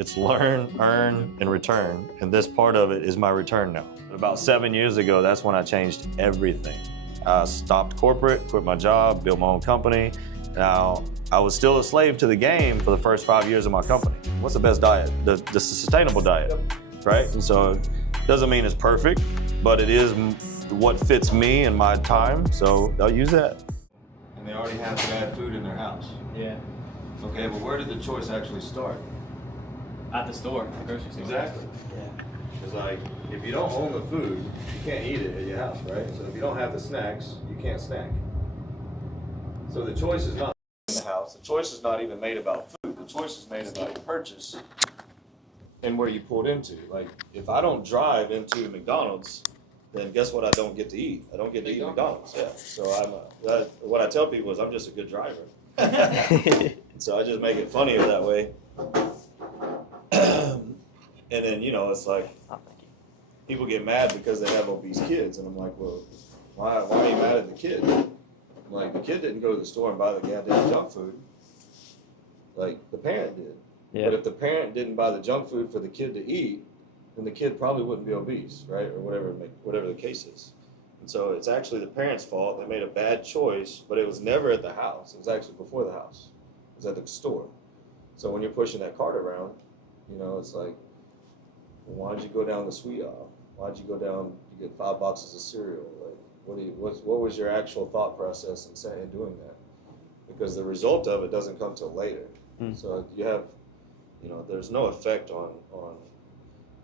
It's learn, earn, and return. And this part of it is my return now. About 7 years ago, that's when I changed everything. I stopped corporate, quit my job, built my own company. Now, I was still a slave to the game for the first 5 years of my company. What's the best diet? The sustainable diet, right? And so it doesn't mean it's perfect, but it is what fits me and my time, so I'll use that. And they already have bad food in their house. Yeah. Okay, but where did the choice actually start? At the store, the grocery store. Exactly. Yeah. Because like, if you don't own the food, you can't eat it at your house, right? So if you don't have the snacks, you can't snack. So the choice is not in the house. The choice is not even made about food. The choice is made about your purchase and where you pulled into. Like, if I don't drive into McDonald's, then guess what I don't get to eat? I don't get to eat McDonald's, yeah. So what I tell people is I'm just a good driver. So I just make it funnier that way. And then, you know, it's like, people get mad because they have obese kids. And I'm like, well, why are you mad at the kid? I'm like, the kid didn't go to the store and buy the goddamn junk food. Like, the parent did. Yeah. But if the parent didn't buy the junk food for the kid to eat, then the kid probably wouldn't be obese, right? Or whatever the case is. And so it's actually the parents' fault. They made a bad choice, but it was never at the house. It was actually before the house. It was at the store. So when you're pushing that cart around, you know, it's like, well, why did you go down the sweet aisle? Why did you go down, you get 5 boxes of cereal? Like, what was your actual thought process in doing that? Because the result of it doesn't come till later. So you have, you know, there's no effect on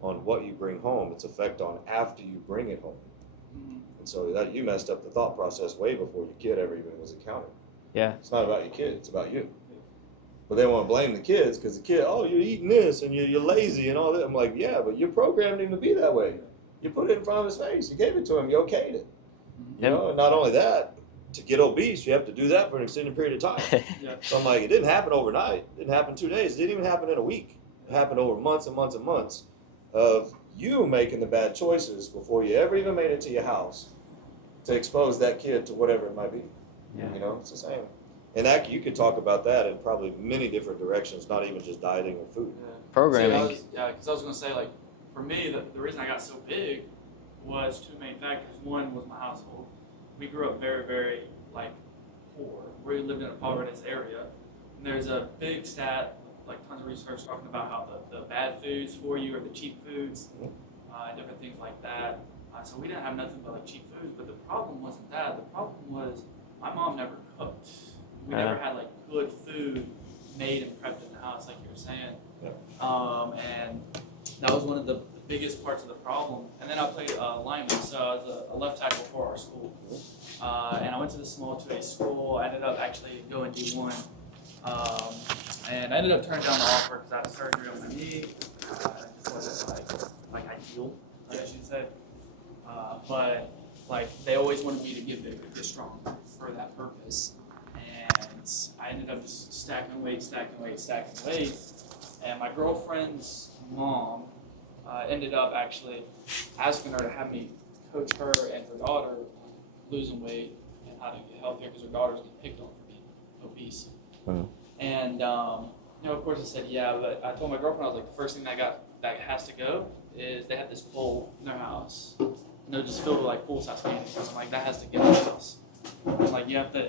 what you bring home. It's effect on after you bring it home. And so that you messed up the thought process way before your kid ever even was encountered. Yeah. It's not about your kid, it's about you. But they want to blame the kids because the kid, oh, you're eating this and you're lazy and all that. I'm like, yeah, but you programmed him to be that way. You put it in front of his face. You gave it to him. You okayed it. You know, and not only that, to get obese, you have to do that for an extended period of time. So I'm like, it didn't happen overnight. It didn't happen 2 days. It didn't even happen in a week. It happened over months and months and months of you making the bad choices before you ever even made it to your house to expose that kid to whatever it might be. Yeah. You know, it's the same. And that you could talk about that in probably many different directions, not even just dieting or food. Yeah. Programming. Because I was going to say, like, for me, the reason I got so big was 2 main factors. One was my household. We grew up very, very, like, poor. We lived in a poverty area. And there's a big stat, like tons of research talking about how the bad foods for you are the cheap foods, and different things like that. So we didn't have nothing but, like, cheap foods. But the problem wasn't that. The problem was my mom never cooked. We never had, like, good food made and prepped in the house, like you were saying. And that was one of the biggest parts of the problem. And then I played lineman, so I was a left tackle for our school. And I went to the small 2A school. I ended up actually going D1. And I ended up turning down the offer because I had surgery on my knee. It just wasn't like ideal, I guess you'd say. But like they always wanted me to get bigger, get stronger for that purpose. And I ended up just stacking weight. And my girlfriend's mom ended up actually asking her to have me coach her and her daughter losing weight and how to get healthier because her daughter's getting picked on for being obese. And you know, of course I said yeah, but I told my girlfriend, I was like, the first thing that has to go is they had this bowl in their house and they're just filled with like full-size candy. So I'm like, that has to get in the house. Like you have to,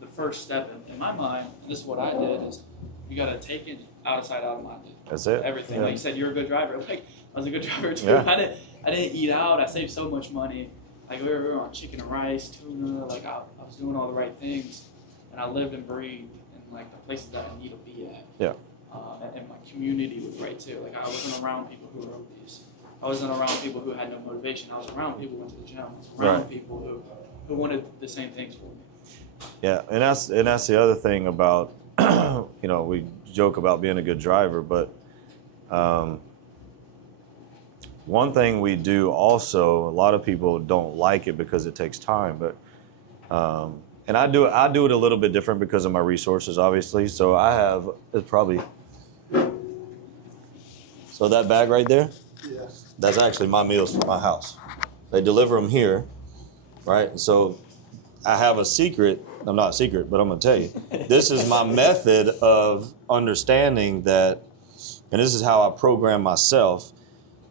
the first step in my mind, and this is what I did, is you got to take it out of sight, out of mind. That's it. Everything. Yeah. Like you said, you're a good driver. Like I was a good driver too. Yeah. I didn't eat out. I saved so much money. Like we were on chicken and rice, tuna. Like I was doing all the right things, and I lived and breathed in like the places that I need to be at. Yeah. And my community was right too. Like I wasn't around people who were obese. I wasn't around people who had no motivation. I was around people who went to the gym. I was around people who wanted the same things for me. Yeah, and that's the other thing about, you know, we joke about being a good driver, but one thing we do also, a lot of people don't like it because it takes time, but and I do it a little bit different because of my resources, obviously. So I have, it's probably, so that bag right there, that's actually my meals for my house. They deliver them here, right? And so I have a secret. I'm not secret, but I'm gonna tell you. This is my method of understanding that and this is how I program myself.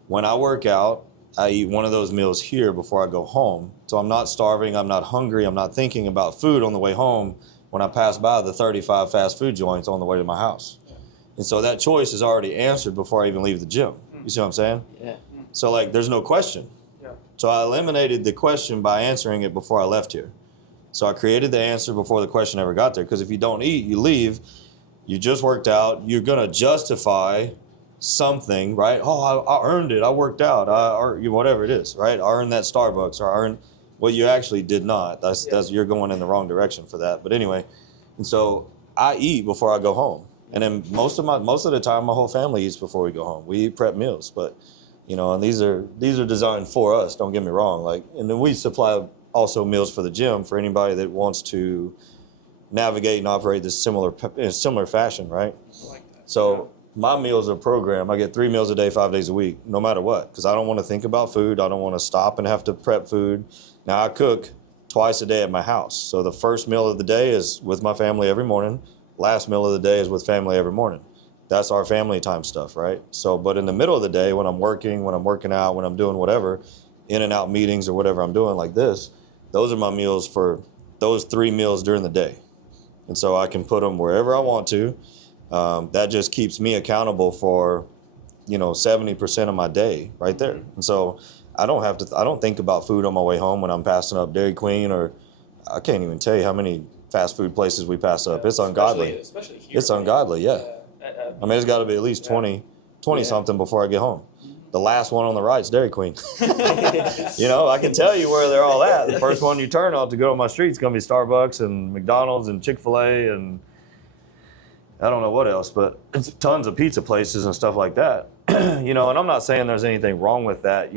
When I work out, I eat one of those meals here before I go home. So I'm not starving, I'm not hungry, I'm not thinking about food on the way home when I pass by the 35 fast food joints on the way to my house. And so that choice is already answered before I even leave the gym. You see what I'm saying? Yeah. So like, there's no question. Yeah. So I eliminated the question by answering it before I left here. So I created the answer before the question ever got there. Because if you don't eat, you leave, you just worked out, you're gonna justify something, right? Oh, I earned it, I worked out, whatever it is, right? I earned that Starbucks, or I earned, well, you actually did not. That's you're going in the wrong direction for that. But anyway, and so I eat before I go home. And then most of the time, my whole family eats before we go home. We eat prep meals, but and these are designed for us. Don't get me wrong. Like, and then we supply also meals for the gym for anybody that wants to navigate and operate this in a similar fashion, right? I like that. So my meals are programmed. I get 3 meals a day, 5 days a week, no matter what, because I don't want to think about food. I don't want to stop and have to prep food. Now I cook twice a day at my house. So the first meal of the day is with my family every morning. Last meal of the day is with family every morning. That's our family time stuff, right? So, but in the middle of the day, when I'm working out, when I'm doing whatever, in and out meetings or whatever I'm doing like this, those are my meals for those 3 meals during the day. And so I can put them wherever I want to. That just keeps me accountable for, 70% of my day right there. And so I don't think about food on my way home when I'm passing up Dairy Queen, or I can't even tell you how many fast food places we pass up. It's ungodly. Especially here. It's ungodly, yeah. I mean, it's got to be at least 20 something before I get home. The last one on the right is Dairy Queen. I can tell you where they're all at. The first one you turn on to go on my street is going to be Starbucks and McDonald's and Chick-fil-A and I don't know what else, but it's tons of pizza places and stuff like that. And I'm not saying there's anything wrong with that,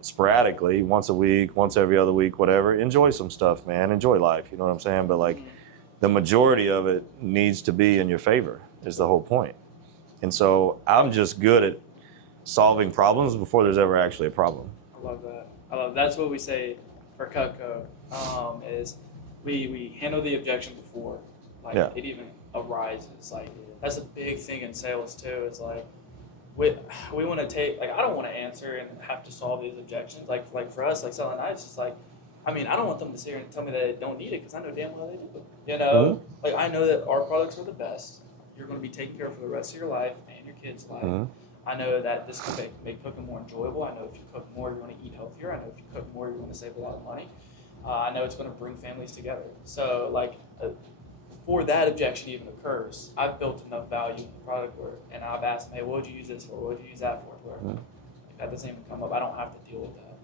sporadically, once a week, once every other week, whatever. Enjoy some stuff, man. Enjoy life, you know what I'm saying? But like the majority of it needs to be in your favor is the whole point. And so I'm just good at solving problems before there's ever actually a problem. I love that. That's what we say for Cutco, is we handle the objection before it even arises. Like, that's a big thing in sales too. It's like we want to take, like, I don't want to answer and have to solve these objections. Like for us, like selling knives, it's like, I mean, I don't want them to sit here and tell me that they don't need it, because I know damn well they do. Mm-hmm. Like, I know that our products are the best. You're going to be taken care of for the rest of your life and your kids' life. Mm-hmm. I know that this can make cooking more enjoyable. I know if you cook more, you're going to eat healthier. I know if you cook more, you're going to save a lot of money. I know it's going to bring families together. So, before that objection even occurs, I've built enough value in the product and I've asked them, hey, what would you use this for? What would you use that for? If that doesn't even come up, I don't have to deal with that.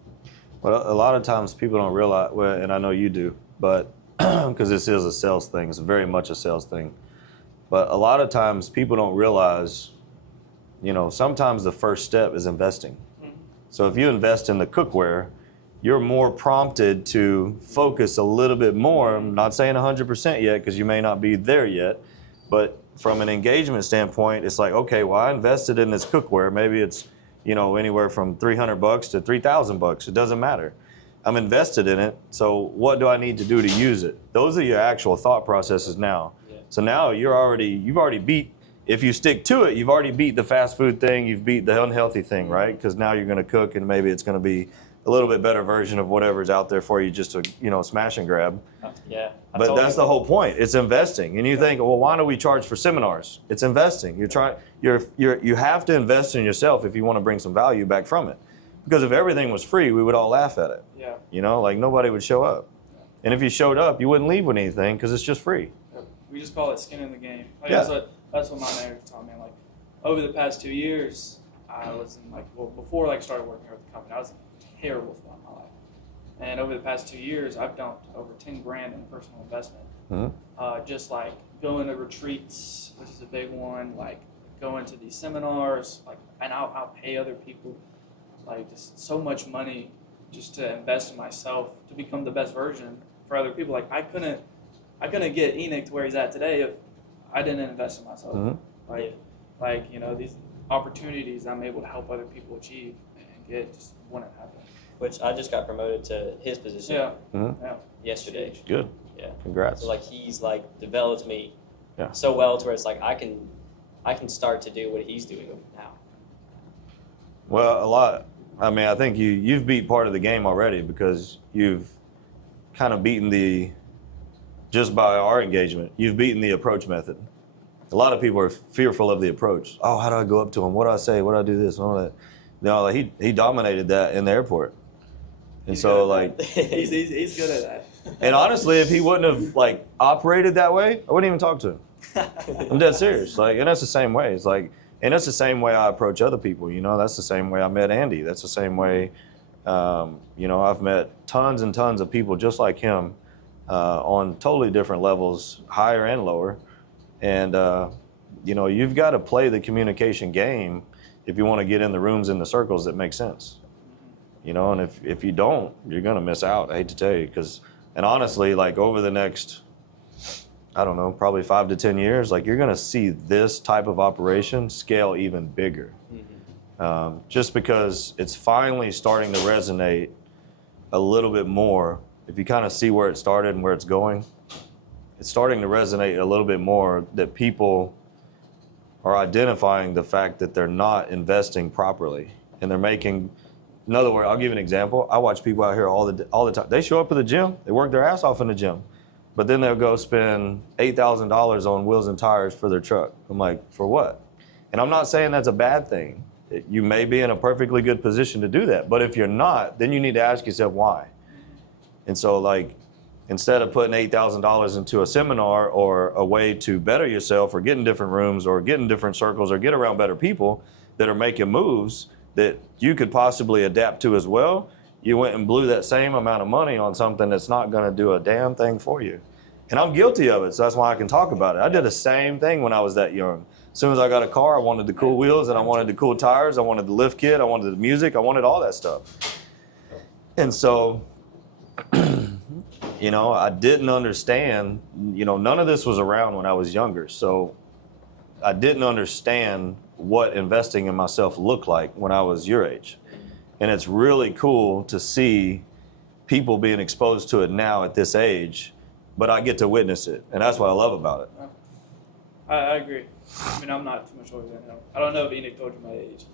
Well, a lot of times people don't realize, well, and I know you do, but because this is a sales thing, it's very much a sales thing. But a lot of times people don't realize, sometimes the first step is investing. Mm-hmm. So if you invest in the cookware, you're more prompted to focus a little bit more. I'm not saying 100% yet, because you may not be there yet. But from an engagement standpoint, it's like, okay, well, I invested in this cookware. Maybe it's, anywhere from $300 to $3,000. It doesn't matter. I'm invested in it. So what do I need to do to use it? Those are your actual thought processes now. Yeah. So now you've already beat, if you stick to it, you've already beat the fast food thing. You've beat the unhealthy thing, right? Because now you're going to cook, and maybe it's going to be a little bit better version of whatever's out there for you, just to smash and grab. Yeah. But that's the whole point. It's investing. And you think, well, why do we charge for seminars? It's investing. You have to invest in yourself if you want to bring some value back from it. Because if everything was free, we would all laugh at it. Yeah. Like nobody would show up. Yeah. And if you showed up, you wouldn't leave with anything, because it's just free. We just call it skin in the game. Yeah. That's what my manager taught me. Like, over the past 2 years, I was in before I started working here with the company, I was in a terrible spot in my life. And over the past 2 years, I've dumped over 10 grand in personal investment. Mm-hmm. Just like going to retreats, which is a big one, like going to these seminars, and I'll pay other people, just so much money just to invest in myself to become the best version for other people. Like, I couldn't get Enoch to where he's at today if I didn't invest in myself. Mm-hmm. These opportunities I'm able to help other people achieve and get just wouldn't happen. Which I just got promoted to his position yesterday. Good. Yeah. Congrats. So he's developed me so well to where it's I can I can start to do what he's doing now. Well, a lot. I mean, I think you've beat part of the game already because you've kind of beaten just by our engagement, you've beaten the approach method. A lot of people are fearful of the approach. Oh, how do I go up to him? What do I say? What do I do this? And all that. Like he dominated that in the airport. And so like he's good at that. And honestly, if he wouldn't have like operated that way, I wouldn't even talk to him. I'm dead serious. Like, and that's the same way. It's like, and that's the same way I approach other people. That's the same way I met Andy. That's the same way. I've met tons and tons of people just like him on totally different levels, higher and lower. And you've got to play the communication game if you want to get in the rooms and the circles that make sense. And if you don't, you're gonna miss out. I hate to tell you, and honestly, like over the next, I don't know, probably 5 to 10 years, like you're gonna see this type of operation scale even bigger. Just because it's finally starting to resonate a little bit more. If you kind of see where it started and where it's going, it's starting to resonate a little bit more that people are identifying the fact that they're not investing properly and they're making. In other words, I'll give you an example. I watch people out here all the time. They show up at the gym, they work their ass off in the gym, but then they'll go spend $8,000 on wheels and tires for their truck. I'm like, for what? And I'm not saying that's a bad thing. You may be in a perfectly good position to do that, but if you're not, then you need to ask yourself why. And so like, instead of putting $8,000 into a seminar or a way to better yourself or get in different rooms or get in different circles or get around better people that are making moves that you could possibly adapt to as well, you went and blew that same amount of money on something that's not going to do a damn thing for you. And I'm guilty of it, so that's why I can talk about it. I did the same thing when I was that young. As soon as I got a car, I wanted the cool wheels and I wanted the cool tires, I wanted the lift kit, I wanted the music, I wanted all that stuff. And so, I didn't understand, none of this was around when I was younger. So I didn't understand what investing in myself looked like when I was your age. And it's really cool to see people being exposed to it now at this age, but I get to witness it. And that's what I love about it. I agree. I mean, I'm not too much older than him. I don't know if Enoch told you my age.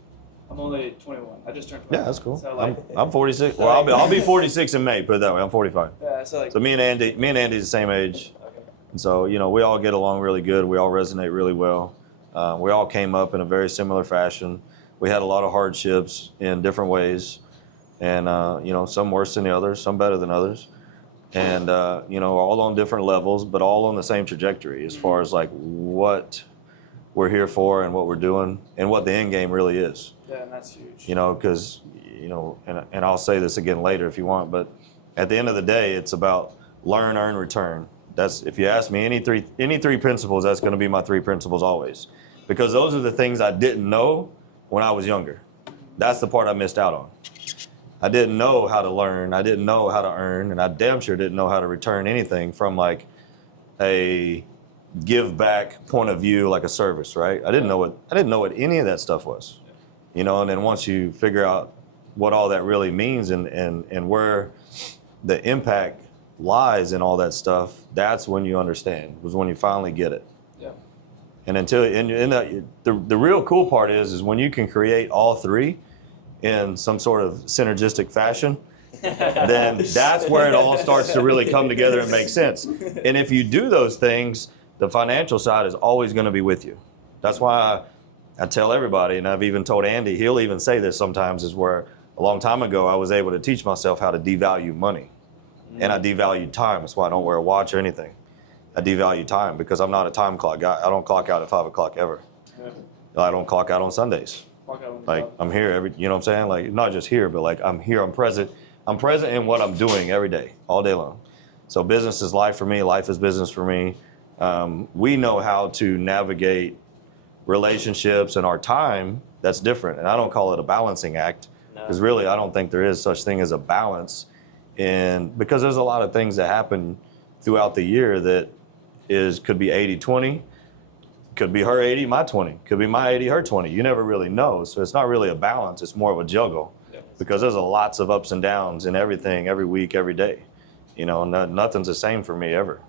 I'm only 21. I just turned 21. Yeah, that's cool. So I'm 46. Well, I'll be 46 in May. Put it that way. I'm 45. Yeah, so me and Andy's the same age. Okay. And so we all get along really good. We all resonate really well. We all came up in a very similar fashion. We had a lot of hardships in different ways, and some worse than the others, some better than others, and all on different levels, but all on the same trajectory as far as like what we're here for and what we're doing and what the end game really is. Yeah, and that's huge. Because and I'll say this again later if you want, but at the end of the day, it's about learn, earn, return. That's, if you ask me any three principles, that's going to be my 3 principles always, because those are the things I didn't know when I was younger. That's the part I missed out on. I didn't know how to learn. I didn't know how to earn, and I damn sure didn't know how to return anything from like a give back point of view, like a service, right? I didn't know what any of that stuff was, and then once you figure out what all that really means and where the impact lies in all that stuff, that's when you understand, was when you finally get it. Yeah. And the real cool part is when you can create all 3 in some sort of synergistic fashion, then that's where it all starts to really come together and make sense. And if you do those things, the financial side is always going to be with you. That's why I tell everybody, and I've even told Andy, he'll even say this sometimes, is where a long time ago I was able to teach myself how to devalue money. And I devalue time. That's why I don't wear a watch or anything. I devalue time because I'm not a time clock guy. I don't clock out at 5 o'clock ever. Yeah. I don't clock out on Sundays. Like I'm here every, you know what I'm saying? Like not just here, but like I'm here, I'm present. I'm present in what I'm doing every day, all day long. So business is life for me. Life is business for me. We know how to navigate relationships and our time. That's different. And I don't call it a balancing act because really I don't think there is such thing as a balance. And because there's a lot of things that happen throughout the year that could be 80-20, could be her 80, my 20, could be my 80, her 20. You never really know. So it's not really a balance. It's more of a juggle because there's lots of ups and downs in everything, every week, every day. Nothing's the same for me ever.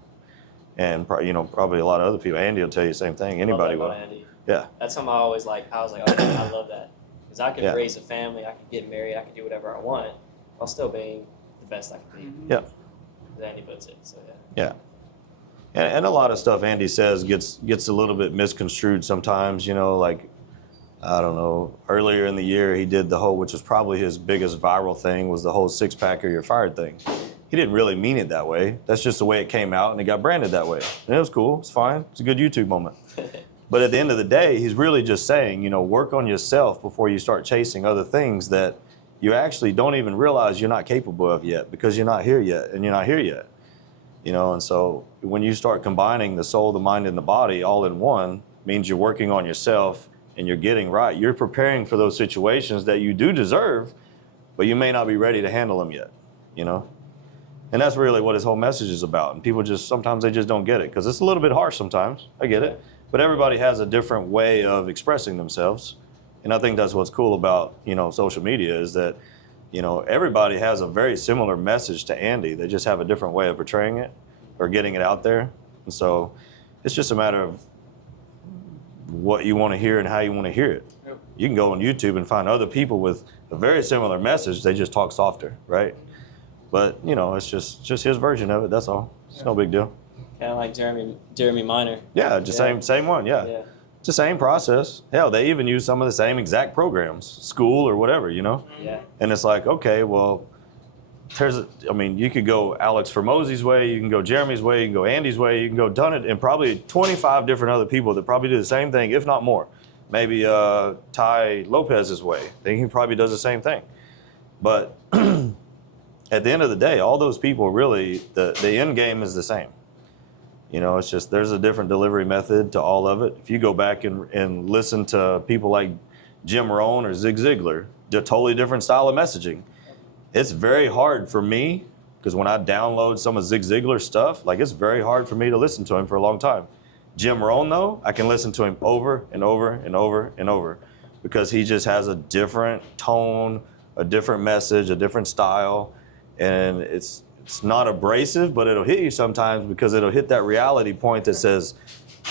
And probably a lot of other people. Andy will tell you the same thing. Anybody will. Yeah. That's something I always I was like, oh, man, I love that. Because I can Yeah. raise a family, I can get married, I can do whatever I want while still being the best I can be. Yeah. As Andy puts it. So, Yeah. And a lot of stuff Andy says gets a little bit misconstrued sometimes, like, I don't know, earlier in the year he did the whole, which was probably his biggest viral thing, was the whole 6-pack or you're fired thing. He didn't really mean it that way. That's just the way it came out, and it got branded that way. And it was cool. It's fine. It's a good YouTube moment. But at the end of the day, he's really just saying, work on yourself before you start chasing other things that you actually don't even realize you're not capable of yet, because you're not here yet, and you're not here yet. And so when you start combining the soul, the mind, and the body all in one, means you're working on yourself and you're getting right. You're preparing for those situations that you do deserve, but you may not be ready to handle them yet, And that's really what his whole message is about. And people sometimes they just don't get it, because it's a little bit harsh sometimes. I get it. But everybody has a different way of expressing themselves. And I think that's what's cool about, social media, is that, everybody has a very similar message to Andy. They just have a different way of portraying it or getting it out there. And so it's just a matter of what you want to hear and how you want to hear it. Yep. You can go on YouTube and find other people with a very similar message. They just talk softer, right? But, it's just his version of it. That's all. It's no big deal. kind of like Jeremy Minor. Yeah, just same one. Yeah. It's the same process. Hell, they even use some of the same exact programs, school or whatever, Yeah. And it's like, okay, well, you could go Alex Formose's way, you can go Jeremy's way, you can go Andy's way, you can go done it, and probably 25 different other people that probably do the same thing, if not more. Maybe Ty Lopez's way. I think he probably does the same thing. But at the end of the day, all those people really, the end game is the same. It's just there's a different delivery method to all of it. If you go back and listen to people like Jim Rohn or Zig Ziglar, they're totally different style of messaging. It's very hard for me, because when I download some of Zig Ziglar's stuff, it's very hard for me to listen to him for a long time. Jim Rohn, though, I can listen to him over and over and over and over, because he just has a different tone, a different message, a different style, and it's not abrasive, but it'll hit you sometimes, because it'll hit that reality point that says,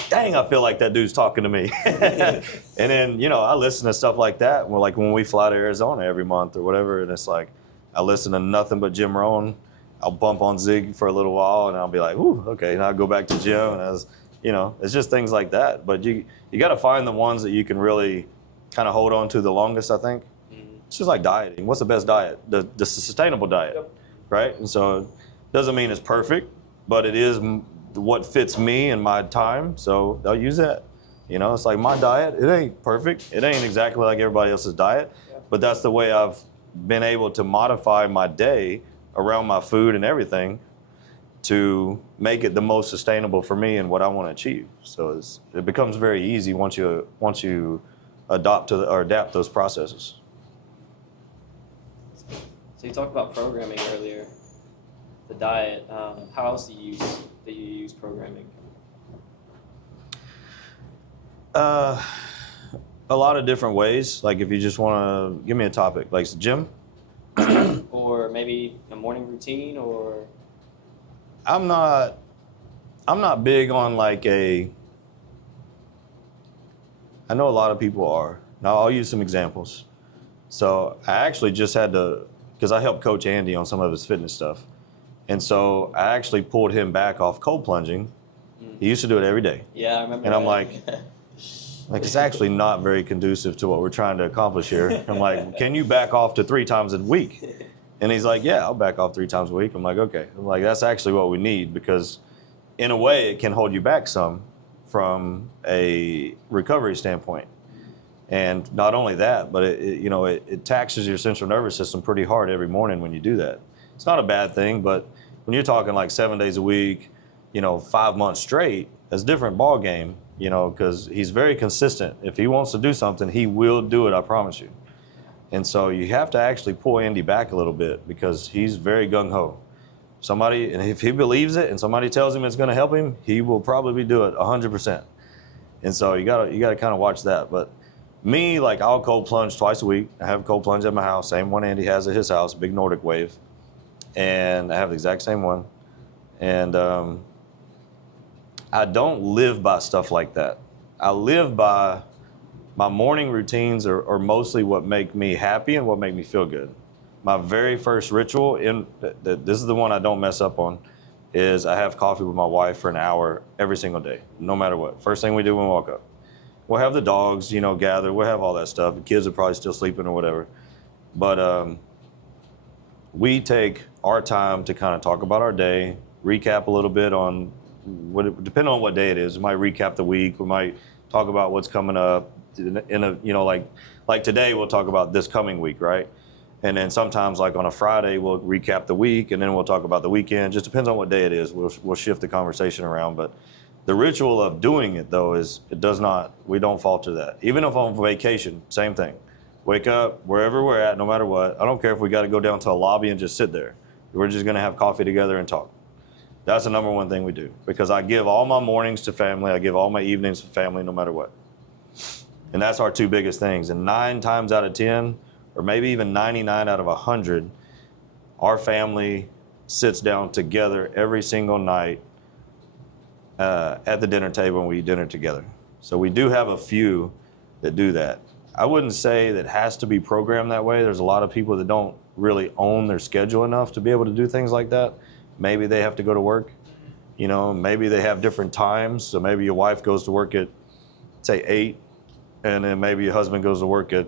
dang, I feel like that dude's talking to me. And then, I listen to stuff like that. Well, like when we fly to Arizona every month or whatever, and it's like, I listen to nothing but Jim Rohn. I'll bump on Zig for a little while, and I'll be like, ooh, okay. And I'll go back to Jim, and it's just things like that. But you got to find the ones that you can really kind of hold on to the longest, I think. It's just like dieting. What's the best diet? The sustainable diet. Yep. Right? And so it doesn't mean it's perfect, but it is what fits me and my time, so I'll use that. It's like my diet, it ain't perfect. It ain't exactly like everybody else's diet, but that's the way I've been able to modify my day around my food and everything to make it the most sustainable for me and what I want to achieve. So it becomes very easy once you adapt those processes. So you talked about programming earlier, the diet. How else do you use programming? A lot of different ways. Like if you just want to give me a topic, like the gym. Or maybe a morning routine, or I'm not big on I know a lot of people are. Now I'll use some examples. So I actually just had to, because I helped coach Andy on some of his fitness stuff. And so I actually pulled him back off cold plunging. He used to do it every day. Yeah, I remember. And I'm that. like, it's actually not very conducive to what we're trying to accomplish here. I'm like, can you back off to 3 times a week? And he's like, yeah, I'll back off 3 times a week. I'm like, okay. I'm like, that's actually what we need, because in a way it can hold you back some from a recovery standpoint. And not only that, but it taxes your central nervous system pretty hard every morning when you do that. It's not a bad thing, but when you're talking like 7 days a week, 5 months straight, that's a different ball game, because he's very consistent. If he wants to do something, he will do it, I promise you. And so you have to actually pull Andy back a little bit, because he's very gung-ho. And if he believes it and somebody tells him it's going to help him, he will probably do it 100%. And so you got to kind of watch that. But me, I'll cold plunge twice a week. I have a cold plunge at my house, same one Andy has at his house, big Nordic wave. And I have the exact same one. And I don't live by stuff like that. I live by my morning routines are mostly what make me happy and what make me feel good. My very first ritual, this is the one I don't mess up on, is I have coffee with my wife for an hour every single day, no matter what. First thing we do when we walk up. We'll have the dogs, gather. We'll have all that stuff. The kids are probably still sleeping or whatever. But we take our time to kind of talk about our day, recap a little bit on depending on what day it is. We might recap the week. We might talk about what's coming up. Like today, we'll talk about this coming week, right? And then sometimes, like on a Friday, we'll recap the week, and then we'll talk about the weekend. Just depends on what day it is. We'll shift the conversation around. But the ritual of doing it, though, is we don't falter that. Even if I'm on vacation, same thing. Wake up, wherever we're at, no matter what. I don't care if we got to go down to a lobby and just sit there. We're just going to have coffee together and talk. That's the number one thing we do, because I give all my mornings to family. I give all my evenings to family, no matter what. And that's our two biggest things. And 9 times out of 10, or maybe even 99 out of 100, our family sits down together every single night at the dinner table, and we eat dinner together. So we do have a few that do that. I wouldn't say that it has to be programmed that way. There's a lot of people that don't really own their schedule enough to be able to do things like that. Maybe they have to go to work. Maybe they have different times. So maybe your wife goes to work at, say, 8, and then maybe your husband goes to work at,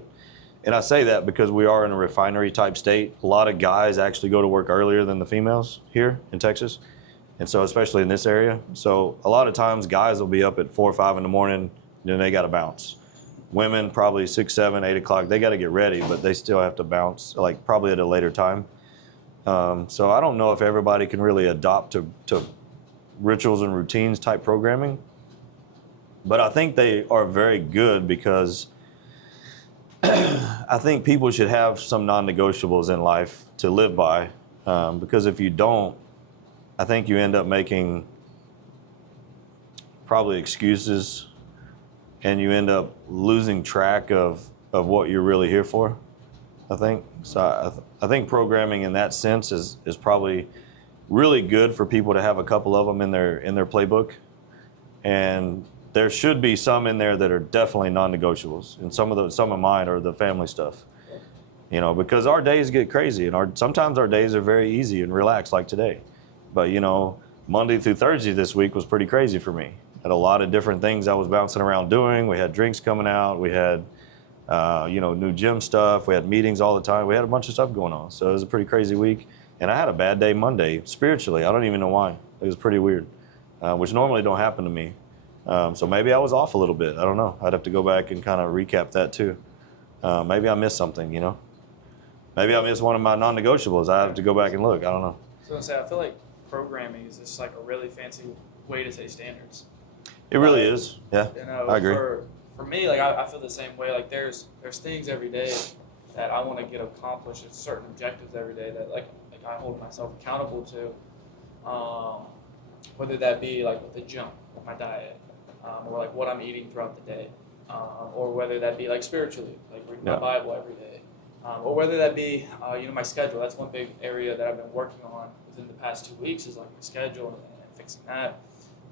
and I say that because we are in a refinery type state. A lot of guys actually go to work earlier than the females here in Texas. And so especially in this area. So a lot of times guys will be up at 4 or 5 in the morning, and then they got to bounce. Women probably 6, 7, 8 o'clock, they got to get ready, but they still have to bounce, like probably at a later time. So I don't know if everybody can really adopt to rituals and routines type programming, but I think they are very good, because I think people should have some non-negotiables in life to live by, because if you don't, I think you end up making probably excuses, and you end up losing track of what you're really here for, I think. So I think programming in that sense is probably really good for people to have a couple of them in their playbook. And there should be some in there that are definitely non-negotiables. And some of mine are the family stuff. Because our days get crazy, and sometimes our days are very easy and relaxed, like today. But Monday through Thursday this week was pretty crazy for me. Had a lot of different things I was bouncing around doing. We had drinks coming out. We had, new gym stuff. We had meetings all the time. We had a bunch of stuff going on. So it was a pretty crazy week. And I had a bad day Monday, spiritually. I don't even know why. It was pretty weird, which normally don't happen to me. So maybe I was off a little bit. I don't know. I'd have to go back and kind of recap that too. Maybe I missed something, Maybe I missed one of my non-negotiables. I have to go back and look. I don't know. So I feel like programming is just like a really fancy way to say standards. It really is. Yeah, I agree. For me, like I feel the same way. Like there's things every day that I want to get accomplished. It's certain objectives every day that like I hold myself accountable to. Whether that be like with the gym, with my diet, or like what I'm eating throughout the day, or whether that be like spiritually, like reading my Bible every day, or whether that be my schedule. That's one big area that I've been working on within the past 2 weeks, is like my schedule and fixing that.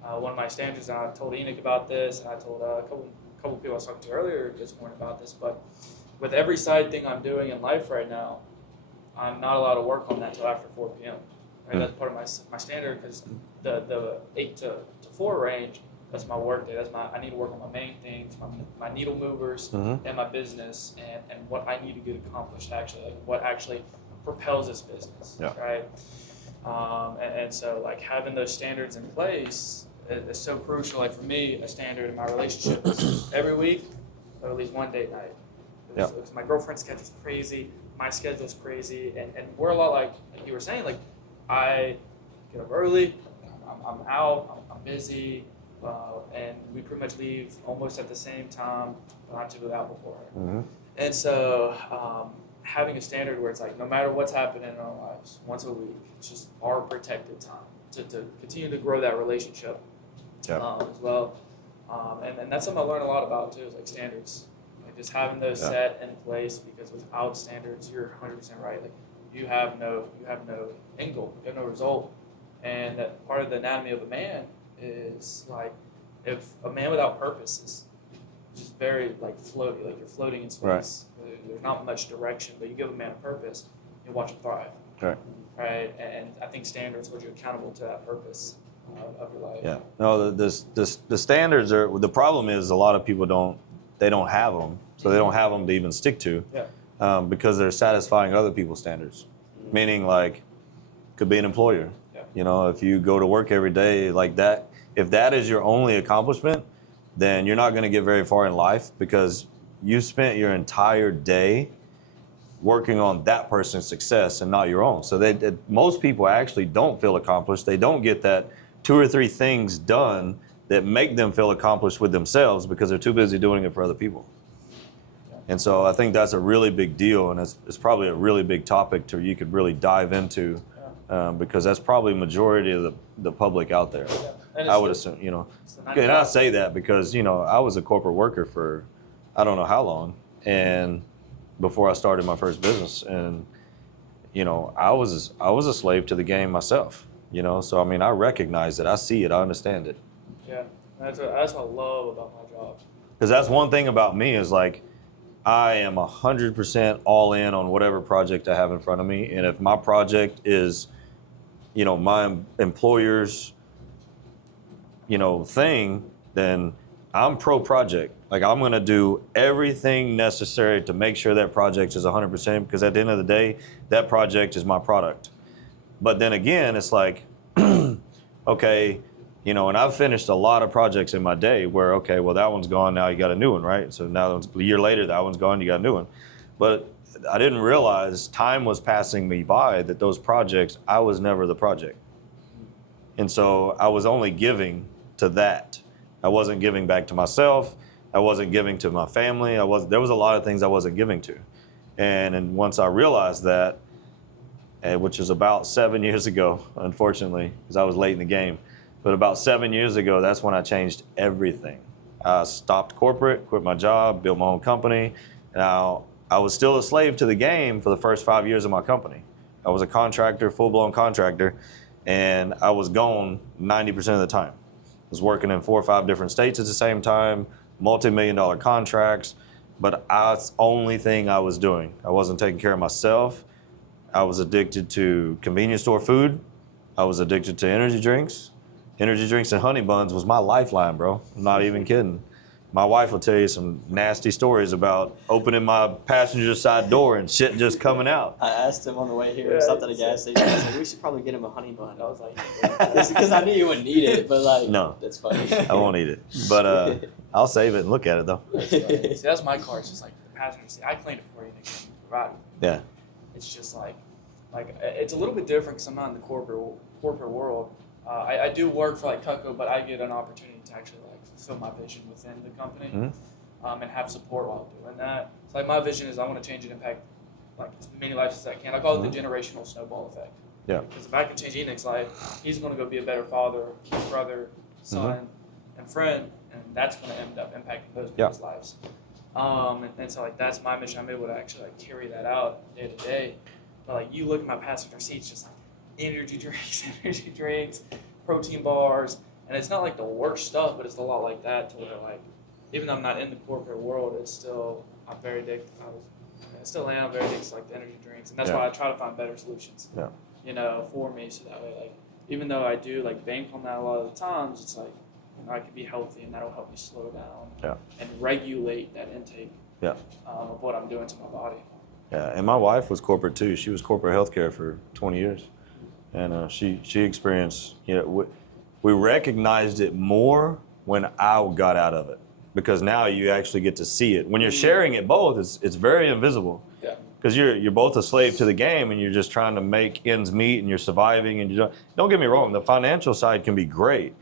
One of my standards, and I told Enoch about this, and I told a couple people I was talking to earlier this morning about this, but with every side thing I'm doing in life right now, I'm not allowed to work on that until after 4 p.m. Right? That's part of my standard, because the 8 to 4 range, that's my work day. I need to work on my main things, my needle movers, and my business, and what I need to get accomplished actually, like what actually propels this business, right? And so like having those standards in place is so crucial. Like for me, a standard in my relationship is every week, or at least one date night. Because my girlfriend's schedule is crazy, my schedule is crazy, and we're a lot like you were saying. Like I get up early, I'm out, I'm busy, and we pretty much leave almost at the same time, but not to go out before her. And so having a standard where it's like no matter what's happening in our lives, once a week, it's just our protected time to continue to grow that relationship as well. And that's something I learned a lot about too, is like standards. Like just having those set in place, because without standards, you're 100% right. Like you have no end goal, you have no result. And that part of the anatomy of a man is like, if a man without purpose is just very like floaty, like you're floating in space. There's not much direction, but you give a man a purpose, you watch him thrive. Right. Right, and I think standards hold you accountable to that purpose of your life. Yeah. No, the standards are, the problem is a lot of people don't have them, so they don't have them to even stick to. Yeah. Because they're satisfying other people's standards. Meaning, like, could be an employer. Yeah. You know, if you go to work every day like that, if that is your only accomplishment, then you're not going to get very far in life because you spent your entire day working on that person's success and not your own. So most people actually don't feel accomplished. They don't get that 2 or 3 things done that make them feel accomplished with themselves because they're too busy doing it for other people. And so I think that's a really big deal, and it's probably a really big topic to you could really dive into, because that's probably majority of the public out there. Yeah. I would assume, you know. And I say that because, you know, I was a corporate worker for I don't know how long, and before I started my first business, and you know, I was a slave to the game myself, you know. So I mean, I recognize it, I see it, I understand it. Yeah, that's what I love about my job. Because that's one thing about me is like, I am 100% all in on whatever project I have in front of me, and if my project is, you know, my employer's, you know, thing, then I'm pro project. Like, I'm going to do everything necessary to make sure that project is 100%, because at the end of the day, that project is my product. But then again, it's like, okay, you know, and I've finished a lot of projects in my day where, okay, well, that one's gone, now you got a new one, right? So now a year later, that one's gone, you got a new one. But I didn't realize time was passing me by that those projects, I was never the project. And so I was only giving to that. I wasn't giving back to myself. I wasn't giving to my family. There was a lot of things I wasn't giving to. And once I realized that, which is about 7 years ago, unfortunately, because I was late in the game, but about 7 years ago, that's when I changed everything. I stopped corporate, quit my job, built my own company. Now, I was still a slave to the game for the first 5 years of my company. I was a contractor, full-blown contractor, and I was gone 90% of the time. I was working in 4 or 5 different states at the same time, multi-million-dollar contracts, but that's the only thing I was doing. I wasn't taking care of myself. I was addicted to convenience store food. I was addicted to energy drinks. Energy drinks and honey buns was my lifeline, bro. I'm not even kidding. My wife will tell you some nasty stories about opening my passenger side door and shit just coming out. I asked him on the way here, stopped at a gas station. I was like, we should probably get him a honey bun. I was like, because I knew you wouldn't eat it, but like, no, that's funny. I won't eat it, but I'll save it and look at it though. See, that's my car. It's just like the passenger seat. I cleaned it for you next time. Right. Yeah. It's just like it's a little bit different because I'm not in the corporate world. I do work for like Cutco, but I get an opportunity to actually like fulfill my vision within the company, and have support while doing that. So like my vision is I want to change and impact like as many lives as I can. I call it the generational snowball effect. Yeah. Because if I can change Enoch's life, he's going to go be a better father, brother, son, and friend, and that's going to end up impacting those people's lives. And so like that's my mission. I'm able to actually like carry that out day to day. But like you look at my passenger seats, just like energy drinks, protein bars, and it's not like the worst stuff, but it's a lot like that to where like even though I'm not in the corporate world, it's still I'm very addicted. I still am very addicted to like the energy drinks, and that's why I try to find better solutions. Yeah. You know, for me, so that way like even though I do like bank on that a lot of the times, it's like you know I can be healthy, and that'll help me slow down and regulate that intake of what I'm doing to my body. Yeah, and my wife was corporate too. She was corporate healthcare for 20 years, and she experienced. You know, we recognized it more when I got out of it, because now you actually get to see it. When you're sharing it both, it's very invisible. Yeah. Because you're both a slave to the game, and you're just trying to make ends meet, and you're surviving. And you don't get me wrong, the financial side can be great,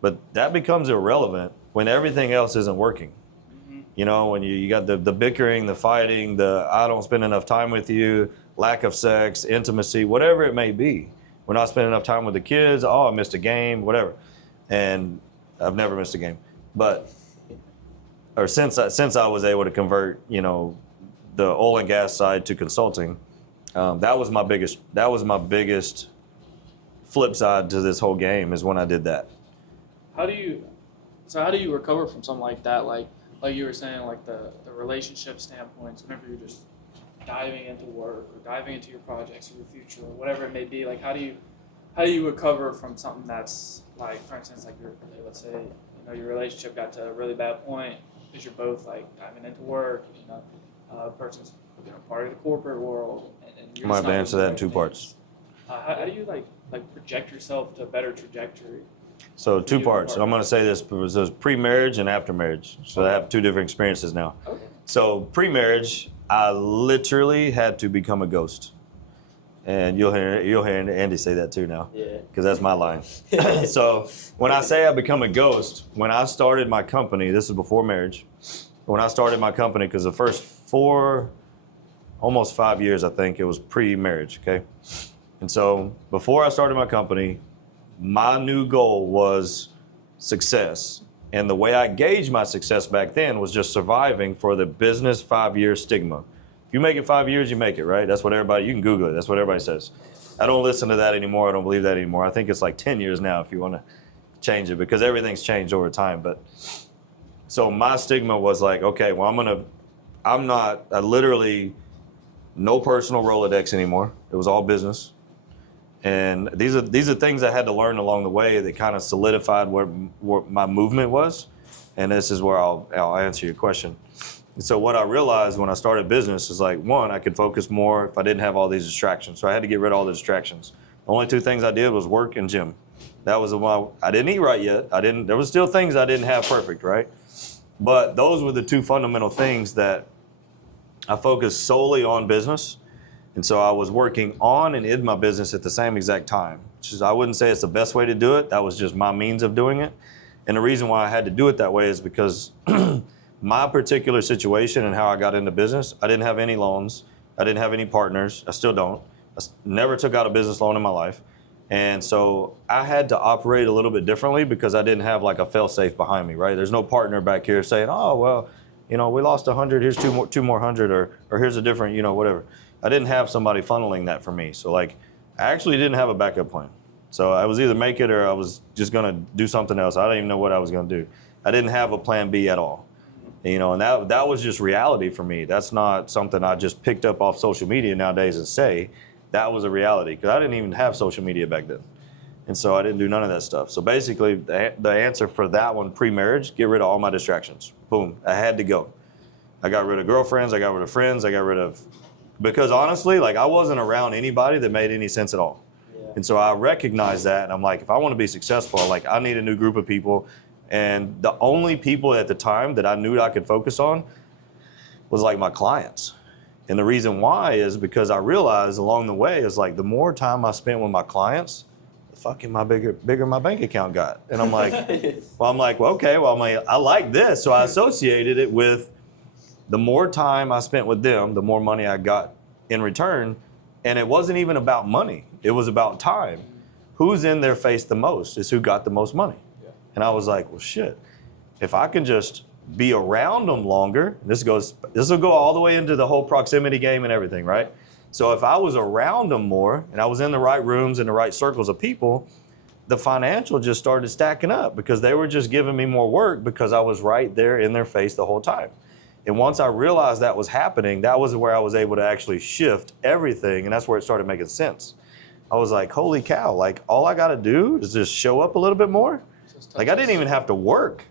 but that becomes irrelevant when everything else isn't working. You know, when you got the bickering, the fighting, the I don't spend enough time with you, lack of sex, intimacy, whatever it may be. We're not spending enough time with the kids. Oh, I missed a game, whatever. And I've never missed a game. But, or since I was able to convert, you know, the oil and gas side to consulting, that was my biggest flip side to this whole game is when I did that. How do you recover from something like that? Like like you were saying, like the relationship standpoints, whenever you're just diving into work or diving into your projects or your future or whatever it may be, like how do you recover from something that's like, for instance, like let's say, you know, your relationship got to a really bad point because you're both like diving into work, you know, person's, you know, part of the corporate world, and you're I might just not answer doing that in two things. parts. How do you like project yourself to a better trajectory? So two You parts. are- I'm going to say this because there's pre-marriage and after marriage. So I have two different experiences now. Okay. So pre-marriage, I literally had to become a ghost, and you'll hear Andy say that too now, Yeah. because that's my line. So when I say I become a ghost, when I started my company, this is before marriage. When I started my company, because the first almost 5 years, I think it was pre-marriage. Okay, and so before I started my company, my new goal was success. And the way I gauged my success back then was just surviving for the business 5-year stigma. If you make it 5 years, you make it, right? That's what everybody, you can Google it. That's what everybody says. I don't listen to that anymore. I don't believe that anymore. I think it's like 10 years now if you want to change it, because everything's changed over time. But so my stigma was like, okay, well, I literally, no personal Rolodex anymore. It was all business. And these are things I had to learn along the way that kind of solidified where my movement was. And this is where I'll answer your question. And so what I realized when I started business is like, one, I could focus more if I didn't have all these distractions. So I had to get rid of all the distractions. The only two things I did was work and gym. That was I didn't eat right yet. There was still things I didn't have perfect, right? But those were the two fundamental things that I focused solely on business. And so I was working on and in my business at the same exact time. Which is, I wouldn't say it's the best way to do it. That was just my means of doing it. And the reason why I had to do it that way is because my particular situation and how I got into business, I didn't have any loans. I didn't have any partners. I still don't. Never took out a business loan in my life. And so I had to operate a little bit differently because I didn't have like a fail-safe behind me, right? There's no partner back here saying, oh, well, you know, we lost 100, here's two more 100, or here's a different, you know, whatever. I didn't have somebody funneling that for me. So like, I actually didn't have a backup plan. So I was either make it or I was just gonna do something else. I didn't even know what I was gonna do. I didn't have a plan B at all. You know, and that was just reality for me. That's not something I just picked up off social media nowadays and say. That was a reality, because I didn't even have social media back then. And so I didn't do none of that stuff. So basically, the answer for that one, pre-marriage, get rid of all my distractions. Boom, I had to go. I got rid of girlfriends, I got rid of friends, because honestly, like, I wasn't around anybody that made any sense at all. Yeah. And so I recognized that, and I'm like, if I want to be successful, like, I need a new group of people. And the only people at the time that I knew I could focus on was like my clients. And the reason why is because I realized along the way is like, the more time I spent with my clients, the fucking bigger my bank account got. And I'm like, okay, I like this. So I associated it with the more time I spent with them, the more money I got in return. And it wasn't even about money. It was about time. Who's in their face the most is who got the most money. Yeah. And I was like, well, shit, if I can just be around them longer, this will go all the way into the whole proximity game and everything, right? So if I was around them more and I was in the right rooms and the right circles of people, the financial just started stacking up because they were just giving me more work because I was right there in their face the whole time. And once I realized that was happening, that was where I was able to actually shift everything, and that's where it started making sense. I was like, holy cow, like, all I gotta do is just show up a little bit more? Like, I didn't even have to work.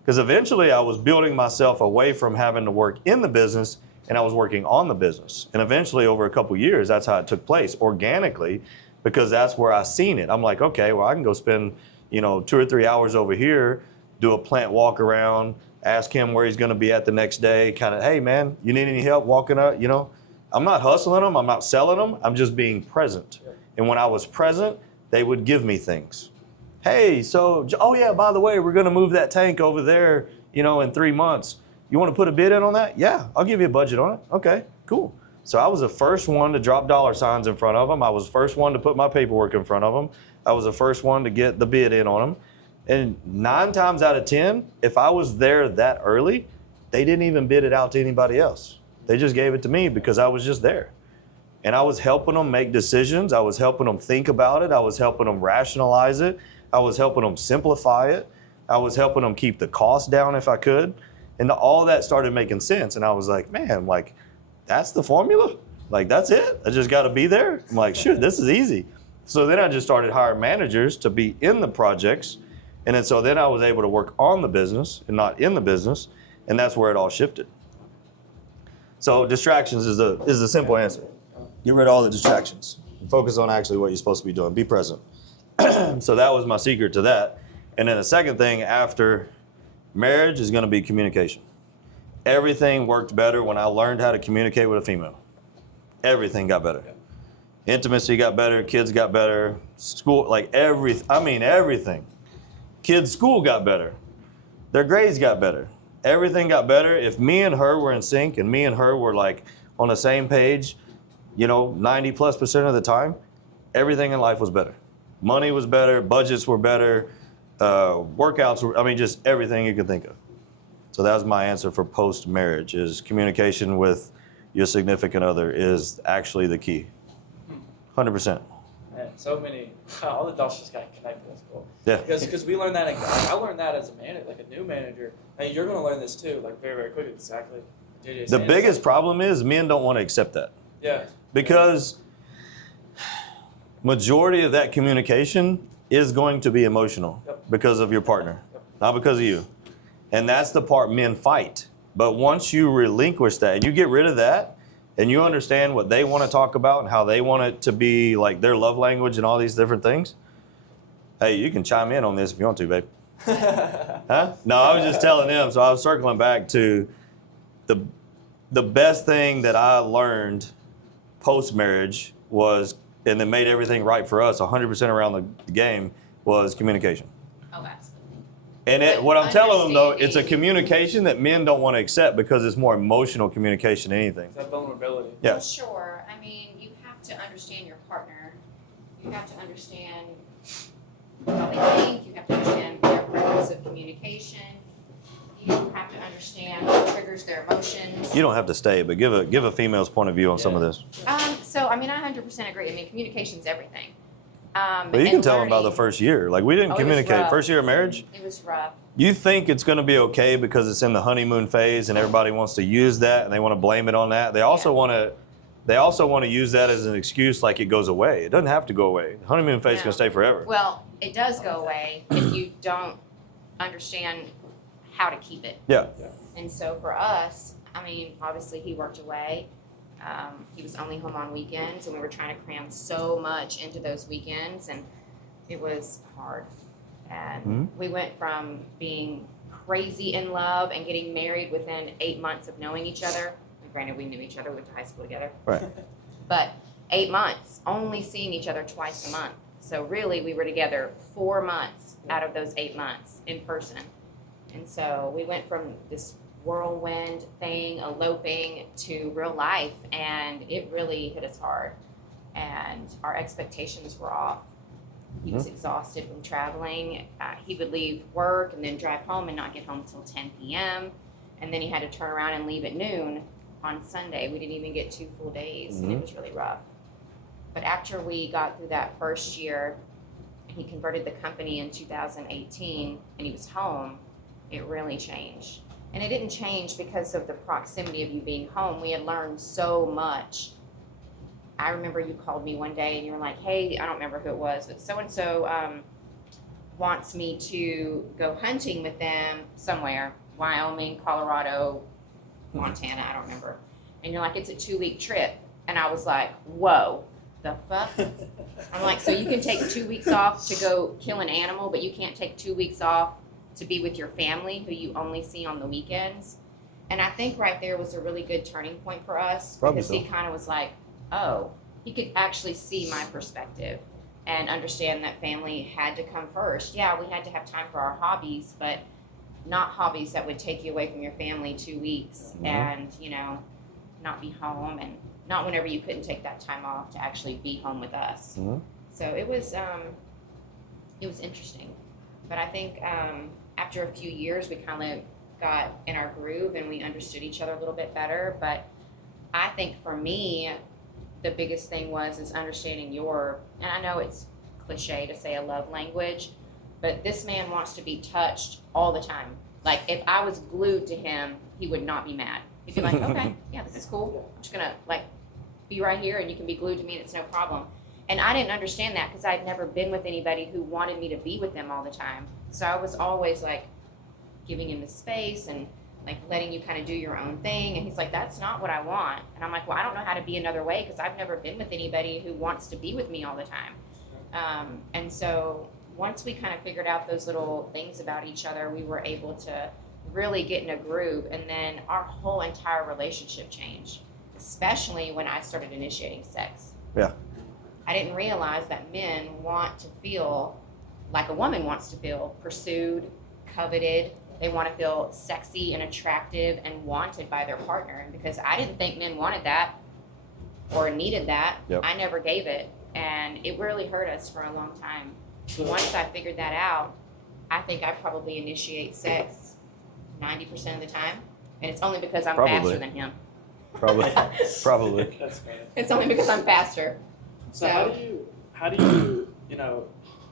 Because eventually I was building myself away from having to work in the business, and I was working on the business. And eventually, over a couple years, that's how it took place, organically, because that's where I seen it. I'm like, okay, well, I can go spend, 2 or 3 hours over here, do a plant walk around, ask him where he's going to be at the next day, kind of, hey, man, you need any help walking up? I'm not hustling them. I'm not selling them. I'm just being present. Yeah. And when I was present, they would give me things. Hey, oh, yeah, by the way, we're going to move that tank over there, in 3 months. You want to put a bid in on that? Yeah, I'll give you a budget on it. Okay, cool. So I was the first one to drop dollar signs in front of them. I was the first one to put my paperwork in front of them. I was the first one to get the bid in on them. And 9 times out of 10, if I was there that early, they didn't even bid it out to anybody else. They just gave it to me because I was just there. And I was helping them make decisions. I was helping them think about it. I was helping them rationalize it. I was helping them simplify it. I was helping them keep the cost down if I could. And all that started making sense. And I was like, man, like, that's the formula? Like, that's it? I just got to be there? I'm like, shoot, this is easy. So then I just started hiring managers to be in the projects. And then so then I was able to work on the business and not in the business. And that's where it all shifted. So distractions is the simple answer. Get rid of all the distractions. Focus on actually what you're supposed to be doing. Be present. So that was my secret to that. And then the second thing after marriage is going to be communication. Everything worked better when I learned how to communicate with a female. Everything got better. Intimacy got better. Kids got better. School, like everything. Kids' school got better. Their grades got better. Everything got better. If me and her were in sync and me and her were like on the same page, 90+% of the time, everything in life was better. Money was better. Budgets were better. Workouts were, just everything you could think of. So that was my answer for post-marriage, is communication with your significant other is actually the key. 100%. Man, so many, all the dots just got connected. That's cool. Yeah. Because we learned that, I learned that as a manager, like a new manager. And you're going to learn this too, like very, very quickly. Exactly. JJ The biggest problem is men don't want to accept that. Yeah. Because majority of that communication is going to be emotional because of your partner, not because of you. And that's the part men fight. But once you relinquish that and you get rid of that and you understand what they want to talk about and how they want it to be like their love language and all these different things, hey, you can chime in on this if you want to, babe. Huh? No, I was just telling them. So I was circling back to the best thing that I learned post-marriage was, and that made everything right for us 100% around the game, was communication. Oh, absolutely. And what I'm telling them, though, it's a communication that men don't want to accept because it's more emotional communication than anything. It's that vulnerability. Yeah. Well, sure. You have to understand your partner. You have to understand how they think. You have to understand their preference of communication. You have to understand what triggers their emotions. You don't have to stay, but give a female's point of view on some of this. I 100% agree. Communication's everything. But you can tell them about the first year. Like, we didn't communicate. First year of marriage, It was rough. you think it's going to be okay because it's in the honeymoon phase and everybody wants to use that and they want to blame it on that. They also want to use that as an excuse, like it goes away. It doesn't have to go away. The honeymoon phase is going to stay forever. Well, it does go away if you don't understand how to keep it. Yeah. And so for us, obviously he worked away. He was only home on weekends, and we were trying to cram so much into those weekends, and it was hard. And we went from being crazy in love and getting married within 8 months of knowing each other. And granted, we knew each other, we went to high school together. Right. But 8 months, only seeing each other twice a month. So really, we were together 4 months out of those 8 months in person. And so we went from this whirlwind thing, eloping, to real life, and it really hit us hard. And our expectations were off. He was exhausted from traveling. He would leave work and then drive home and not get home till 10 p.m. And then he had to turn around and leave at noon on Sunday. We didn't even get 2 full days, and it was really rough. But after we got through that first year, he converted the company in 2018, and he was home, it really changed. And it didn't change because of the proximity of you being home. We had learned so much. I remember you called me one day and you were like, hey, I don't remember who it was, but so-and-so wants me to go hunting with them somewhere, Wyoming, Colorado, Montana, I don't remember. And you're like, it's a 2-week trip. And I was like, whoa, the fuck? I'm like, so you can take 2 weeks off to go kill an animal, but you can't take 2 weeks off to be with your family who you only see on the weekends. And I think right there was a really good turning point for us. Probably because so. he kind of was like, oh, he could actually see my perspective and understand that family had to come first. Yeah, we had to have time for our hobbies, but not hobbies that would take you away from your family 2 weeks and, not be home, and not whenever you couldn't take that time off to actually be home with us. So it was interesting. But I think after a few years, we kind of got in our groove and we understood each other a little bit better. But I think for me, the biggest thing is understanding and I know it's cliche to say a love language, but this man wants to be touched all the time. Like if I was glued to him, he would not be mad. He'd be like, okay, yeah, this is cool. I'm just gonna like be right here and you can be glued to me and it's no problem. And I didn't understand that because I'd never been with anybody who wanted me to be with them all the time. So I was always like giving him the space and like letting you kind of do your own thing. And he's like, that's not what I want. And I'm like, well, I don't know how to be another way because I've never been with anybody who wants to be with me all the time. And so once we kind of figured out those little things about each other, we were able to really get in a groove. And then our whole entire relationship changed, especially when I started initiating sex. Yeah. I didn't realize that men want to feel like a woman wants to feel pursued, coveted. They want to feel sexy and attractive and wanted by their partner. And because I didn't think men wanted that or needed that, Yep. I never gave it. And it really hurt us for a long time. Once I figured that out, I think I probably initiate sex 90% of the time. And it's only because I'm Probably. faster than him. Probably. Probably. That's fair. It's only because I'm faster. So how do you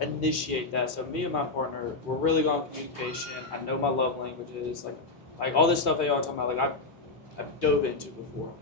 initiate that? So me and my partner, we're really good on communication. I know my love languages, like all this stuff that y'all are talking about, like I've dove into before.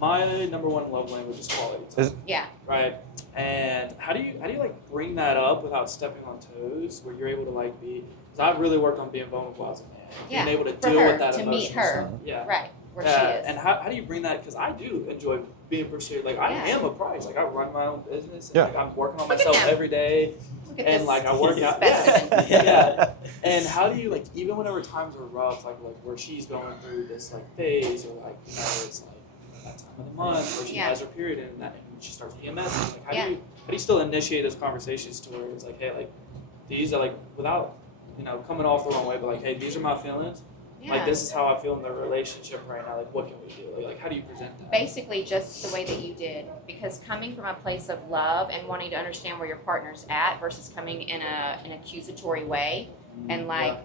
My number one love language is quality time. Yeah. Right. And how do you like bring that up without stepping on toes, where you're able to like be? Because I've really worked on being vulnerable as a man, Yeah. being able to For deal her, with that to emotional meet her. stuff. Yeah. Right. Where she is. And how do you bring that? Because I do enjoy being pursued. Like I Yeah. am a prize. Like I run my own business. And Yeah. like, I'm working on Look at myself him. every day. Look at And this like I work out. specimen. Yeah. And how do you like even whenever times are rough, like where she's going through this like phase, or like it's like that time of the month where she Yeah. has her period and she starts PMS. Like Yeah. how do you still initiate those conversations to where it's like, hey, like these are like without coming off the wrong way, but like, hey, these are my feelings. Yeah. Like this is how I feel in the relationship right now. Like what can we do? Like how do you present that? Basically just the way that you did, because coming from a place of love and wanting to understand where your partner's at versus coming in an accusatory way, and like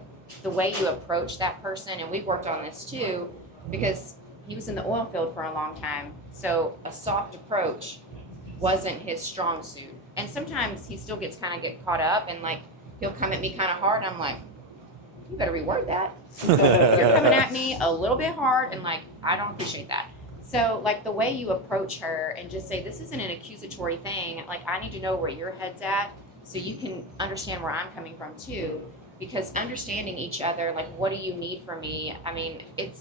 the way you approach that person, and we've worked on this too, because he was in the oil field for a long time, so a soft approach wasn't his strong suit. And sometimes he still get caught up, and like he'll come at me kind of hard, and I'm like, you better reword that. You're coming at me a little bit hard, and like I don't appreciate that. So like the way you approach her and just say, this isn't an accusatory thing, like I need to know where your head's at so you can understand where I'm coming from too, because understanding each other, like what do you need from me? I mean, it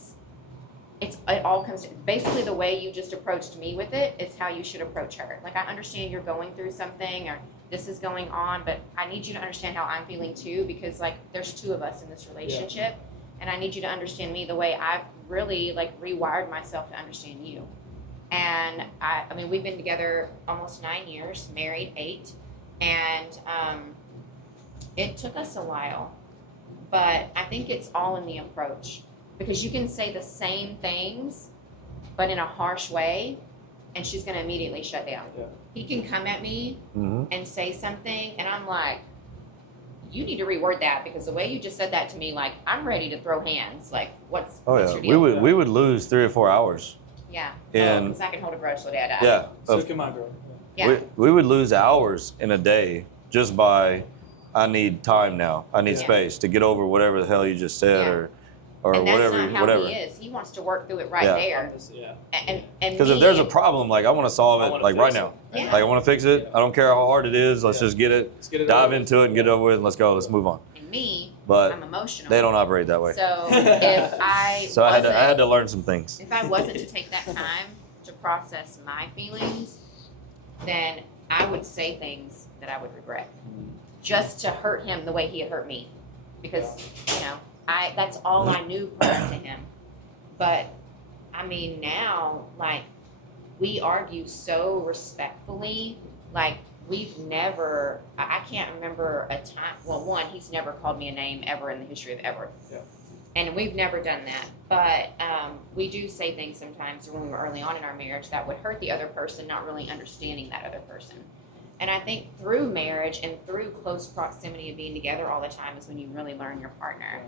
all comes to, basically the way you just approached me with it is how you should approach her. Like I understand you're going through something, or this is going on, but I need you to understand how I'm feeling too, because like there's two of us in this relationship, and I need you to understand me the way I've really like rewired myself to understand you. And I mean, we've been together almost 9 years, married 8, and it took us a while, but I think it's all in the approach, because you can say the same things, but in a harsh way, and she's gonna immediately shut down. Yeah. He can come at me Mhm. and say something, and I'm like, you need to reword that, because the way you just said that to me, like I'm ready to throw hands. Like what's Oh what's yeah, your we deal? would lose 3 or 4 hours. Yeah. And Because I can hold a grudge till dad dies. yeah, So of- come on, girl. Yeah. we would lose hours in a day just by, I need time now. I need Yeah. space to get over whatever the hell you just said, Yeah. or And that's whatever, not how whatever. he is. He wants to work through it right Yeah. there. Yeah. And Because if me there's a and- problem, like I want to solve I it wanna like fix right it. now. Yeah. Like I want to fix it. I don't care how hard it is. Let's Yeah. just get it, Let's get it dive over. into it, and get it over with, and let's go. Let's move on. and me, But I'm emotional. they don't operate that way. So if I So I wasn't, had to learn some things. if I wasn't to take that time to process my feelings, then I would say things that I would regret, just to hurt him the way he had hurt me, because that's all I knew prior to him. But I mean, now like we argue so respectfully, like we've never, I can't remember a time, well, one, he's never called me a name ever in the history of ever. Yeah. And we've never done that. But we do say things sometimes when we were early on in our marriage that would hurt the other person, not really understanding that other person. And I think through marriage and through close proximity of being together all the time is when you really learn your partner.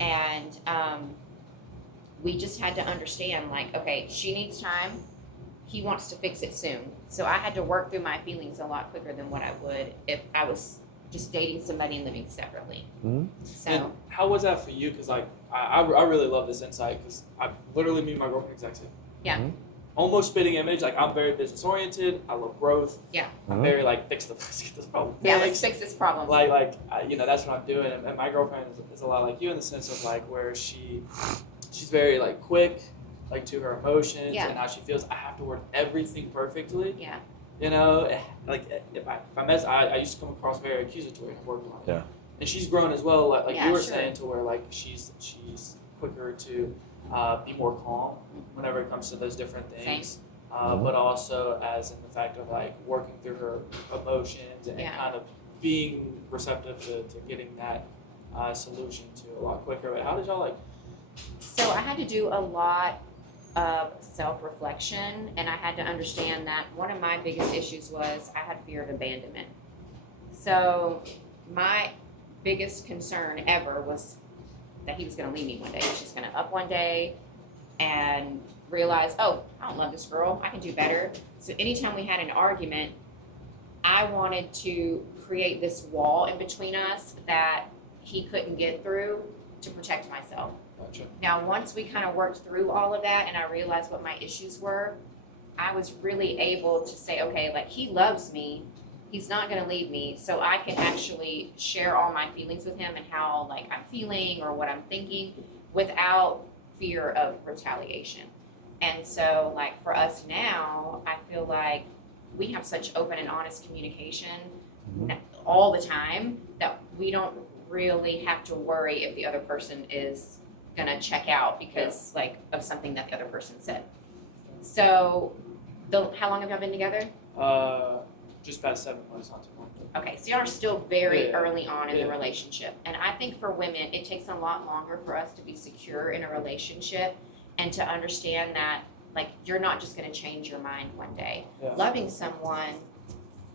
And we just had to understand, like, okay, she needs time. He wants to fix it soon. So I had to work through my feelings a lot quicker than what I would if I was just dating somebody and living separately. Mhm. So And how was that for you? Because like I really love this insight because I literally meet my girlfriend exact same. Yeah. Mhm. Almost spitting image. Like I'm very business oriented. I love growth. Yeah. I'm Mhm. very like let's get this problem yeah, fixed. let's fix this problem. You know, that's what I'm doing. And my girlfriend is a lot like you in the sense of like where she's very like quick, like to her emotions Yeah. and how she feels. I have to word everything perfectly. Yeah. You know, like if I mess, I used to come across very accusatory and work on it. Yeah. And she's grown as well, like Yeah, you were sure. saying, to where like she's quicker to be more calm whenever it comes to those different things. Mhm. But also as in the fact of like working through her emotions and Yeah. kind of being receptive to getting that solution to a lot quicker. But how did y'all like? So I had to do a lot of self-reflection, and I had to understand that one of my biggest issues was I had fear of abandonment. So my biggest concern ever was that he was going to leave me one day. He was just going to up one day and realize, oh, I don't love this girl. I can do better. So anytime we had an argument, I wanted to create this wall in between us that he couldn't get through to protect myself. Gotcha. Now, once we kind of worked through all of that and I realized what my issues were, I was really able to say, okay, like he loves me, he's not going to leave me, so I can actually share all my feelings with him and how like I'm feeling or what I'm thinking without fear of retaliation. And so like for us now, I feel like we have such open and honest communication all the time that we don't really have to worry if the other person is gonna check out because like of something that the other person said. So how long have y'all been together? Just past 7 months, not too long. Okay, so y'all are still very Yeah. early on in Yeah. the relationship. And I think for women, it takes a lot longer for us to be secure in a relationship and to understand that like you're not just gonna change your mind one day. Yeah. Loving someone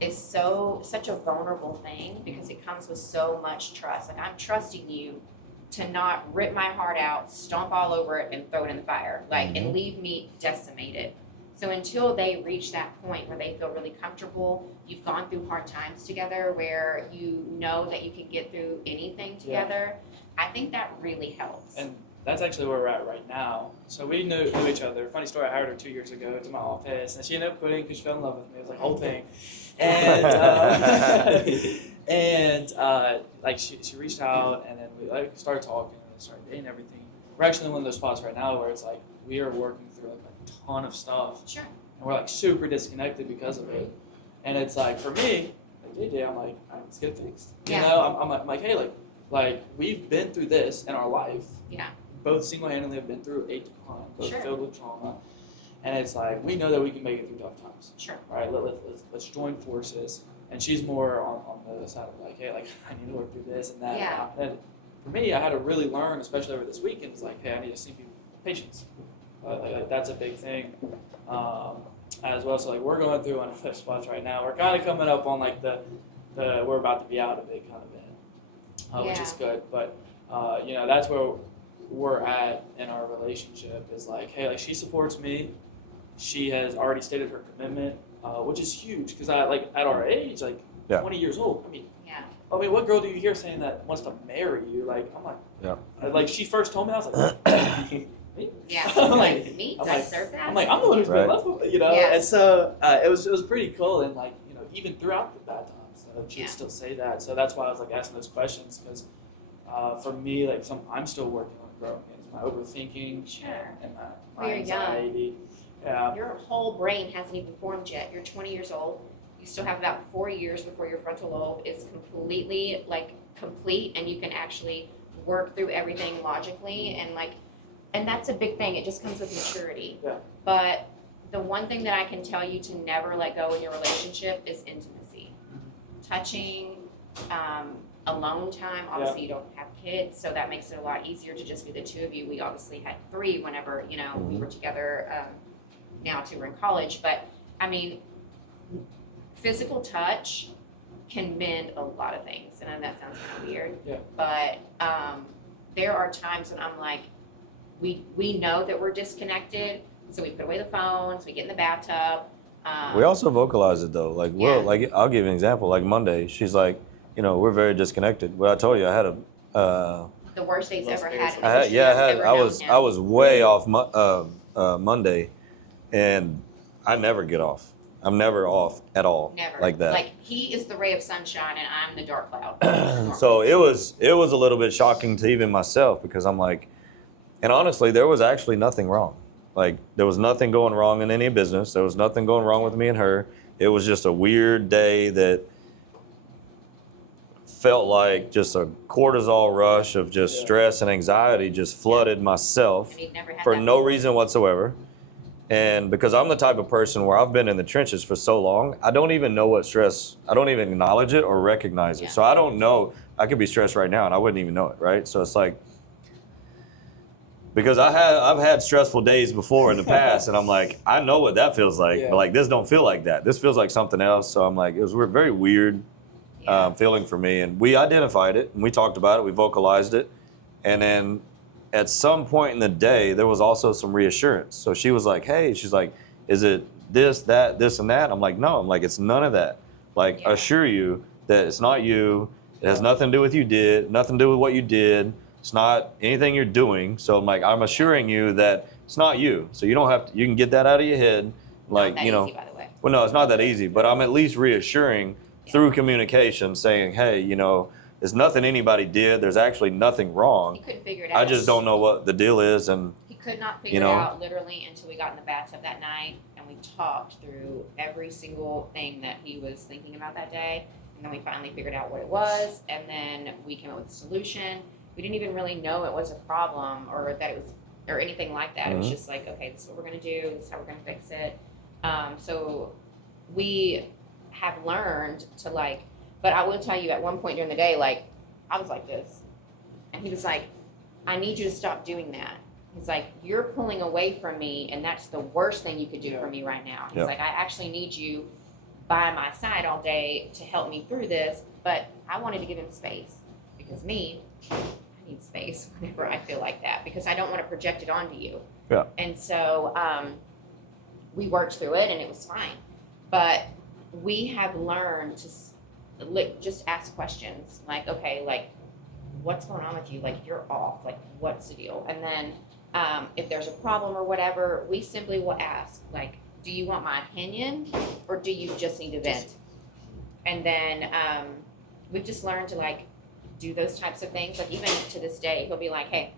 is such a vulnerable thing because it comes with so much trust. Like I'm trusting you to not rip my heart out, stomp all over it, and throw it in the fire, like and leave me decimated. So until they reach that point where they feel really comfortable, you've gone through hard times together where you know that you can get through anything together, I think that really helps. And that's actually where we're at right now. So we knew each other. Funny story, I hired her 2 years ago to my office, and she ended up quitting because she fell in love with me. It was like a whole thing. And like she reached out, and then we like started talking, and started dating everything. We're actually in one of those spots right now where it's like we are working through like a ton of stuff, Sure. and we're like super disconnected because of it. And it's like for me, like JJ, I'm like, all right, let's get it fixed. You Yeah. know, I'm like, hey, like we've been through this in our life. Yeah. Both single-handedly have been through a ton, both Sure. filled with trauma, and it's like we know that we can make it through tough times. Sure. Right? Let's join forces. And she's more on the other side of like, hey, like I need to work through this and that. Yeah. And for me, I had to really learn, especially over this weekend, is like, hey, I need to see people patience. Like that's a big thing as well. So like we're going through one of those spots right now. We're kind of coming up on like the we're about to be out of it kind of which is good. But you know, that's where we're at in our relationship is like, hey, like she supports me. She has already stated her commitment, which is huge because I like at our age, like 20 years old. I mean, what girl do you hear saying that wants to marry you? Like, I'm like, like she first told me, I was like, me? Yeah. I'm like me? I'm Do I like- deserve that? I'm like, I'm the one who's been left with, you know. Yeah. And so it was pretty cool, and like, you know, even throughout the bad times, she'd Yeah. still say that. So that's why I was like asking those questions because for me, like, I'm still working on growing. It's my overthinking Sure. and my You're young. anxiety. Yeah. Your whole brain hasn't even formed yet. You're 20 years old. You still have about 4 years before your frontal lobe is completely like complete and you can actually work through everything logically and that's a big thing. It just comes with maturity. Yeah. But the one thing that I can tell you to never let go in your relationship is intimacy. Touching, alone time. Obviously you don't have kids, so that makes it a lot easier to just be the two of you. We obviously had 3 whenever, you know, we were together. Now 2 we're in college, but I mean, physical touch can mend a lot of things, and I know that sounds kind of weird. Yeah. But there are times when I'm like, we know that we're disconnected, so we put away the phones, we get in the bathtub. We also vocalize it though. Like Yeah. I'll give you an example. Like Monday, she's like, we're very disconnected. Well, I told you I had The worst days Most ever days had. ever. I was way off Monday, and I never get off. I'm never off at all. Never. Like that. Like he is the ray of sunshine and I'm the dark cloud. So it was a little bit shocking to even myself, because I'm like, and honestly, there was actually nothing wrong. Like, there was nothing going wrong in any business. There was nothing going wrong with me and her. It was just a weird day that felt like just a cortisol rush of just stress and anxiety just flooded myself And he'd never had for that no before. reason whatsoever. And because I'm the type of person where I've been in the trenches for so long, I don't even know what stress, I don't even acknowledge it or recognize it. Yeah. So I don't know, I could be stressed right now and I wouldn't even know it, right? So it's like, because I've had stressful days before in the past, and I'm like, I know what that feels like, Yeah. but like this don't feel like that. This feels like something else. So I'm like, it was a very weird feeling for me, and we identified it and we talked about it, we vocalized it, and then at some point in the day there was also some reassurance. So she was like, hey, she's like, is it this, that, this, and that? I'm like, no. I'm like, it's none of that. Like, Yeah. I assure you that it's not you. It has nothing to do with you did, nothing to do with what you did. It's not anything you're doing. So I'm like, I'm assuring you that it's not you. So you don't have to, you can get that out of your head. Like, Not that easy, by the way. well, no, it's not that easy, but I'm at least reassuring through communication, saying, hey, there's nothing anybody did. There's actually nothing He wrong. couldn't figure it out. I just don't know what the deal is. And He could not figure it out literally until we got in the bathtub that night and we talked through every single thing that he was thinking about that day. And then we finally figured out what it was, and then we came up with a solution. We didn't even really know it was a problem or that it was or anything like that. It was just like, okay, this is what we're gonna do. This is how we're gonna fix it. So we have learned to but I will tell you, at one point during the day, I was like this, and he was like, I need you to stop doing that. He's like, you're pulling away from me, and that's the worst thing you could do for me right now. He's like, I actually need you by my side all day to help me through this, but I wanted to give him space, because I need space whenever I feel like that, because I don't want to project it onto you. Yeah. And so we worked through it and it was fine. But we have learned to just ask questions like, okay, what's going on with you? You're off. What's the deal? And then if there's a problem or whatever, we simply will ask, do you want my opinion or do you just need to vent? And then we've just learned to do those types of things. Even to this day, he'll be like, hey,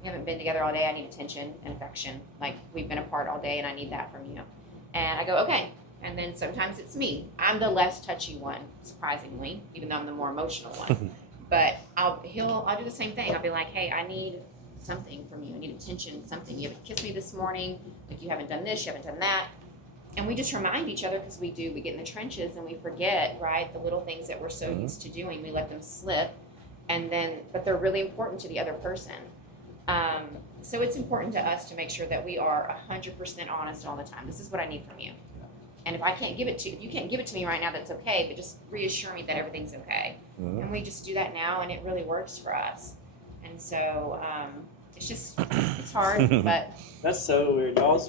we haven't been together all day. I need attention and affection. We've been apart all day and I need that from you. And I go, okay. And then sometimes it's me. I'm the less touchy one, surprisingly, even though I'm the more emotional one. But I'll do the same thing. I'll be like, hey, I need something from you. I need attention, something. You haven't kissed me this morning. You haven't done this, you haven't done that. And we just remind each other, because we get in the trenches and we forget, right, the little things that we're so used to doing. We let them slip, but they're really important to the other person. So it's important to us to make sure that we are 100% honest all the time. This is what I need from you. And if you can't give it to me right now, that's okay, but just reassure me that everything's okay. And we just do that now, and it really works for us. And so it's hard, but That's so weird. This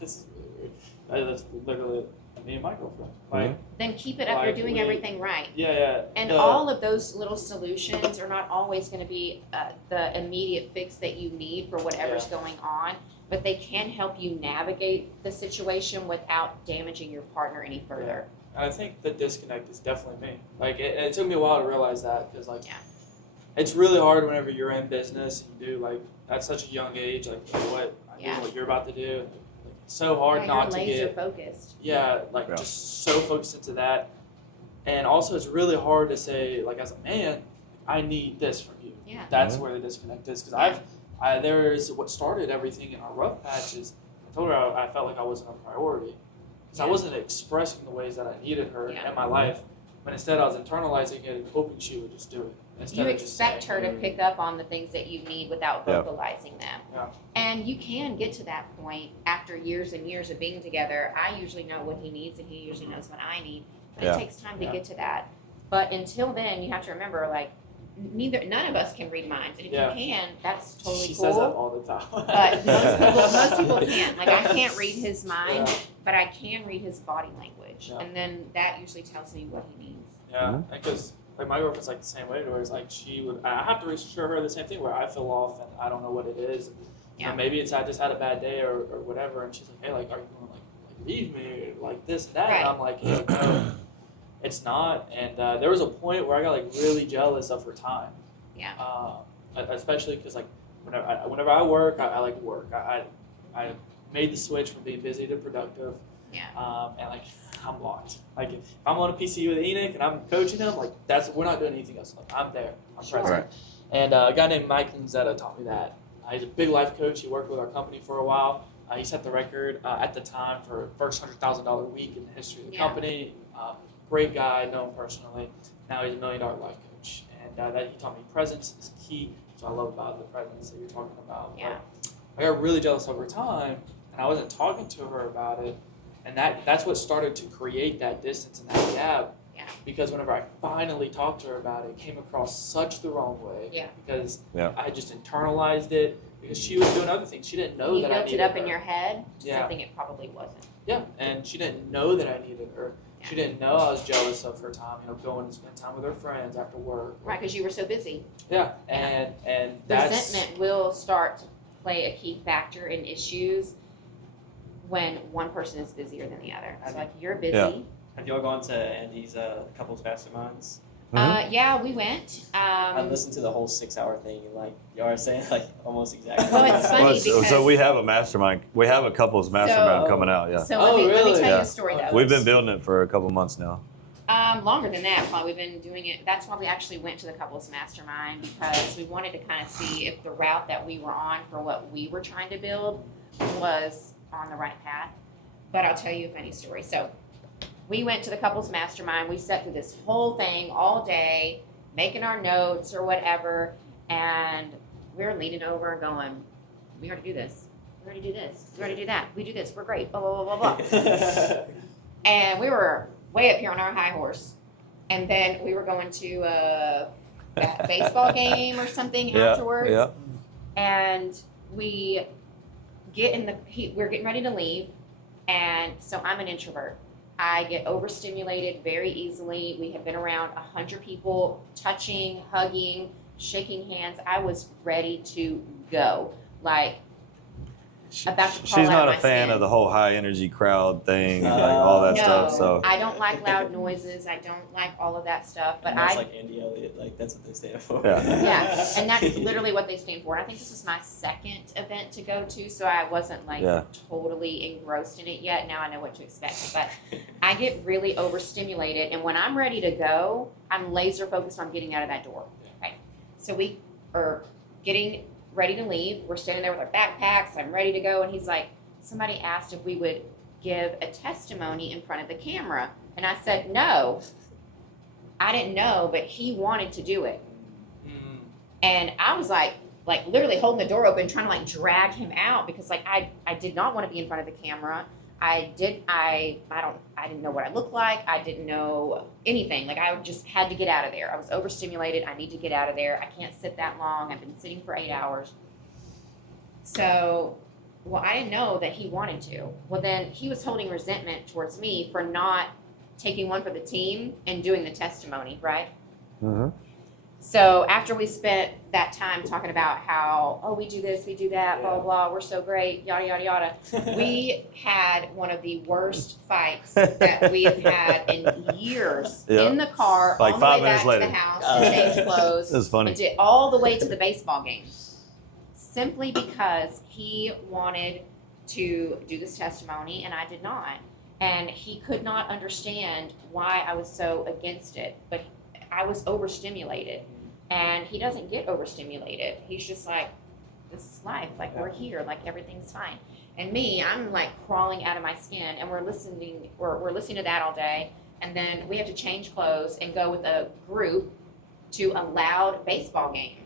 is really weird. That's literally me and my girlfriend. then keep it up. You're doing we- everything right. Yeah. And all of those little solutions are not always going to be the immediate fix that you need for whatever's going on, but they can help you navigate the situation without damaging your partner any further. And I think the disconnect is definitely me. It took me a while to realize that, because it's really hard whenever you're in business. You do at such a young age. You know what? I know what you're about to do. It's so hard not to you're laser get. focused. Just so focused into that. And also, it's really hard to say, as a man, I need this from you. Yeah. That's where the disconnect is, because there's what started everything in our rough patches. I told her I felt like I wasn't a priority, because I wasn't expressing the ways that I needed her in my life, but instead I was internalizing it and hoping she would just do it. Instead You of just expect saying, her to pick up on the things that you need without Yeah. vocalizing them. Yeah. And you can get to that point after years and years of being together. I usually know what he needs and he usually knows what I need. But Yeah. it takes time to get to that. But until then, you have to remember, none of us can read minds. And if Yeah. you can, that's totally She cool. says that all the time. But most people can't. I can't read his mind, but I can read his body language. Yeah. And then that usually tells me what he needs. Yeah, because like my girlfriend's like the same way, where it's like I have to reassure her the same thing, where I feel off and I don't know what it is. Yeah. Maybe it's I just had a bad day or whatever, and she's like, hey, like, are you going to like leave me like this and that? Right. And I'm like, hey, no, it's not. And there was a point where I got like really jealous of her time. Yeah. Especially because like whenever I work, I like work. I made the switch from being busy to productive. Yeah. And like I'm locked. Like if I'm on a PCU with Enoch and I'm coaching him, like we're not doing anything else. Like, I'm there. I'm Sure. present. Right. And a guy named Mike Lanzetta taught me that. He's a big life coach. He worked with our company for a while. He set the record at the time for first $100,000 week in the history of the Yeah. company. Great guy, know him personally. Now he's $1 million life coach. And that he taught me presence is key. So I love about the presence that you're talking about. Yeah. But I got really jealous over time, and I wasn't talking to her about it. And that's what started to create that distance and that gap. Yeah. Because whenever I finally talked to her about it, it came across such the wrong way. Yeah. Because Yeah. I had just internalized it. Because she was doing other things. She didn't know You that I built needed it up her. in your head, Yeah. something it probably wasn't. Yeah, and she didn't know that I needed her. She didn't know I was jealous of her time, going to spend time with her friends after work. Right, because you were so busy. Yeah, and that's Resentment will start to play a key factor in issues when one person is busier than the other. So like you're busy. Yeah. Have y'all gone to Andy's couples masterminds? Yeah, we went. I listened to the whole 6-hour thing, and like y'all are saying, like almost exactly. Well, it's funny Well, because so we have a mastermind. We have a couples mastermind So- coming out. Yeah, So Oh, let me really? tell you Yeah. a story though. we've been building it for a couple months now. Longer than that, probably. We've been doing it. That's why we actually went to the couples mastermind, because we wanted to kind of see if the route that we were on for what we were trying to build was on the right path. But I'll tell you a funny story. So we went to the couples mastermind. We sat through this whole thing all day, making our notes or whatever, and we were leaning over and going, we already do this. We already do this. We already do that. We do this. We're great. Blah, blah, blah, blah, blah. And we were way up here on our high horse. And then we were going to a baseball game or something afterwards. Yeah. And we get we're getting ready to leave. And so I'm an introvert. I get overstimulated very easily. We have been around 100 people, touching, hugging, shaking hands. I was ready to go. Like, about to crawl She's out not of a my fan skin. of the whole high energy crowd thing, like all that No, stuff. So I don't like loud noises. I don't like all of that stuff. But And that's I like Andy Elliott, like that's what they stand for. Yeah. yeah, and that's literally what they stand for. And I think this is my second event to go to, so I wasn't like Yeah. totally engrossed in it yet. Now I know what to expect. But I get really overstimulated, and when I'm ready to go, I'm laser focused on getting out of that door. Okay, so we are getting ready to leave. We're standing there with our backpacks. I'm ready to go, and he's like, somebody asked if we would give a testimony in front of the camera, and I said no. I didn't know, but he wanted to do it. And I was like literally holding the door open, trying to like drag him out, because like I did not want to be in front of the camera. I didn't know what I looked like. I didn't know anything. Like I just had to get out of there. I was overstimulated. I need to get out of there. I can't sit that long. I've been sitting for 8 hours. So, well, I didn't know that he wanted to. Well, then he was holding resentment towards me for not taking one for the team and doing the testimony, right? Mhm. So after we spent that time talking about how, oh, we do this, we do that, blah, blah, blah, we're so great, yada, yada, yada, we had one of the worst fights that we've had in years Yeah. in the car, Like all the 5 way minutes back to later. the house to change clothes, This is funny. and did all the way to the baseball game, simply because he wanted to do this testimony and I did not. And he could not understand why I was so against it, but I was overstimulated, and he doesn't get overstimulated. He's just like, this is life. Like, we're here. Like, everything's fine. And me, I'm like crawling out of my skin, and we're listening to that all day, and then we have to change clothes and go with a group to a loud baseball game.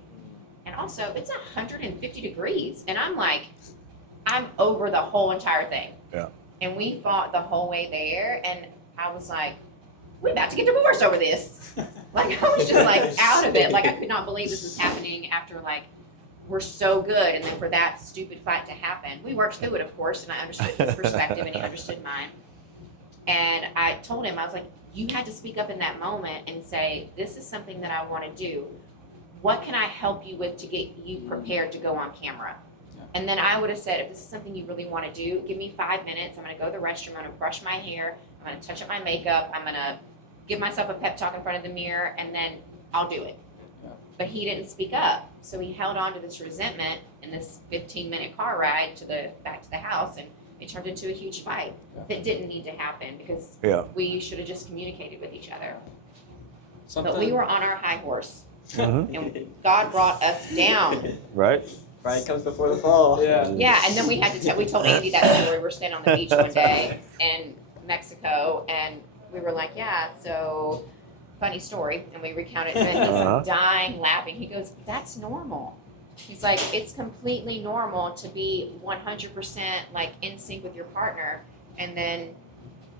And also, it's 150 degrees, and I'm over the whole entire thing. Yeah. And we fought the whole way there, and I was like, we're about to get divorced over this. Like, I was just like out of it. Like, I could not believe this was happening after like we're so good, and then for that stupid fight to happen. We worked through it, of course, and I understood his perspective and he understood mine. And I told him, I was like, you had to speak up in that moment and say, this is something that I want to do. What can I help you with to get you prepared to go on camera? Yeah. And then I would have said, if this is something you really want to do, give me 5 minutes. I'm going to go to the restroom. I'm going to brush my hair. I'm going to touch up my makeup. I'm going to give myself a pep talk in front of the mirror, and then I'll do it. Yeah. But he didn't speak up. So he held on to this resentment in this 15-minute car ride back to the house, and it turned into a huge fight that didn't need to happen because we should have just communicated with each other. But we were on our high horse, and God brought us down. Right? Pride comes before the fall. Yeah. Yeah, and then we had to we told Andy that story. We're standing on the beach one day in Mexico, and we were like, yeah, so funny story, and we recounted, and he's like dying laughing. He goes, that's normal. He's like, it's completely normal to be 100% like in sync with your partner and then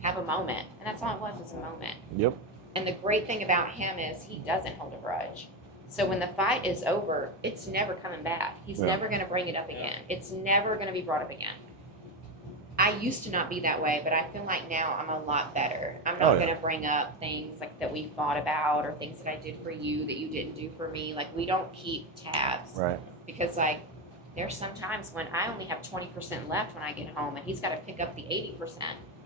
have a moment. And that's all it was a moment. Yep. And the great thing about him is he doesn't hold a grudge. So when the fight is over, it's never coming back. He's never going to bring it up again. It's never going to be brought up again. I used to not be that way, but I feel like now I'm a lot better. I'm not going to bring up things like that we fought about or things that I did for you that you didn't do for me. Like, we don't keep tabs. Right. Because, like, there's some times when I only have 20% left when I get home, and he's got to pick up the 80%,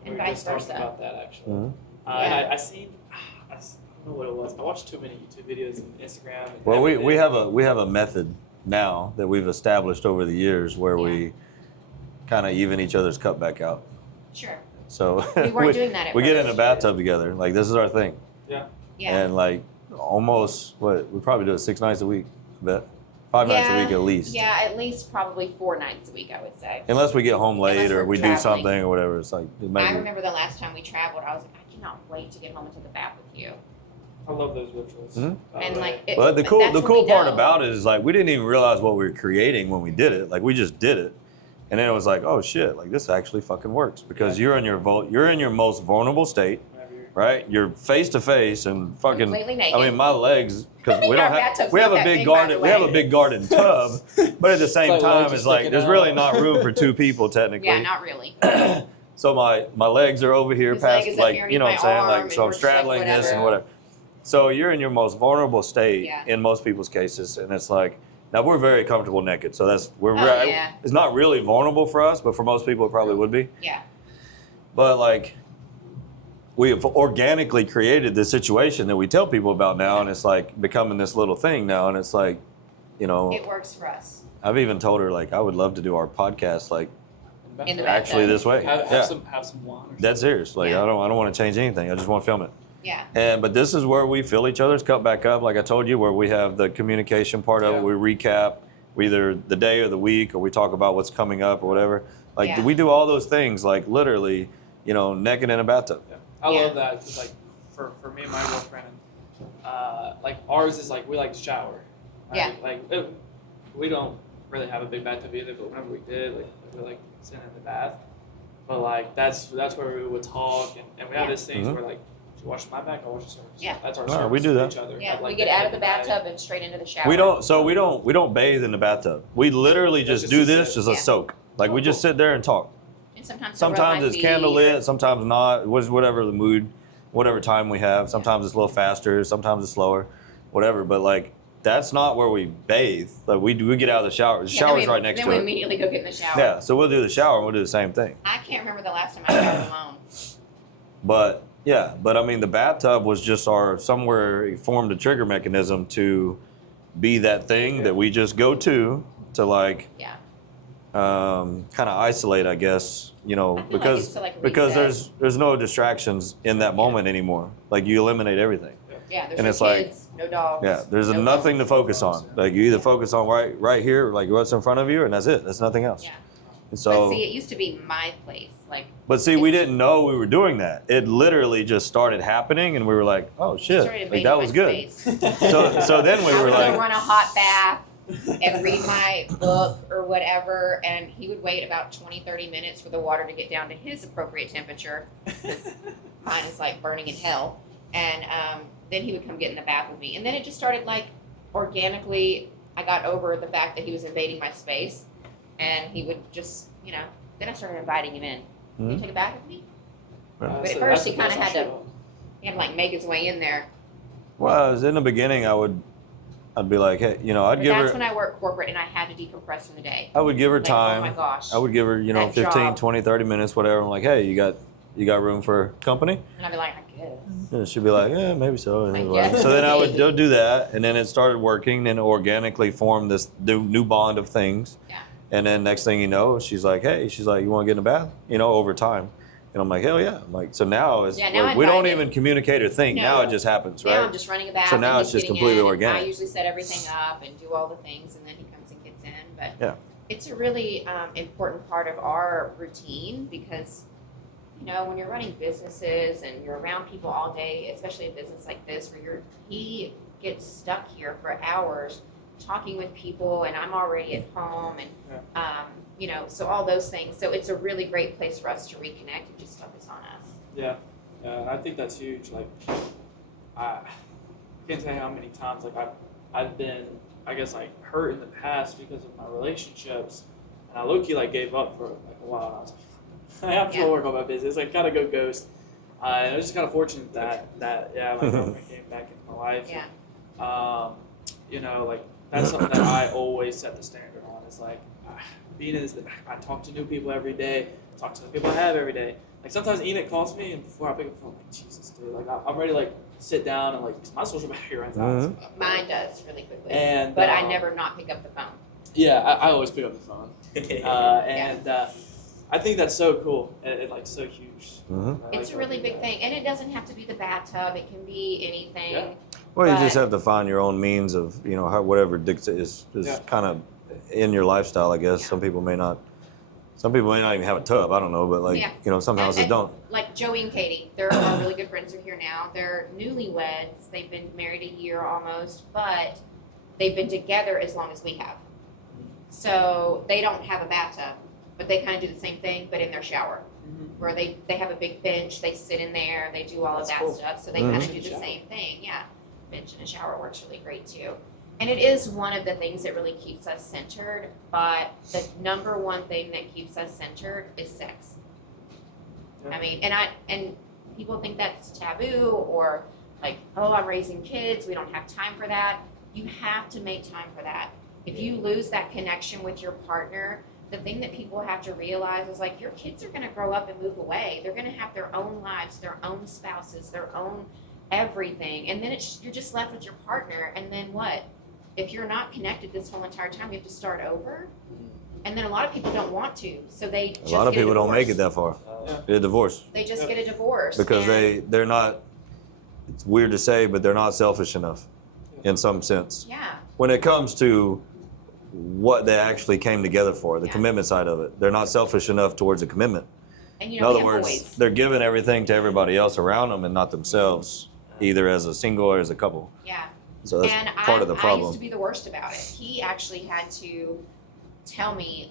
and We vice just talked versa. about that actually. Mhm. And I don't know what it was. I watched too many YouTube videos and Instagram. And Well, everything. we have a method now that we've established over the years where we kind of even each other's cut back out. Sure. So We weren't doing that at we get in a first. bathtub together. Like, this is our thing. Yeah. And like almost we probably do it 6 nights a week. I bet 5 nights a week at least. Yeah, at least probably 4 nights a week, I would say. Unless we get home late Unless or we're we do traveling. something or whatever. It's like I remember the last time we traveled, I was like, I cannot wait to get home and take a bath with you. I love those rituals. Mhm. And like, But the that's cool when we part know. about it is like we didn't even realize what we were creating when we did it. Like, we just did it, and then it was like, oh shit, like this actually fucking works because you're in your most vulnerable state, right? You're face to face and fucking. Completely naked. I mean, my legs because we Our don't have bathtub's we have not a that big big, by garden the we have a way. big garden tub, but at the same It's like time legs it's are like sticking there's out. really not room for 2 people technically. Yeah, not really. So my legs are over here His past leg is up like here you know what I'm underneath saying my arm, like and so I'm we're just like, straddling this and whatever. whatever. So you're in your most vulnerable state Yeah. in most people's cases, and it's like now we're very comfortable naked, so yeah. it's not really vulnerable for us, but for most people it probably would be. Yeah. But like we have organically created this situation that we tell people about now, and it's like becoming this little thing now, and it's like, you know, It works for us. I've even told her like I would love to do our podcast like In the actually bathtub. this way. Have Yeah, some wine. Or dead serious. Like Yeah. I don't want to change anything. I just want to film it. Yeah. But this is where we fill each other's cup back up, like I told you, where we have the communication part of it. Yeah. We recap either the day or the week, or we talk about what's coming up or whatever. Like Yeah. we do all those things, like literally, you know, naked in a bathtub. Yeah. I love that because like for me and my girlfriend, like ours is like we like to shower. Right? Yeah. Like we don't really have a big bathtub either, but whenever we did, like we like sitting in the bath. But like that's where we would talk and we have Yeah. this thing Mhm. where like you wash my back, I wash yours. Yeah. That's our No, service we do to that. each other. Yeah, at, like, we get the out end of the night. bathtub and straight into the shower. We don't bathe in the bathtub. We literally Yeah, just just do to this sit. as a Yeah. soak. Like we just sit there and talk. And sometimes Sometimes it's candlelit, sometimes not. Whatever the mood, whatever time we have. Sometimes it's a little faster, sometimes it's slower, whatever. But like that's not where we bathe. Like we get out of the shower. The shower's right next then to we it. immediately go get in the shower. Yeah, so we'll do the shower and we'll do the same thing. I can't remember the last time I showered alone. But yeah, but I mean the bathtub was just somewhere it formed a trigger mechanism to be that thing that we just go to like Yeah. kind of isolate, I guess, you know, I feel like because it's to, like, because reset. there's no distractions in that moment anymore. Like you eliminate everything. Yeah, there's And no it's like- kids, no dogs. Yeah, there's no nothing to phones. focus on. Like you either focus on right here, like what's in front of you, and that's it. That's nothing else. Yeah. And so, But see, it used to be my place. Like, but see, we didn't know we were doing that. It literally just started happening, and we were like, "Oh shit, started like invading that my was good." space. So then we I were would go like, run a hot bath and read my book or whatever, and he would wait about 20, 30 minutes for the water to get down to his appropriate temperature, 'cause mine is like burning in hell. And then he would come get in the bath with me. And then it just started like organically, I got over the fact that he was invading my space, and he would just, you know, then I started inviting him in. Can you Mhm. take a bath with me? Right. But at first he kinda had to- He had to like make his way in there. Well, in the beginning, I'd be like, hey, I'd But give that's her, when I worked corporate and I had to decompress from the day. I would give her Like, time. oh my gosh. I would give her, That 15, job. 20, 30 minutes, whatever. I'm like, hey, you got room for company? And I'd be like, I guess. And she'd be like, yeah, maybe so. And I like, guess. so then I would do that, and then it started working, and it organically formed this new bond of things. Yeah. And then next thing you know, she's like, hey, you want to get in the bath? Over time. And I'm like, hell yeah. I'm like, so now it's Yeah, now we I don't invite even communicate or think. No. Now it just happens, Now I'm right? just running a bath. So now and it's he's just getting completely in. organic. I usually set everything up and do all the things, and then he comes and gets in. But Yeah. it's a really important part of our routine because, when you're running businesses and you're around people all day, especially a business like this where he gets stuck here for hours talking with people, and I'm already at home, and so all those things. So it's a really great place for us to reconnect and just focus on us. Yeah, I think that's huge. Like, I can't tell you how many times I've been, I guess, hurt in the past because of my relationships, and I low-key gave up for a while. And I was like, I have to work on my business. I kind of go ghost. And I was just kind of fortunate that my girlfriend came back into my life. Yeah. That's something that I always set the standard on. It's being in I talk to new people every day. Talk to the people I have every day. Sometimes Enoch calls me, and before I pick up the phone, I'm like, Jesus, dude, I'm ready to sit down and cause my social battery runs out. Mhm. Mine does really quickly. But I never not pick up the phone. Yeah, I always pick up the phone. I think that's so cool and so huge. Mhm. It's a really big thing, and it doesn't have to be the bathtub. It can be anything. Yeah. Well, you But- just have to find your own means of, how whatever is Yeah. kind of in your lifestyle, I guess. Yeah. Some people may not even have a tub. I don't know, but Yeah. some houses And- don't. Like Joey and Katie, they're our really good friends. They're here now. They're newlyweds. They've been married a year almost, but they've been together as long as we have. So they don't have a bathtub, but they kind of do the same thing, but in their shower, where they have a big bench. They sit in there. They do all That's of that cool. stuff. So they Mhm. kind of do the Shower. same thing. Yeah, bench and a shower works really great too. And it is one of the things that really keeps us centered. But the number one thing that keeps us centered is sex. Yeah. I mean, and people think that's taboo or oh, I'm raising kids. We don't have time for that. You have to make time for that. If you lose that connection with your partner, the thing that people have to realize is your kids are going to grow up and move away. They're going to have their own lives, their own spouses, their own everything. And then you're just left with your partner. And then what? If you're not connected this whole entire time, you have to start over. And then a lot of people don't want to, so they just A lot of get people don't make it divorce. that far. Yeah. They're divorced They just get a divorce because and- they're not. It's weird to say, but they're not selfish enough, in some sense. Yeah. When it comes to what they actually came together for, the Yeah. commitment side of it, they're not selfish enough towards a commitment. And In we other have words, boys. they're giving everything to everybody else around them and not themselves, either as a single or as a couple. Yeah. So that's And part of the I used problem. to be the worst about it. He actually had to tell me,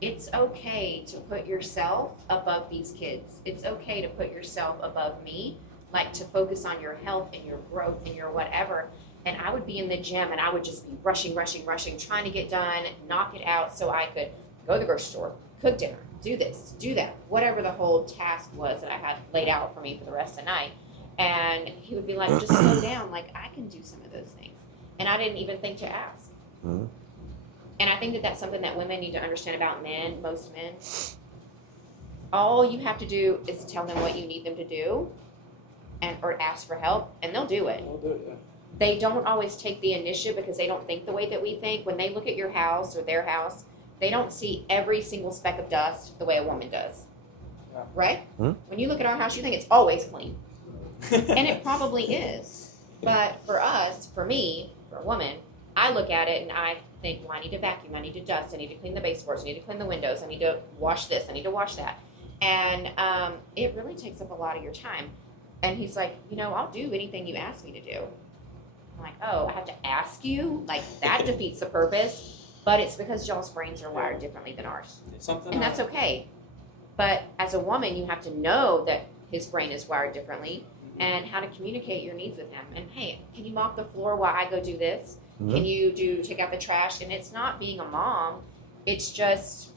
it's okay to put yourself above these kids. It's okay to put yourself above me, to focus on your health and your growth and your whatever. And I would be in the gym and I would just be rushing, trying to get done, knock it out so I could go to the grocery store, cook dinner, do this, do that, whatever the whole task was that I had laid out for me for the rest of the night. And he would be like, just slow down. I can do some of those things. And I didn't even think to ask. Mhm. And I think that that's something that women need to understand about men, most men. All you have to do is tell them what you need them to do or ask for help, and they'll do it. We'll do it, yeah. They don't always take the initiative because they don't think the way that we think. When they look at your house or their house, they don't see every single speck of dust the way a woman does. Yeah. Right? Hmm? When you look at our house, you think it's always clean. And it probably is. But for us, for me, for a woman, I look at it and I think, well, I need to vacuum, I need to dust, I need to clean the baseboards, I need to clean the windows, I need to wash this, I need to wash that. And it really takes up a lot of your time. And he's like, I'll do anything you ask me to do. I'm like, oh, I have to ask you? That defeats the purpose. But it's because y'all's brains are wired differently than ours. Something. And that's okay. But as a woman, you have to know that his brain is wired differently and how to communicate your needs with him. And hey, can you mop the floor while I go do this? Mhm. Can you take out the trash? And it's not being a mom. It's just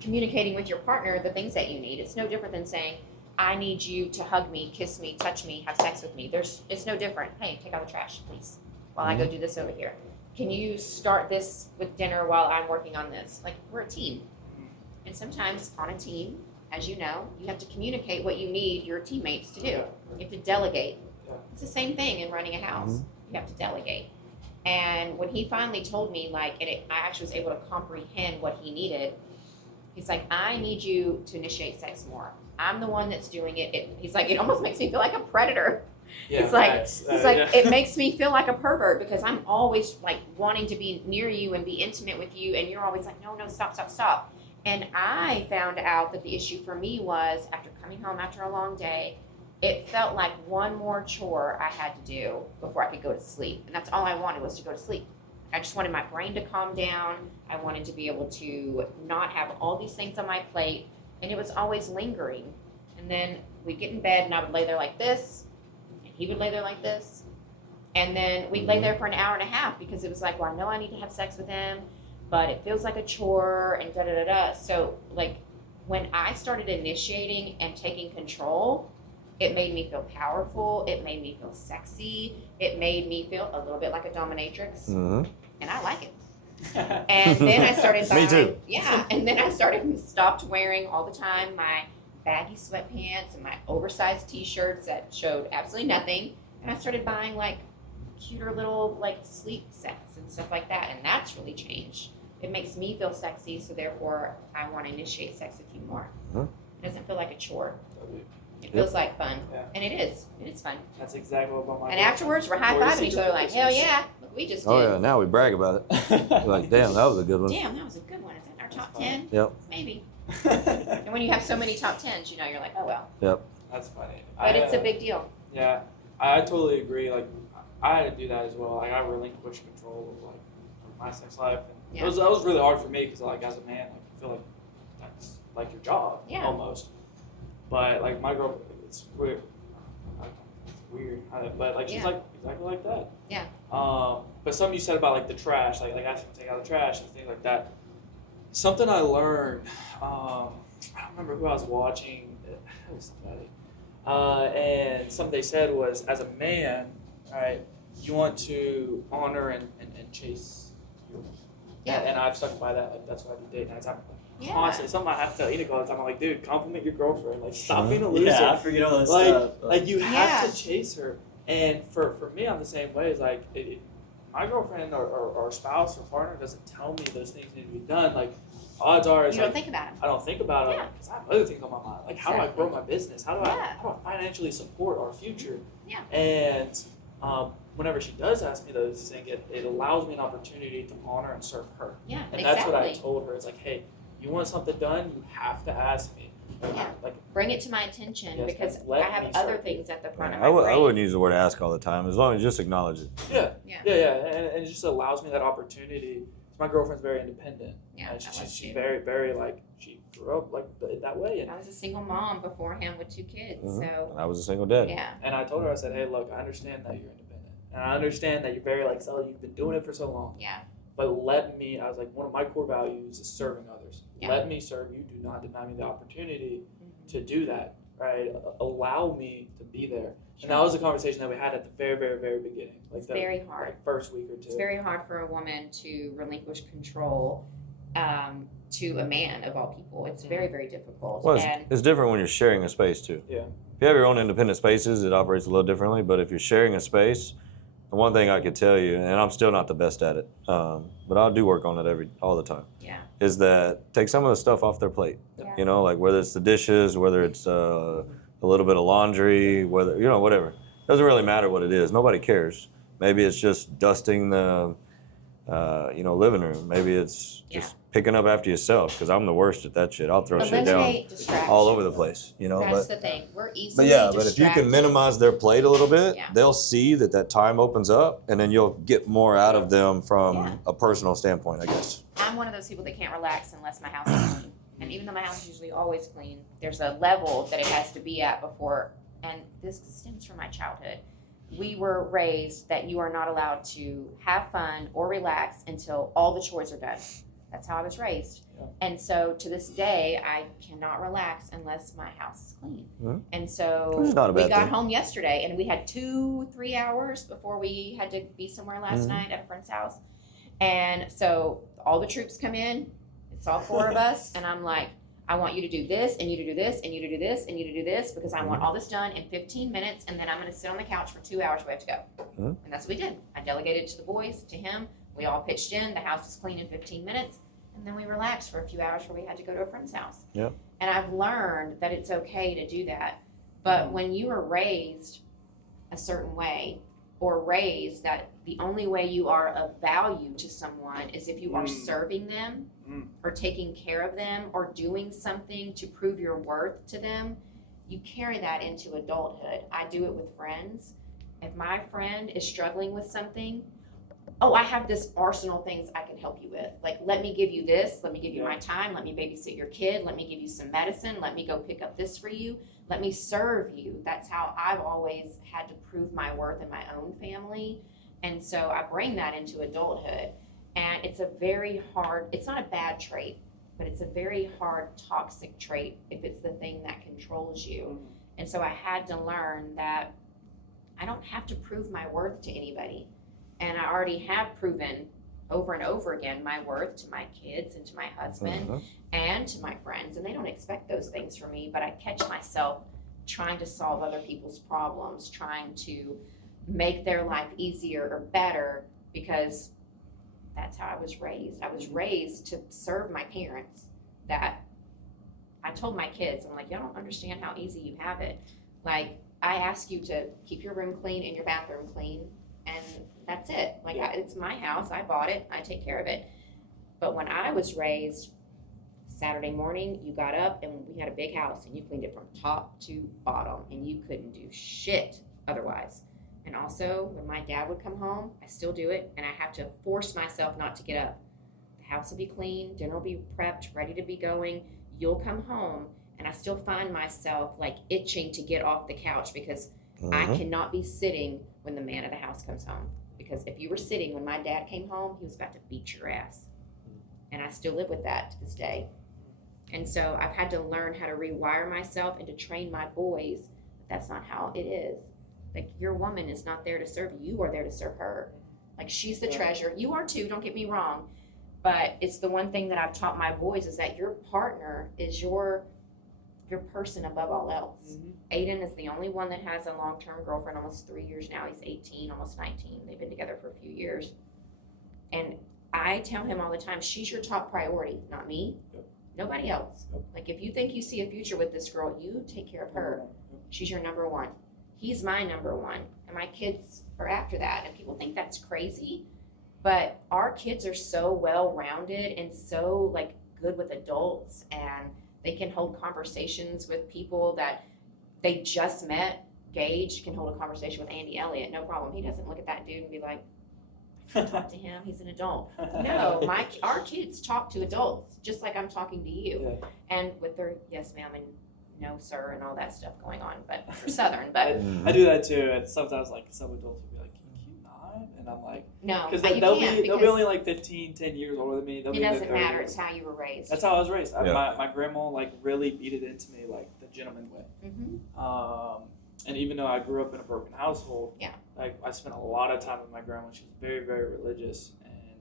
communicating with your partner the things that you need. It's no different than saying, I need you to hug me, kiss me, touch me, have sex with me. It's no different. Hey, take out the trash, please, while I go do this over here. Can you start this with dinner while I'm working on this? Like, we're a team. And sometimes on a team, as you know, you have to communicate what you need your teammates to do. You have to delegate. It's the same thing in running a house. You have to delegate. And when he finally told me, like, I actually was able to comprehend what he needed, he's like, I need you to initiate sex more. I'm the one that's doing it. He's like, it almost makes me feel like a predator. Yeah, It's like, nice. it's like, it makes me feel like a pervert because I'm always like wanting to be near you and be intimate with you. And you're always like, no, stop, stop, stop. And I found out that the issue for me was after coming home after a long day, it felt like one more chore I had to do before I could go to sleep. And that's all I wanted was to go to sleep. I just wanted my brain to calm down. I wanted to be able to not have all these things on my plate. And it was always lingering. And then we'd get in bed and I would lay there like this. And he would lay there like this. And then we'd lay there for an hour and a half because it was like, well, I know I need to have sex with him, but it feels like a chore and da-da-da-da. So like when I started initiating and taking control, it made me feel powerful. It made me feel sexy. It made me feel a little bit like a dominatrix. And I like it. And then I started buying. Me too. Yeah. And then I stopped wearing all the time my baggy sweatpants and my oversized t-shirts that showed absolutely nothing. And I started buying like cuter little like sleep sets and stuff like that. And that's really changed. It makes me feel sexy. So therefore I want to initiate sex with you more. It doesn't feel like a chore. It feels like fun. Yeah. And it is. It is fun. That's exactly what my And afterwards, we're high-fiving each other like, hell yeah, look, we just did. Oh yeah, now we brag about it. We're like, damn, that was a good one. Damn, that was a good one. Is that our top 10? Yep. Maybe. And when you have so many top 10s, you're like, oh well. Yep. That's funny. But it's a big deal. Yeah, I totally agree. Like, I had to do that as well. Like, I relinquished control of like my sex life, and Yeah. that was really hard for me because like as a man, like I feel like that's like your job almost. But like my girl, it's weird. It's weird, but like she's like exactly like that. Yeah. But something you said about like the trash, like asking to take out the trash and things like that. Something I learned. I don't remember who I was watching. It was somebody. And something they said was, as a man, right, you want to honor and chase you. Yeah. And I've stuck by that. Like that's why I do date nights. I'm Yeah. constantly something I have to tell Enoch all the time. I'm like, dude, compliment your girlfriend. Like, stop being a loser. Yeah, I forget all this stuff. Like you have to chase her. And for me, I'm the same way. It's like my girlfriend or spouse or partner doesn't tell me those things need to be done. Like odds are, You don't think about them. I don't think about it because I have other things on my mind. Like, how do I grow my business? How do Yeah. I financially support our future? Yeah. And whenever she does ask me those things, it allows me an opportunity to honor and serve her. Yeah, And exactly. that's what I told her. It's like, hey, you want something done, you have to ask me. Yeah. Like, Bring it to my attention Yes, because let I have me other serve you. things at the front of I my brain. wouldn't use the word ask all the time, as long as you just acknowledge it. yeah. Yeah. And it just allows me that opportunity. My girlfriend's very independent. Yeah, And that was she's too. very, very like she grew up like that way. I was a single mom before him with 2 kids, Mhm. so I was a single dad. yeah. And I told her, I said, hey, look, I understand that you're independent. And I understand that you're very like, so you've been doing it for so long. Yeah. But I was like, one of my core values is serving others. Yeah. Let me serve you. Do not deny me the opportunity to do that, right? Allow me to be there. And that was a conversation that we had at the very, very, very beginning. Like It's very hard. Like first week or two. It's very hard for a woman to relinquish control to a man of all people. It's very, very difficult. Well, And it's different when you're sharing a space too. Yeah. If you have your own independent spaces, it operates a little differently. But if you're sharing a space, the one thing I could tell you, and I'm still not the best at it, but I'll do work on it all the time, yeah, is that take some of the stuff off their plate. Yeah. You know, like whether it's the dishes, whether it's a little bit of laundry, whether, you know, whatever. Doesn't really matter what it is. Nobody cares. Maybe it's just dusting the, living room. Maybe it's just picking up after yourself, because I'm the worst at that shit. I'll throw shit down eliminate distractions. all over the place, you know. That's But, the thing. We're but easily yeah, but if you distracted. can minimize their plate a little bit, Yeah. they'll see that time opens up, and then you'll get more out of them from Yeah. a personal standpoint, I guess. I'm one of those people that can't relax unless my house is clean. And even though my house is usually always clean, there's a level that it has to be at before, and this stems from my childhood. We were raised that you are not allowed to have fun or relax until all the chores are done. That's how I was raised. Yeah. And so to this day, I cannot relax unless my house is clean. Mhm. And so Which is not a we bad got thing. home yesterday and we had 2-3 hours before we had to be somewhere last Mhm. night at a friend's house. And so all the troops come in, it's all 4 of us, and I'm like, I want you to do this, and you to do this, and you to do this, and you to do this, because I want all this done in 15 minutes, and then I'm gonna sit on the couch for 2 hours, we have to go. Mhm. And that's what we did. I delegated to the boys, to him, we all pitched in, the house was clean in 15 minutes, and then we relaxed for a few hours before we had to go to a friend's house. Yep. And I've learned that it's okay to do that, but when you are raised a certain way, or raised that the only way you are of value to someone is if you are serving them or taking care of them or doing something to prove your worth to them, you carry that into adulthood. I do it with friends. If my friend is struggling with something, oh, I have this arsenal of things I can help you with. Like, let me give you this, let me give you my time, let me babysit your kid, let me give you some medicine, let me go pick up this for you, let me serve you. That's how I've always had to prove my worth in my own family. And so I bring that into adulthood. And it's a very hard, it's not a bad trait, but it's a very hard toxic trait if it's the thing that controls you. And so I had to learn that I don't have to prove my worth to anybody. And I already have proven over and over again my worth to my kids and to my husband Mhm. and to my friends. And they don't expect those things from me, but I catch myself trying to solve other people's problems, trying to make their life easier or better because that's how I was raised. I was raised to serve my parents. That I told my kids, I'm like, y'all don't understand how easy you have it. Like, I ask you to keep your room clean and your bathroom clean, and that's it. Like, it's my house. I bought it. I take care of it. But when I was raised, Saturday morning, you got up and we had a big house and you cleaned it from top to bottom and you couldn't do shit otherwise. And also, when my dad would come home, I still do it, and I have to force myself not to get up. The house will be clean, dinner will be prepped, ready to be going. You'll come home, and I still find myself like itching to get off the couch because I Mhm. cannot be sitting when the man of the house comes home. Because if you were sitting when my dad came home, he was about to beat your ass. And I still live with that to this day. And so I've had to learn how to rewire myself and to train my boys that that's not how it is. Like, your woman is not there to serve you, you are there to serve her. Like, she's the treasure. You are too, don't get me wrong. But it's the one thing that I've taught my boys is that your partner is your person above all else. Aiden is the only one that has a long-term girlfriend, almost 3 years now. He's 18, almost 19. They've been together for a few years. And I tell him all the time, she's your top priority, not me. Nobody else. Like, if you think you see a future with this girl, you take care of her. She's your number one. He's my number one. And my kids are after that. And people think that's crazy. But our kids are so well-rounded and so, like, good with adults. And they can hold conversations with people that they just met. Gage can hold a conversation with Andy Elliott, no problem. He doesn't look at that dude and be like, I can talk to him, he's an adult. No, our kids talk to adults, just like I'm talking to you. And with their yes ma'am and no sir and all that stuff going on, but for Southern. But I do that too, and sometimes like some adults will be like, "Can you not?" And I'm like, no, because you they'll can't, be only like 15, 10 years older than me. They'll it be in their doesn't matter. 30s. It's how you were raised. That's how I was raised. Yeah. My grandma like really beat it into me like the gentleman way. And even though I grew up in a broken household, like I spent a lot of time with my grandma. She was very, very religious,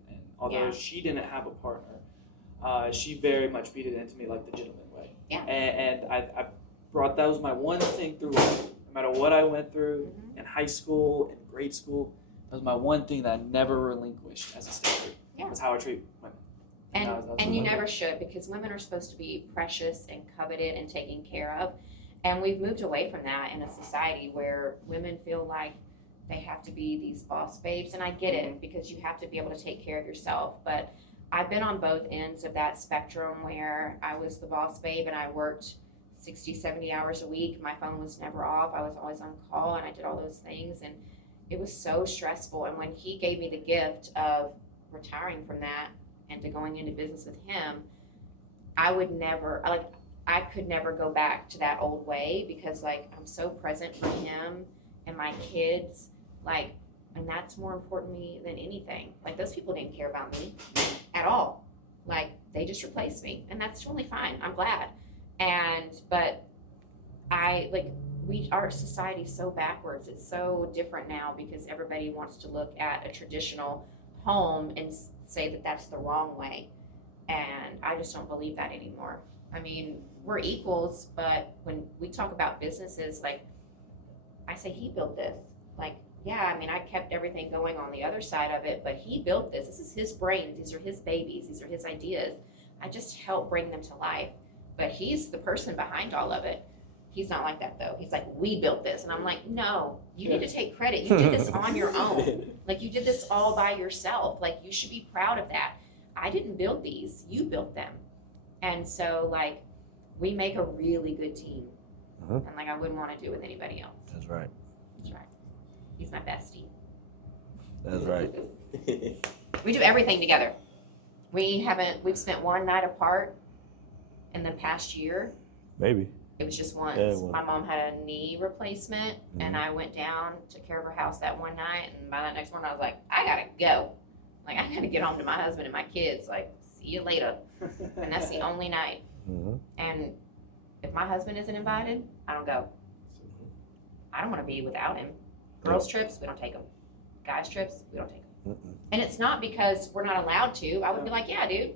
and although she didn't have a partner, she very much beat it into me like the gentleman way. Yeah. And I brought, that was my one thing through life. No matter what I went through in high school, in grade school, that was my one thing that I never relinquished as a standard. Yeah. That's how I treat women. And you never should, because women are supposed to be precious and coveted and taken care of. And we've moved away from that in a society where women feel like they have to be these boss babes. And I get it, because you have to be able to take care of yourself. But I've been on both ends of that spectrum where I was the boss babe and I worked 60, 70 hours a week. My phone was never off. I was always on call and I did all those things. And it was so stressful. And when he gave me the gift of retiring from that and to going into business with him, I could never go back to that old way, because like I'm so present for him and my kids, like, and that's more important to me than anything. Like, those people didn't care about me at all. Like, they just replaced me, and that's totally fine. I'm glad. But our society's so backwards. It's so different now because everybody wants to look at a traditional home and say that that's the wrong way. And I just don't believe that anymore. I mean, we're equals, but when we talk about businesses, like, I say he built this. Like, yeah, I mean, I kept everything going on the other side of it, but he built this. This is his brains. These are his babies. These are his ideas. I just help bring them to life. But he's the person behind all of it. He's not like that, though. He's like, we built this. And I'm like, no, you need to take credit. You did this on your own. Like, you did this all by yourself. Like, you should be proud of that. I didn't build these. You built them. And so, like, we make a really good team. And, like, I wouldn't want to do it with anybody else. That's right. That's right. He's my bestie. That's right. We do everything together. We've spent one night apart in the past year. Maybe. It was just once. Yeah, well. My mom had a knee replacement, and I went down, took care of her house that one night, and by that next morning I was like, I gotta go. Like, I gotta get home to my husband and my kids. Like, see you later. And that's the only night. And if my husband isn't invited, I don't go. I don't want to be without him. Girls' trips, we don't take them. Guys' trips, we don't take them. And it's not because we're not allowed to. I would be like, yeah, dude,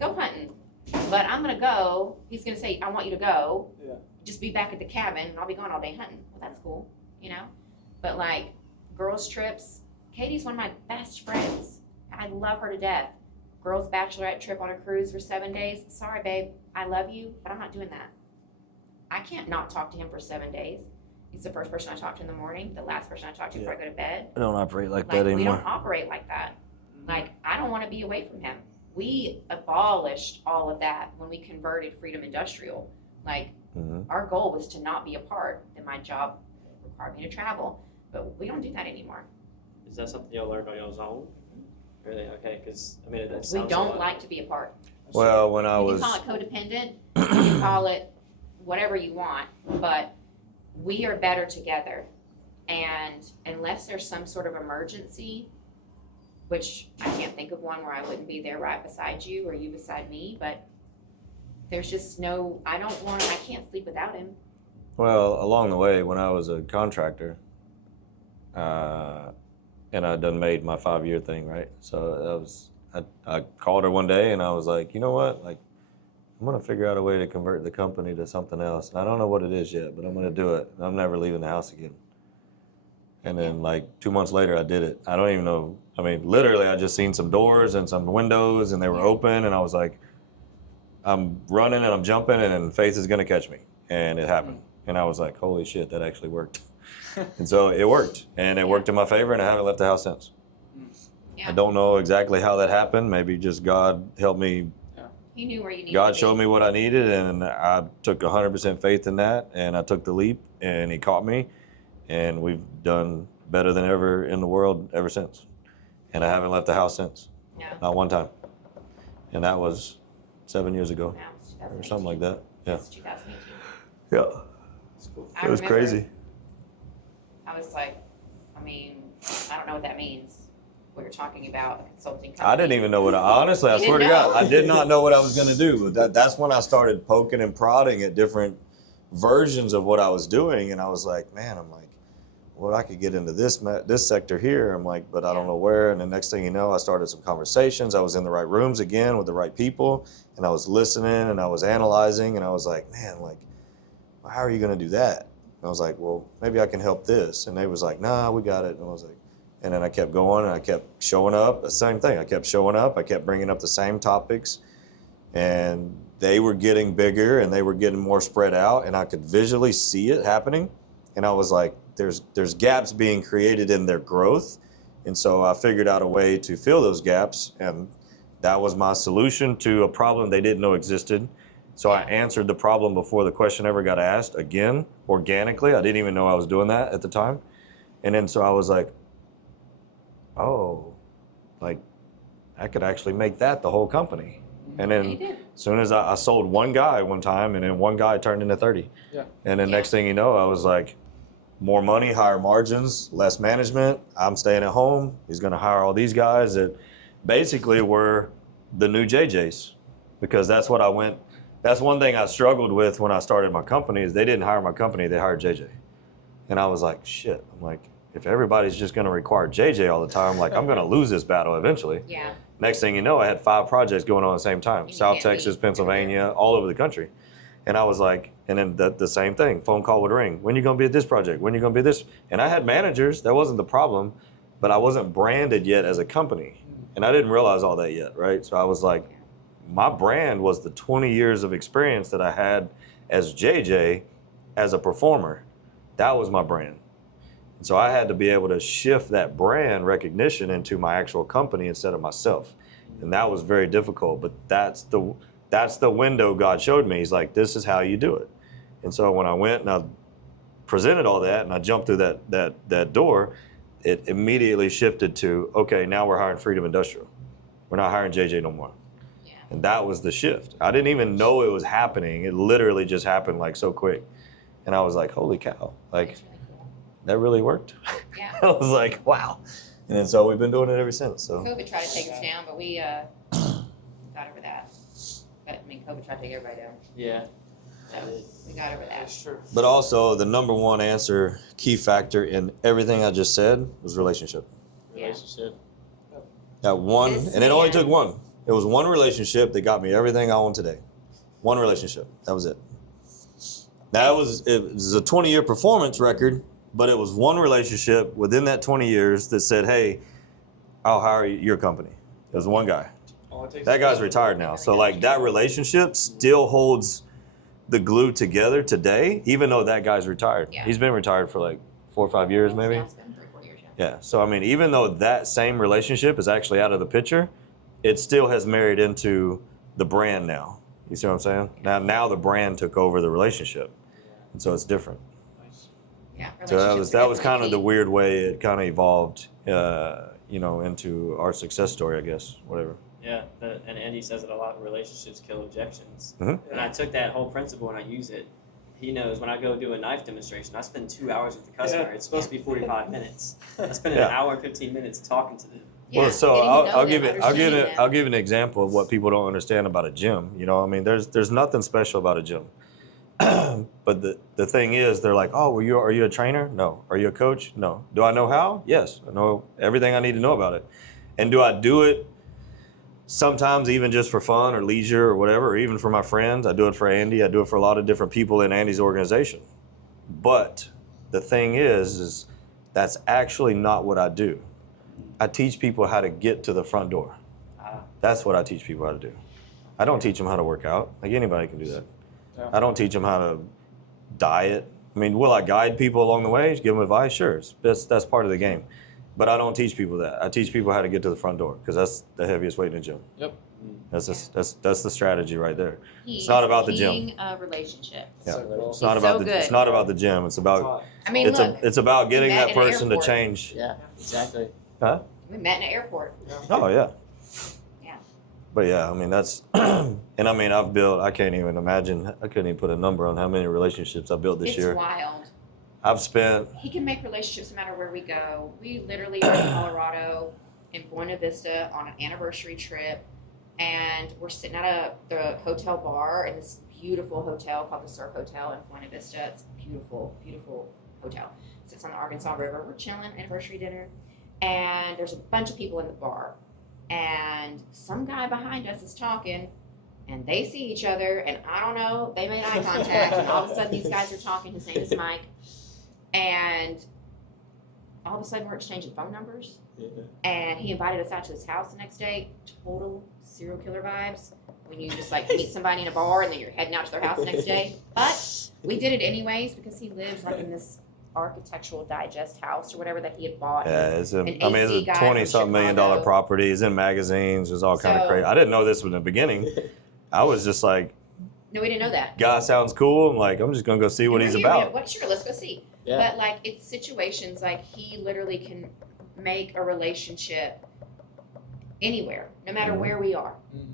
go hunting. But I'm going to go. He's going to say, I want you to go. Yeah. Just be back at the cabin, and I'll be gone all day hunting. Well, that's cool, you know? But, like, girls' trips, Katie's one of my best friends. I love her to death. Girls' bachelorette trip on a cruise for 7 days. Sorry, babe, I love you, but I'm not doing that. I can't not talk to him for 7 days. He's the first person I talk to in the morning, the last person I talk to before I go to bed. I don't operate like that Like, we anymore. don't operate like that. Like, I don't want to be away from him. We abolished all of that when we converted Freedom Industrial. Like, our goal was to not be apart, and my job required me to travel. But we don't do that anymore. Is that something y'all learned on y'all's own? Really? Okay, because I mean, that We sounds don't like to be apart. Well, when I You was, can call it codependent, you can call it whatever you want, but we are better together. And unless there's some sort of emergency, which I can't think of one where I wouldn't be there right beside you or you beside me, but there's just I can't sleep without him. well, along the way, when I was a contractor, and I done made my 5-year thing, right? So I called her one day and I was like, you know what? Like, I'm gonna figure out a way to convert the company to something else. And I don't know what it is yet, but I'm gonna do it. I'm never leaving the house again. And then like 2 months later, I did it. I don't even know. I mean, literally, I just seen some doors and some windows and they were open. And I was like, I'm running and I'm jumping and then Faith is gonna catch me. And it happened. And I was like, holy shit, that actually worked. And so it worked. And it worked in my favor and I haven't left the house since. Yeah. I don't know exactly how that happened. Maybe just God helped me. He knew where you needed God to be. showed me what I needed, and I took 100% faith in that, and I took the leap, and He caught me, and we've done better than ever in the world ever since. And I haven't left the house since, Yeah. not one time. And that was 7 years ago, Now it's or something like 2018. that. Yeah. It's 2018. Yeah. That's cool. I It was remember crazy. I was like, I mean, I don't know what that means. What you're talking about, a consulting company. I didn't even know what honestly, I You swear to didn't God, know? I did not know what I was going to do. But that's when I started poking and prodding at different versions of what I was doing. And I was like, man, I'm like, well, I could get into this sector here. I'm like, but I don't know where. And the next thing you know, I started some conversations. I was in the right rooms again with the right people. And I was listening and I was analyzing. And I was like, man, like, how are you going to do that? And I was like, well, maybe I can help this. And they was like, nah, we got it. And I was like, and then I kept going and I kept showing up. The same thing. I kept showing up. I kept bringing up the same topics. And they were getting bigger and they were getting more spread out. And I could visually see it happening. And I was like, there's gaps being created in their growth. And so I figured out a way to fill those gaps. And that was my solution to a problem they didn't know existed. So I answered the problem before the question ever got asked, again, organically. I didn't even know I was doing that at the time. And then so I was like, oh, like I could actually make that the whole company. And You then did. as soon as I sold one guy one time, and then one guy turned into 30. Yeah. And then Yeah. next thing you know, I was like, more money, higher margins, less management. I'm staying at home. He's going to hire all these guys that basically were the new JJs, because that's what I went. That's one thing I struggled with when I started my company is they didn't hire my company, they hired JJ. And I was like, shit. I'm like, if everybody's just going to require JJ all the time, like I'm going to lose this battle eventually. Yeah. Next thing you know, I had 5 projects going on at the same time. You South can't Texas, leave. Pennsylvania, all over the country. And I was like, and then the same thing, phone call would ring. When you going to be at this project? When you going to be at this? And I had managers, that wasn't the problem, but I wasn't branded yet as a company. And I didn't realize all that yet, right? So I was like, my brand was the 20 years of experience that I had as JJ as a performer. That was my brand. And so I had to be able to shift that brand recognition into my actual company instead of myself. And that was very difficult, but that's the window God showed me. He's like, this is how you do it. And so when I went and I presented all that and I jumped through that door, it immediately shifted to, okay, now we're hiring Freedom Industrial. We're not hiring JJ no more. Yeah. And that was the shift. I didn't even know it was happening. It literally just happened like so quick. And I was like, holy cow, like That's really cool. that really worked. Yeah. I was like, wow. And then so we've been doing it ever since. So COVID tried to take us down, but we got over that. But I mean, COVID tried to take everybody down. Yeah. So we got over that. That's true. But also the number one answer, key factor in everything I just said was relationship. Yeah. Relationship. That one, This and it only man- took one. It was one relationship that got me everything I own today. One relationship. That was it. Now it was a 20-year performance record, but it was one relationship within that 20 years that said, hey, I'll hire your company. It was one guy. All it takes That is guy's one. retired now. So like that relationship still holds the glue together today, even though that guy's retired. Yeah. He's been retired for like 4 or 5 years maybe. Yeah, it's been 3-4 years, yeah. Yeah. So I mean, even though that same relationship is actually out of the picture, it still has married into the brand now. You see what I'm saying? Now the brand took over the relationship, and so it's different. Nice. Yeah. So that was kind of relationships the are weird way it kind of evolved, into our success story, I guess. Whatever. Yeah, and Andy says it a lot. Relationships kill objections. Mhm. And I took that whole principle and I use it. He knows when I go do a knife demonstration, I spend 2 hours with the customer. Yeah. It's supposed to be 45 minutes. I spend Yeah. an hour and 15 minutes talking to them. Yeah, Well, so getting to know I'll them, give understanding them. you an example of what people don't understand about a gym. You know, I mean, there's nothing special about a gym. But the thing is, they're like, oh, well, are you a trainer? No. Are you a coach? No. Do I know how? Yes, I know everything I need to know about it. And do I do it sometimes even just for fun or leisure or whatever, or even for my friends? I do it for Andy. I do it for a lot of different people in Andy's organization. But the thing is that's actually not what I do. I teach people how to get to the front door. That's what I teach people how to do. I don't teach them how to work out. Like anybody can do that. Yeah. I don't teach them how to diet. I mean, will I guide people along the way? Give them advice? Sure. That's part of the game. But I don't teach people that. I teach people how to get to the front door because that's the heaviest weight in the gym. Yep. That's the strategy right there. He's not about the gym. king of relationships. Yeah. So cool. It's not He's about so the it's good. not about the gym. It's about I mean, look, it's about getting met that in an person to airport. change. Yeah, exactly. Huh? we met in an airport. Oh yeah. Yeah. But yeah, I mean that's and I mean I can't even imagine, I couldn't even put a number on how many relationships I built this It's year. wild. I've spent He can make relationships no matter where we go. We literally are in Colorado, in Buena Vista, on an anniversary trip, and we're sitting at the hotel bar in this beautiful hotel called the Surf Hotel in Buena Vista. It's a beautiful, beautiful hotel. Sits on the Arkansas River. We're chilling, anniversary dinner, and there's a bunch of people in the bar, and some guy behind us is talking. And they see each other, and I don't know, they made eye contact, and all of a sudden these guys are talking. His name is Mike. And all of a sudden we're exchanging phone numbers. Yeah. And he invited us out to his house the next day. Total serial killer vibes. When you just like meet somebody in a bar and then you're heading out to their house the next day. But we did it anyways because he lives like in this architectural digest house or whatever that he had bought. yeah, it's a An I mean AC it's a guy from $20-something million Chicago. property. It's in magazines. It's all kind of So- crazy. I didn't know this from the beginning. I was just like, No, we didn't know that. guy sounds cool. I'm like, I'm just gonna go see what And he's we're here, about. What? Sure, let's go see. Yeah. But like it's situations like he literally can make a relationship anywhere, no matter Mhm. where we are. Mhm.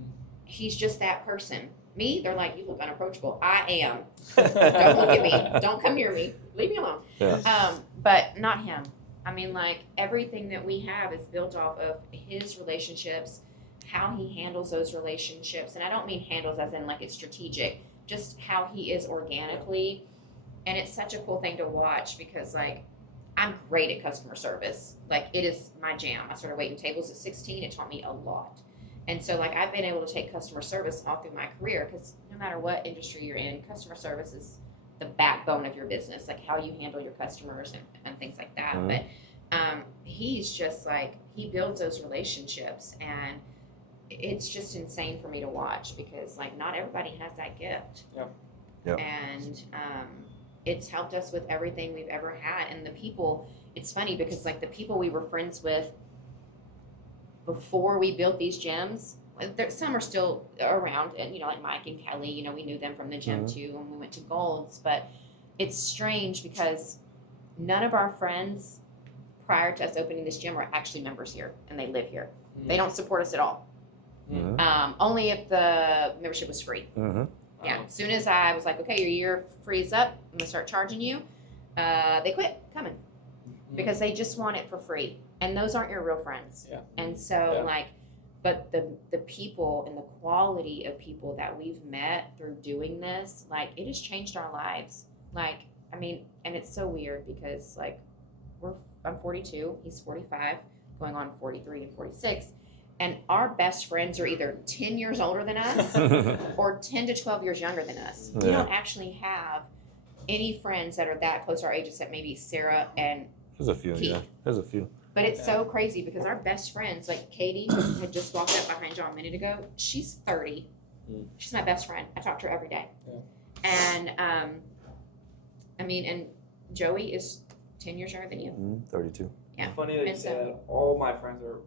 He's just that person. Me, they're like, you look unapproachable. I am. Don't look at me. Don't come near me. Leave me alone. Yeah. But not him. I mean, like everything that we have is built off of his relationships, how he handles those relationships, and I don't mean handles as in like it's strategic, just how he is organically. And it's such a cool thing to watch because like I'm great at customer service. Like it is my jam. I started waiting tables at 16. It taught me a lot. And so like I've been able to take customer service all through my career because no matter what industry you're in, customer service is the backbone of your business, like how you handle your customers and things like that. Mhm. But he's just like, he builds those relationships, and it's just insane for me to watch because like not everybody has that gift. Yep. And it's helped us with everything we've ever had. And the people, it's funny because like the people we were friends with before we built these gyms, some are still around, and you know, like Mike and Kelly, you know, we knew them from the gym too when we went to Gold's. But it's strange because none of our friends prior to us opening this gym are actually members here and they live here. They don't support us at all. Mhm. Only if the membership was free. Mhm. Yeah, as soon as I was like, okay, your year free is up, I'm gonna start charging you, they quit coming because they just want it for free, and those aren't your real friends. Yeah. And so Yeah. like, but the people and the quality of people that we've met through doing this, like it has changed our lives. Like, I mean, and it's so weird because like I'm 42, he's 45, going on 43 and 46. And our best friends are either 10 years older than us or 10 to 12 years younger than us. We Yeah. don't actually have any friends that are that close to our age except maybe Sarah and There's a few, Keith. yeah. There's a few. But it's so crazy because our best friends, like Katie, who had just walked up behind y'all a minute ago, she's 30. She's my best friend. I talk to her every day. And I mean, and Joey is 10 years younger than you. 32. Yeah. Funny that you And say so- that. All my friends are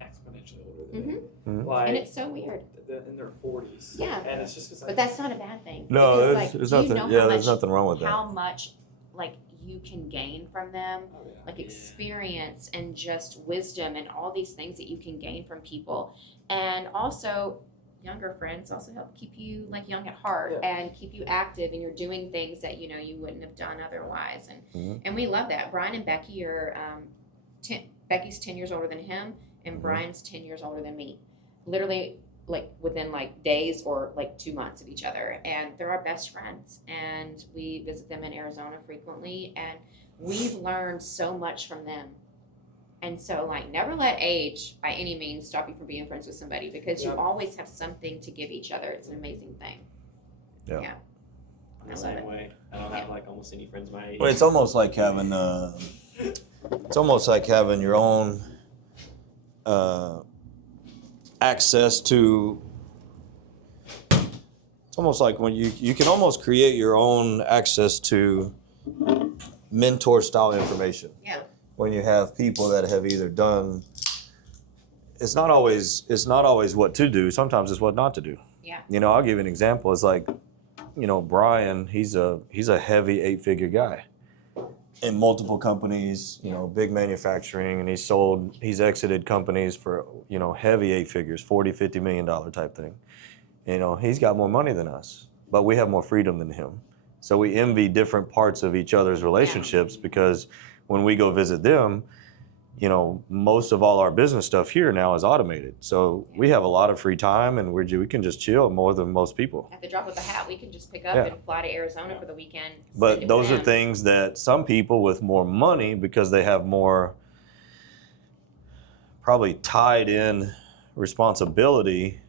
exponentially older than me. Mhm. Like And it's so weird. they're in their 40s. Yeah. And it's just because But that's not a bad thing. No, Because, there's, like, there's do you nothing. know Yeah, how there's much- nothing wrong with that. how much like you can gain from them, Oh, yeah. like experience and just wisdom and all these things that you can gain from people. And also younger friends also help keep you like young at heart and keep you active, and you're doing things that you know you wouldn't have done otherwise. And Mhm. and we love that. Brian and Becky are Becky's 10 years older than him, and Mhm. Brian's 10 years older than me. Literally like within like days or like 2 months of each other, and they're our best friends, and we visit them in Arizona frequently, and we've learned so much from them. And so like never let age by any means stop you from being friends with somebody, because you Yeah. always have something to give each other. It's an amazing thing. Yeah. Yeah. I'm I the love same it. way. I don't have like almost any friends my age. Well, it's almost like having your own access to. It's almost like when you can almost create your own access to mentor style information. Yeah. When you have people that have either done. It's not always what to do. Sometimes it's what not to do. Yeah. You know, I'll give you an example. It's like, you know, Brian, he's a heavy 8-figure guy in multiple companies, you know, big manufacturing, and he's exited companies for, you know, heavy 8 figures, 40, $50 million type thing. You know, he's got more money than us, but we have more freedom than him. So we envy different parts of each other's relationships because when we go visit them, you know, most of all our business stuff here now is automated. So we have a lot of free time, and we can just chill more than most people. At the drop of a hat, we can just pick up Yeah. and fly to Arizona for the weekend. spend it But with those are them. things that some people with more money, because they have more probably tied in responsibility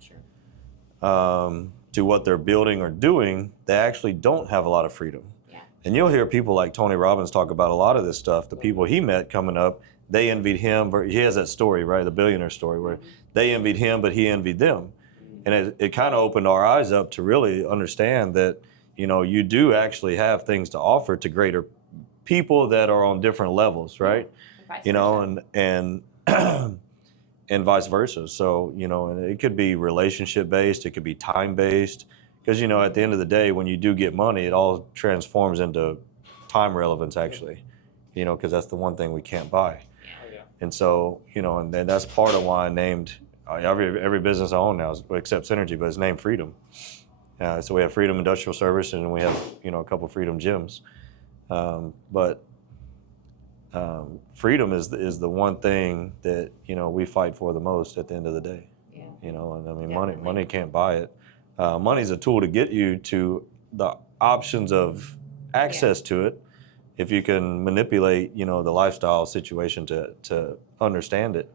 to what they're building or doing, they actually don't have a lot of freedom. Yeah. And you'll hear people like Tony Robbins talk about a lot of this stuff. The people he met coming up, they envied him. He has that story, right? The billionaire story where they envied him, but he envied them. And it kind of opened our eyes up to really understand that, you know, you do actually have things to offer to greater people that are on different levels, right? And vice You know, versa. and and vice versa. So, you know, and it could be relationship based, it could be time based, because, you know, at the end of the day, when you do get money, it all transforms into time relevance, actually, you know, because that's the one thing we can't buy. Oh, yeah. And so, you know, and then that's part of why I named every business I own now, except Synergy, but it's named Freedom. So we have Freedom Industrial Service, and we have, you know, a couple Freedom gyms. But freedom is the one thing that, you know, we fight for the most at the end of the day. Yeah. you know, and I mean, Definitely. money can't buy it. Money's a tool to get you to the options of access to it, if you can manipulate, you know, the lifestyle situation to understand it.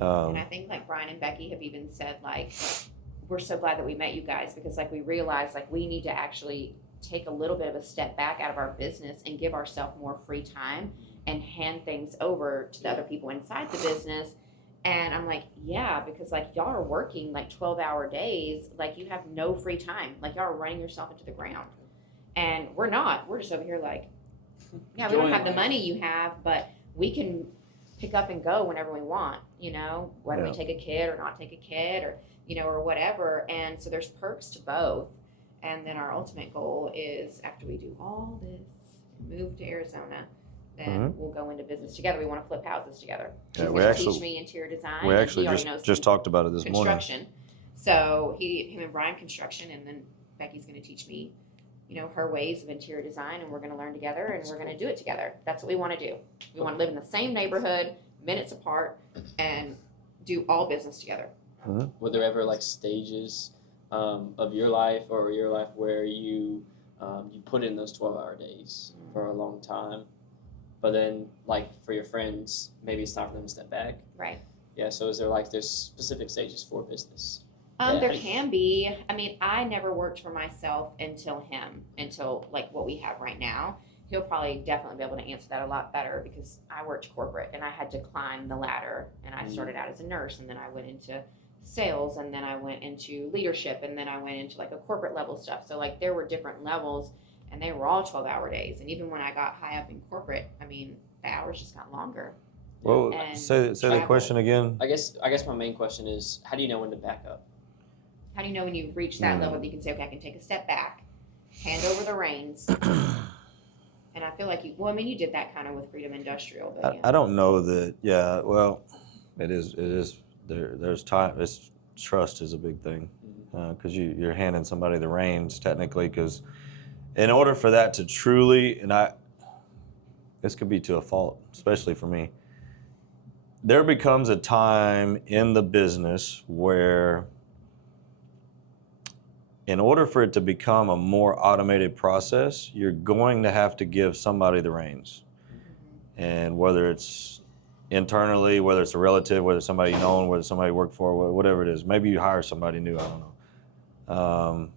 And I think like Brian and Becky have even said like, we're so glad that we met you guys, because like we realized like we need to actually take a little bit of a step back out of our business and give ourselves more free time and hand things over to the other people inside the business. And I'm like, yeah, because like y'all are working like 12-hour days, like you have no free time, like y'all are running yourself into the ground. And we're not. We're just over here like, yeah, we don't have the money you have, but we can pick up and go whenever we want, you know, whether we take a kid or not take a kid, or, you know, or whatever. And so there's perks to both. And then our ultimate goal is, after we do all this, move to Arizona, then we'll go into business together. We want to flip houses together. Yeah, He's we gonna actually- teach me interior design. We and actually he already knows just talked about it this morning. construction. So him and Brian construction, and then Becky's going to teach me, you know, her ways of interior design, and we're going to learn together, and we're going to do it together. That's what we want to do. We want to live in the same neighborhood, minutes apart, and do all business together. Were there ever like stages of your life where you put in those 12-hour days for a long time, but then like for your friends, maybe it's time for them to step back? Right. Yeah. So is there like there's specific stages for business? There can be. I mean, I never worked for myself until like what we have right now. He'll probably definitely be able to answer that a lot better, because I worked corporate and I had to climb the ladder, and I started out as a nurse, and then I went into sales, and then I went into leadership, and then I went into like a corporate level stuff. So like there were different levels, and they were all 12-hour days. And even when I got high up in corporate, I mean, the hours just got longer. Well, And say the travel. question again. I guess my main question is, how do you know when to back up? How do you know when you've reached that level that you can say, okay, I can take a step back, hand over the reins? And I feel like you did that kind of with Freedom Industrial. But I don't know that. Yeah, well, it is. There's time. Trust is a big thing, because you're handing somebody the reins technically. Because in order for that to truly, this could be to a fault, especially for me. There becomes a time in the business where, in order for it to become a more automated process, you're going to have to give somebody the reins. And whether it's internally, whether it's a relative, whether it's somebody known, whether somebody you work for, whatever it is, maybe you hire somebody new, I don't know.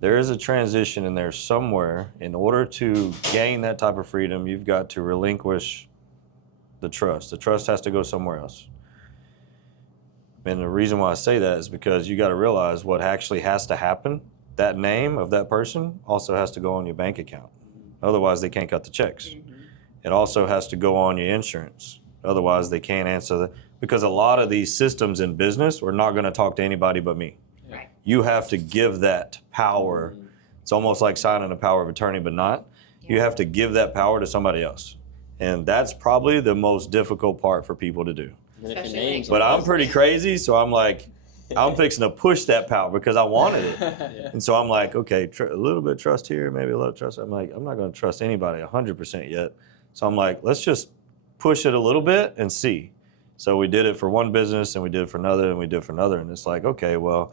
There is a transition in there somewhere. In order to gain that type of freedom, you've got to relinquish the trust. The trust has to go somewhere else. And the reason why I say that is because you got to realize what actually has to happen. That name of that person also has to go on your bank account. Otherwise, they can't cut the checks. It also has to go on your insurance. Otherwise, they can't answer because a lot of these systems in business are not going to talk to anybody but me. Right. You have to give that power. It's almost like signing a power of attorney, but not. You have to give that power to somebody else. And that's probably the most difficult part for people to do. But I'm pretty crazy, so I'm like, I'm fixing to push that power because I wanted it. And so I'm like, okay, a little bit of trust here, maybe a little trust. I'm like, I'm not going to trust anybody 100% yet. So I'm like, let's just push it a little bit and see. So we did it for one business, and we did it for another, and we did it for another. And it's like, okay, well,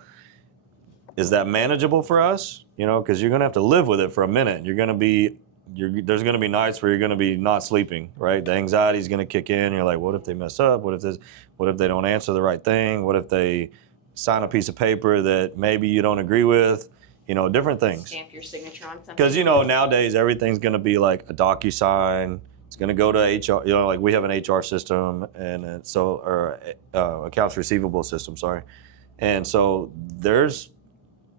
is that manageable for us? You know, because you're going to have to live with it for a minute. There's going to be nights where you're going to be not sleeping, right? The anxiety is going to kick in. You're like, what if they mess up? What if they don't answer the right thing? What if they sign a piece of paper that maybe you don't agree with? You know, different things. Stamp your signature on something. Because, you know, nowadays everything's going to be like a DocuSign. It's going to go to HR. You know, like we have an HR system and accounts receivable system, sorry. And so there's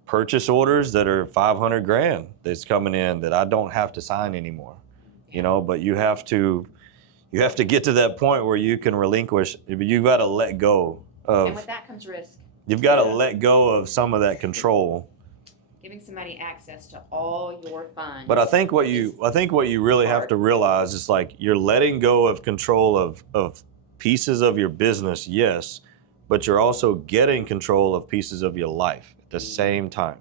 purchase orders that are $500,000 that's coming in that I don't have to sign anymore, you know. But you have to get to that point where you can relinquish. You've got to let go of. And with that comes risk. You've got to let go of some of that control. Giving somebody access to all your funds. But I think what you really have to realize is like you're letting go of control of pieces of your business, yes, but you're also getting control of pieces of your life at the same time.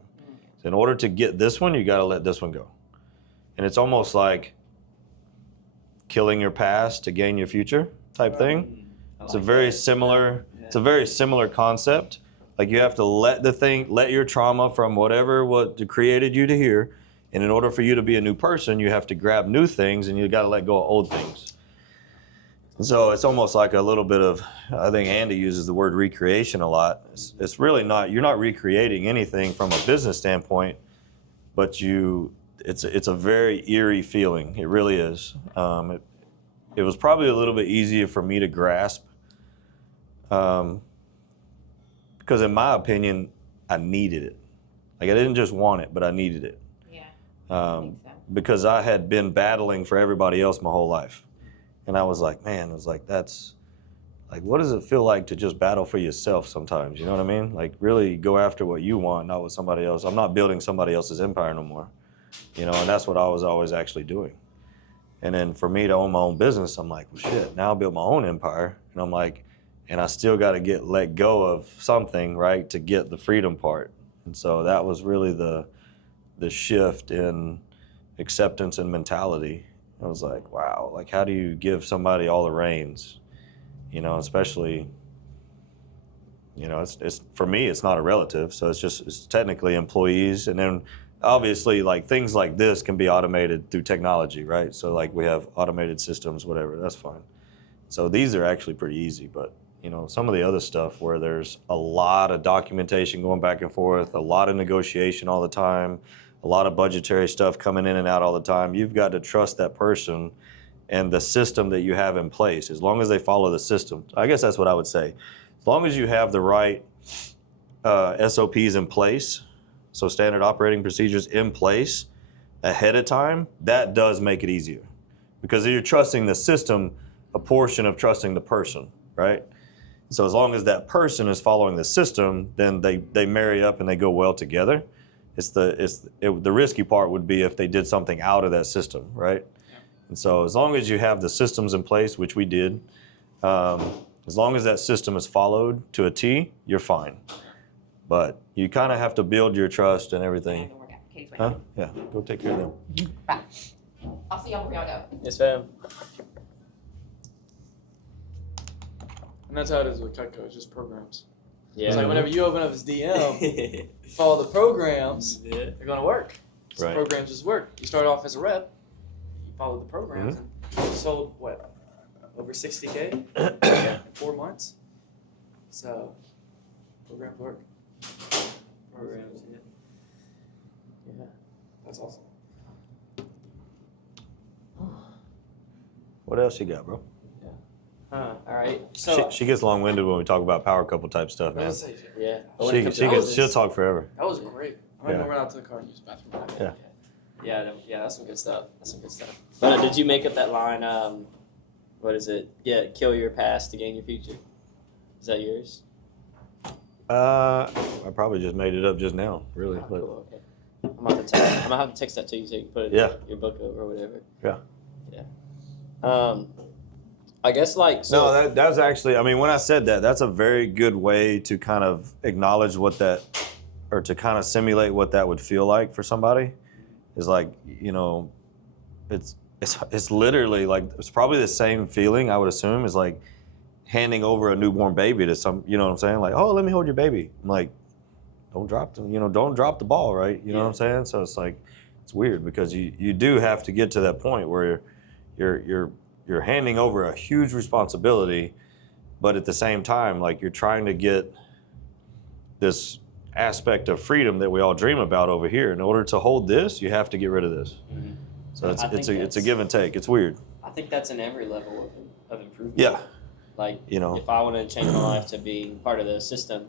So in order to get this one, you got to let this one go. And it's almost like killing your past to gain your future type thing. It's a very similar concept, Like you have to let your trauma from whatever what created you to here. And in order for you to be a new person, you have to grab new things and you got to let go of old things. And so it's almost like a little bit of, I think Andy uses the word recreation a lot. It's really not, you're not recreating anything from a business standpoint, but it's a very eerie feeling. It really is. It was probably a little bit easier for me to grasp because in my opinion, I needed it. Like I didn't just want it, but I needed it. Yeah. I think so. Because I had been battling for everybody else my whole life. And I was like, man, that's like, what does it feel like to just battle for yourself sometimes? You know what I mean? Like really go after what you want, not what somebody else. I'm not building somebody else's empire no more, you know, and that's what I was always actually doing. And then for me to own my own business, I'm like, well, shit, now I build my own empire. And I'm like, and I still got to let go of something, right, to get the freedom part. And so that was really the shift in acceptance and mentality. I was like, wow, like how do you give somebody all the reins? You know, especially, you know, it's for me, it's not a relative. So it's technically employees. And then obviously like things like this can be automated through technology, right? So like we have automated systems, whatever, that's fine. So these are actually pretty easy, but you know, some of the other stuff where there's a lot of documentation going back and forth, a lot of negotiation all the time, a lot of budgetary stuff coming in and out all the time. You've got to trust that person and the system that you have in place, as long as they follow the system. I guess that's what I would say. As long as you have the right SOPs in place, so standard operating procedures in place ahead of time, that does make it easier. Because you're trusting the system, a portion of trusting the person, right? So as long as that person is following the system, then they marry up and they go well together. The risky part would be if they did something out of that system, right? Yeah. And so as long as you have the systems in place, which we did, as long as that system is followed to a T, you're fine. But you kind of have to build your trust and I have everything. to work out. Katie's Huh? waiting. Yeah, go take care of them. Bye. I'll see y'all before y'all go. Yes, ma'am. And that's how it is with Cutco, it's just programs. Yeah. It's like whenever you open up his DM, follow the programs, Yeah. they're gonna work. So Right. programs just work. You start off as a rep, you follow the programs, and you sold what? Over 60K in 4 months? So, programs work. Programs, yeah. Yeah, that's awesome. What else you got, bro? All right. So She gets long-winded when we talk about power couple type stuff, I man. was gonna say, yeah. But when it comes to business- She'll talk forever. that was great. I'm gonna Yeah. go run out to the car and use the bathroom. Yeah. Yeah, that's some good stuff. That's some good stuff. But did you make up that line? What is it? Yeah, kill your past to gain your future. Is that yours? I probably just made it up just now, really. Oh, But cool, okay. I'm gonna have to text that to you so you can put it Yeah. in your book or whatever. Yeah. Yeah. I guess like so. no, that's actually, I mean, when I said that, that's a very good way to kind of acknowledge what that, or to kind of simulate what that would feel like for somebody. Is like, you know, it's literally like, it's probably the same feeling, I would assume, is like handing over a newborn baby to some, you know what I'm saying? Like, oh, let me hold your baby. I'm like, don't drop the ball, right? You know what I'm saying? So it's like, it's weird because you do have to get to that point where you're handing over a huge responsibility, but at the same time, like you're trying to get this aspect of freedom that we all dream about over here. In order to hold this, you have to get rid of this. Mhm. So I it's think a that's- give and take. It's weird. I think that's in every level of improvement. Yeah. Like You know. if I want to change my life to being part of the system,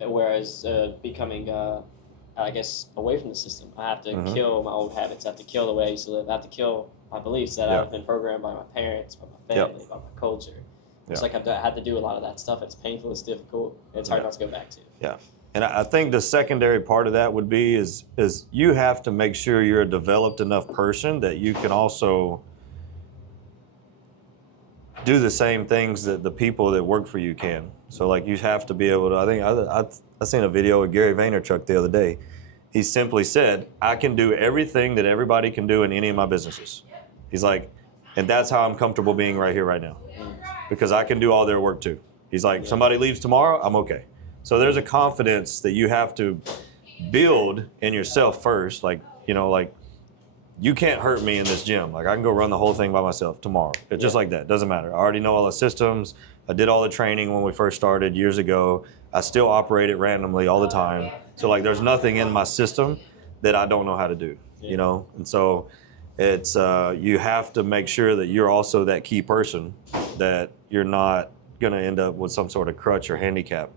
whereas becoming, I guess, away from the system, I have to Mhm. kill my old habits. I have to kill the way I used to live. I have to kill my beliefs that Yeah. I've been programmed by my parents, by my Yep. family, by my culture. It's Yeah. like I had to do a lot of that stuff. It's painful. It's difficult. And it's hard Yeah. not to go back to. And I think the secondary part of that would be is you have to make sure you're a developed enough person that you can also do the same things that the people that work for you can. So like you have to be able to, I think I seen a video of Gary Vaynerchuk the other day. He simply said, I can do everything that everybody can do in any of my businesses. He's like, and that's how I'm comfortable being right here, right now. Because I can do all their work too. He's like, somebody leaves tomorrow, I'm okay. So there's a confidence that you have to build in yourself first. Like, like you can't hurt me in this gym. Like I can go run the whole thing by myself tomorrow. It's just like that. Doesn't matter. I already know all the systems. I did all the training when we first started years ago. I still operate it randomly all the time. So like there's nothing in my system that I don't know how to do, And so it's you have to make sure that you're also that key person, that you're not going to end up with some sort of crutch or handicap.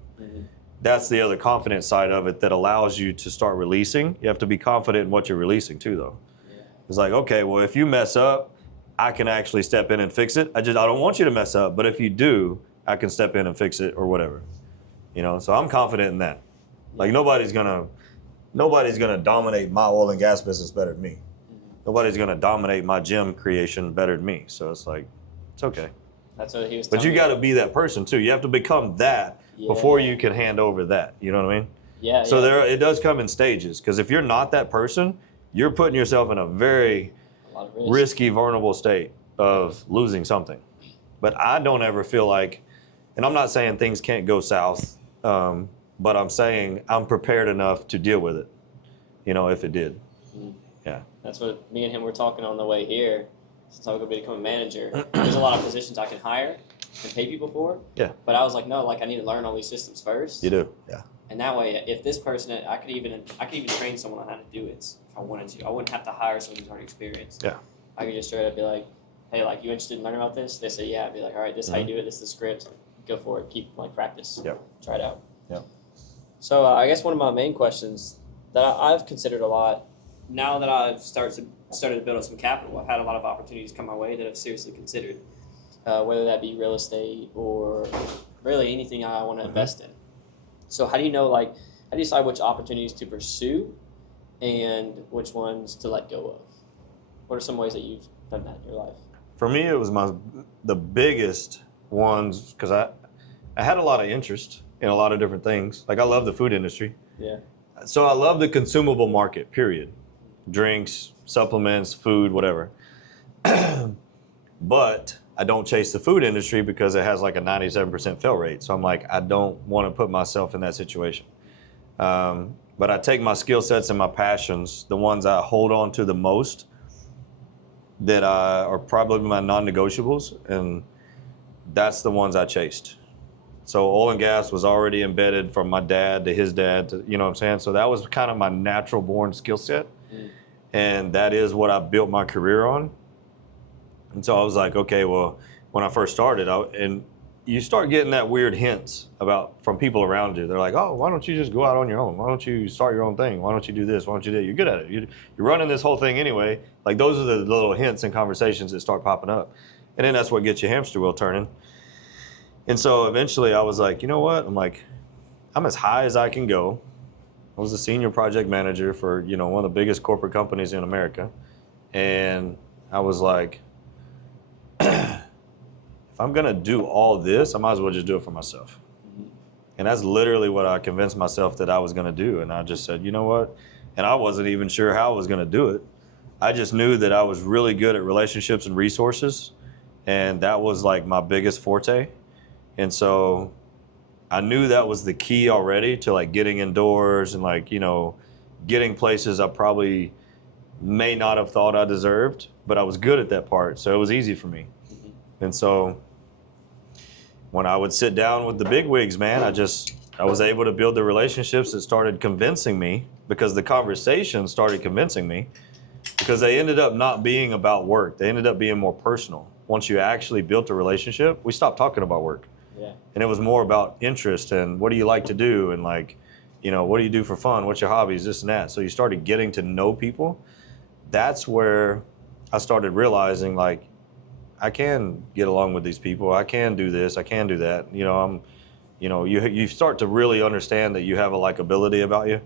That's the other confidence side of it that allows you to start releasing. You have to be confident in what you're releasing too, though. It's like, okay, well, if you mess up, I can actually step in and fix it. I don't want you to mess up, but if you do, I can step in and fix it or whatever. So I'm confident in that. Like nobody's gonna dominate my oil and gas business better than me. Nobody's gonna dominate my gym creation better than me. So it's like, it's okay. That's what he was. But you got to be that person too. You have to become that before you can hand over that. You know what I mean? Yeah. So it does come in stages. Because if you're not that person, you're putting yourself in a very risky, vulnerable state of losing something. But I don't ever feel like, and I'm not saying things can't go south, but I'm saying I'm prepared enough to deal with it, if it did. Yeah. That's what me and him were talking on the way here. Since I'm going to become a manager, there's a lot of positions I can hire and pay people for. Yeah. But I was like, no, I need to learn all these systems first. You do, yeah. And that way, if this person, I could even train someone on how to do it if I wanted to. I wouldn't have to hire someone who's already experienced. Yeah. I could just straight up be like, hey, you interested in learning about this? They say, yeah. I'd be like, all right, this is how you do it. This is the script. Go for it. Keep practice. Yep. Try it out. Yep. So I guess one of my main questions that I've considered a lot, now that I've started to build up some capital, I've had a lot of opportunities come my way that I've seriously considered, whether that be real estate or really anything I want to invest in. So how do you know, how do you decide which opportunities to pursue and which ones to let go of? What are some ways that you've done that in your life? For me, it was the biggest ones because I had a lot of interest in a lot of different things. Like I love the food industry. Yeah. So I love the consumable market, period. Drinks, supplements, food, whatever. But I don't chase the food industry because it has like a 97% fail rate. So I'm like, I don't want to put myself in that situation. But I take my skill sets and my passions, the ones I hold on to the most, that are probably my non-negotiables, and that's the ones I chased. So oil and gas was already embedded from my dad to his dad to, you know what I'm saying? So that was kind of my natural born skill set. And that is what I built my career on. And so I was like, okay, well, when I first started, and you start getting that weird hints from people around you. They're like, oh, why don't you just go out on your own? Why don't you start your own thing? Why don't you do this? Why don't you do that? You're good at it. You're running this whole thing anyway. Like those are the little hints and conversations that start popping up. And then that's what gets your hamster wheel turning. And so eventually I was like, you know what? I'm as high as I can go. I was a senior project manager for, one of the biggest corporate companies in America. And I was like, if I'm going to do all this, I might as well just do it for myself. And that's literally what I convinced myself that I was going to do. And I just said, you know what? And I wasn't even sure how I was going to do it. I just knew that I was really good at relationships and resources. And that was like my biggest forte. And so I knew that was the key already to like getting indoors and getting places I probably may not have thought I deserved, but I was good at that part. So it was easy for me. And so when I would sit down with the big wigs, man, I was able to build the relationships that started convincing me, because the conversation started convincing me, because they ended up not being about work. They ended up being more personal. Once you actually built a relationship, we stopped talking about work. Yeah. And it was more about interest and what do you like to do and what do you do for fun? What's your hobbies? This and that. So you started getting to know people. That's where I started realizing I can get along with these people. I can do this. I can do that. You start to really understand that you have a likability about you,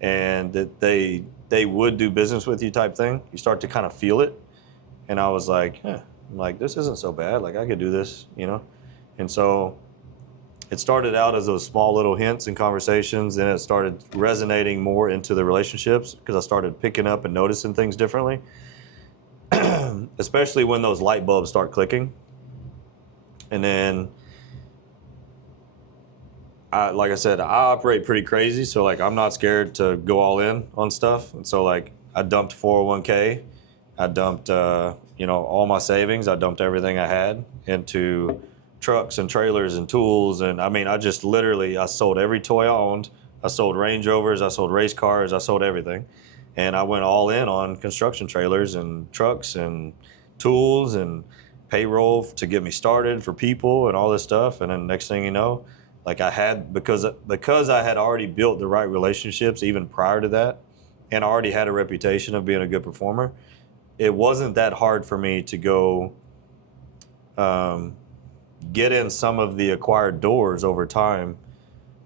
and that they would do business with you type thing. You start to kind of feel it. And I was like, this isn't so bad. I could do this, And so it started out as those small little hints and conversations, and it started resonating more into the relationships because I started picking up and noticing things differently, especially when those light bulbs start clicking. And then like I said, I operate pretty crazy. So like, I'm not scared to go all in on stuff. And so like, I dumped 401k. I dumped, all my savings. I dumped everything I had into trucks and trailers and tools. And I mean, I just literally, I sold every toy I owned. I sold Range Rovers. I sold race cars. I sold everything. And I went all in on construction trailers and trucks and tools and payroll to get me started for people and all this stuff. And then next thing you know, like I had, because I had already built the right relationships even prior to that, and I already had a reputation of being a good performer, it wasn't that hard for me to go get in some of the acquired doors over time.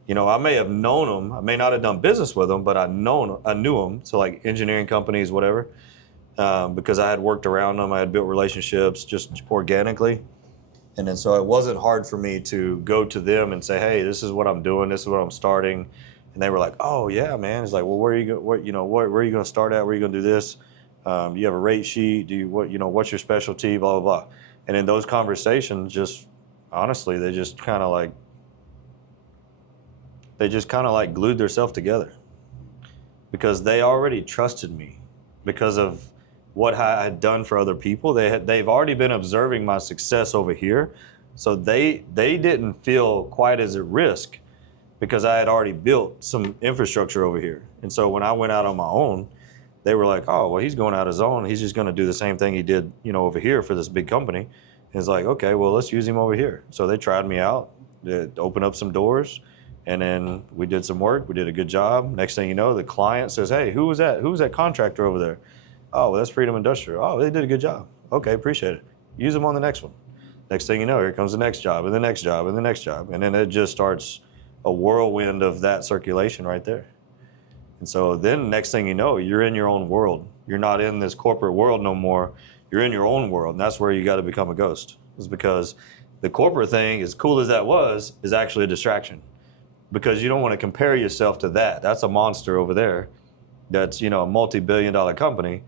I may have known them. I may not have done business with them, but I knew them. So like engineering companies, whatever, because I had worked around them. I had built relationships just organically. And then so it wasn't hard for me to go to them and say, hey, this is what I'm doing. This is what I'm starting. And they were like, oh yeah, man. It's like, well, where are you going to start at? Where are you going to do this? Do you have a rate sheet? What's your specialty? Blah, blah, blah. And in those conversations, just honestly, they just kind of like glued themselves together because they already trusted me because of what I had done for other people. They've already been observing my success over here. So they didn't feel quite as at risk because I had already built some infrastructure over here. And so when I went out on my own, they were like, oh, well, he's going out his own. He's just going to do the same thing he did, over here for this big company. And it's like, okay, well, let's use him over here. So they tried me out, they opened up some doors, and then we did some work. We did a good job. Next thing you know, the client says, hey, who was that? Who was that contractor over there? Oh, well, that's Freedom Industrial. Oh, they did a good job. Okay, appreciate it. Use them on the next one. Next thing you know, here comes the next job and the next job and the next job. And then it just starts a whirlwind of that circulation right there. And so then next thing you know, you're in your own world. You're not in this corporate world no more. You're in your own world. And that's where you got to become a ghost. It's because the corporate thing, as cool as that was, is actually a distraction. Because you don't want to compare yourself to that. That's a monster over there. That's, a multi-billion-dollar company.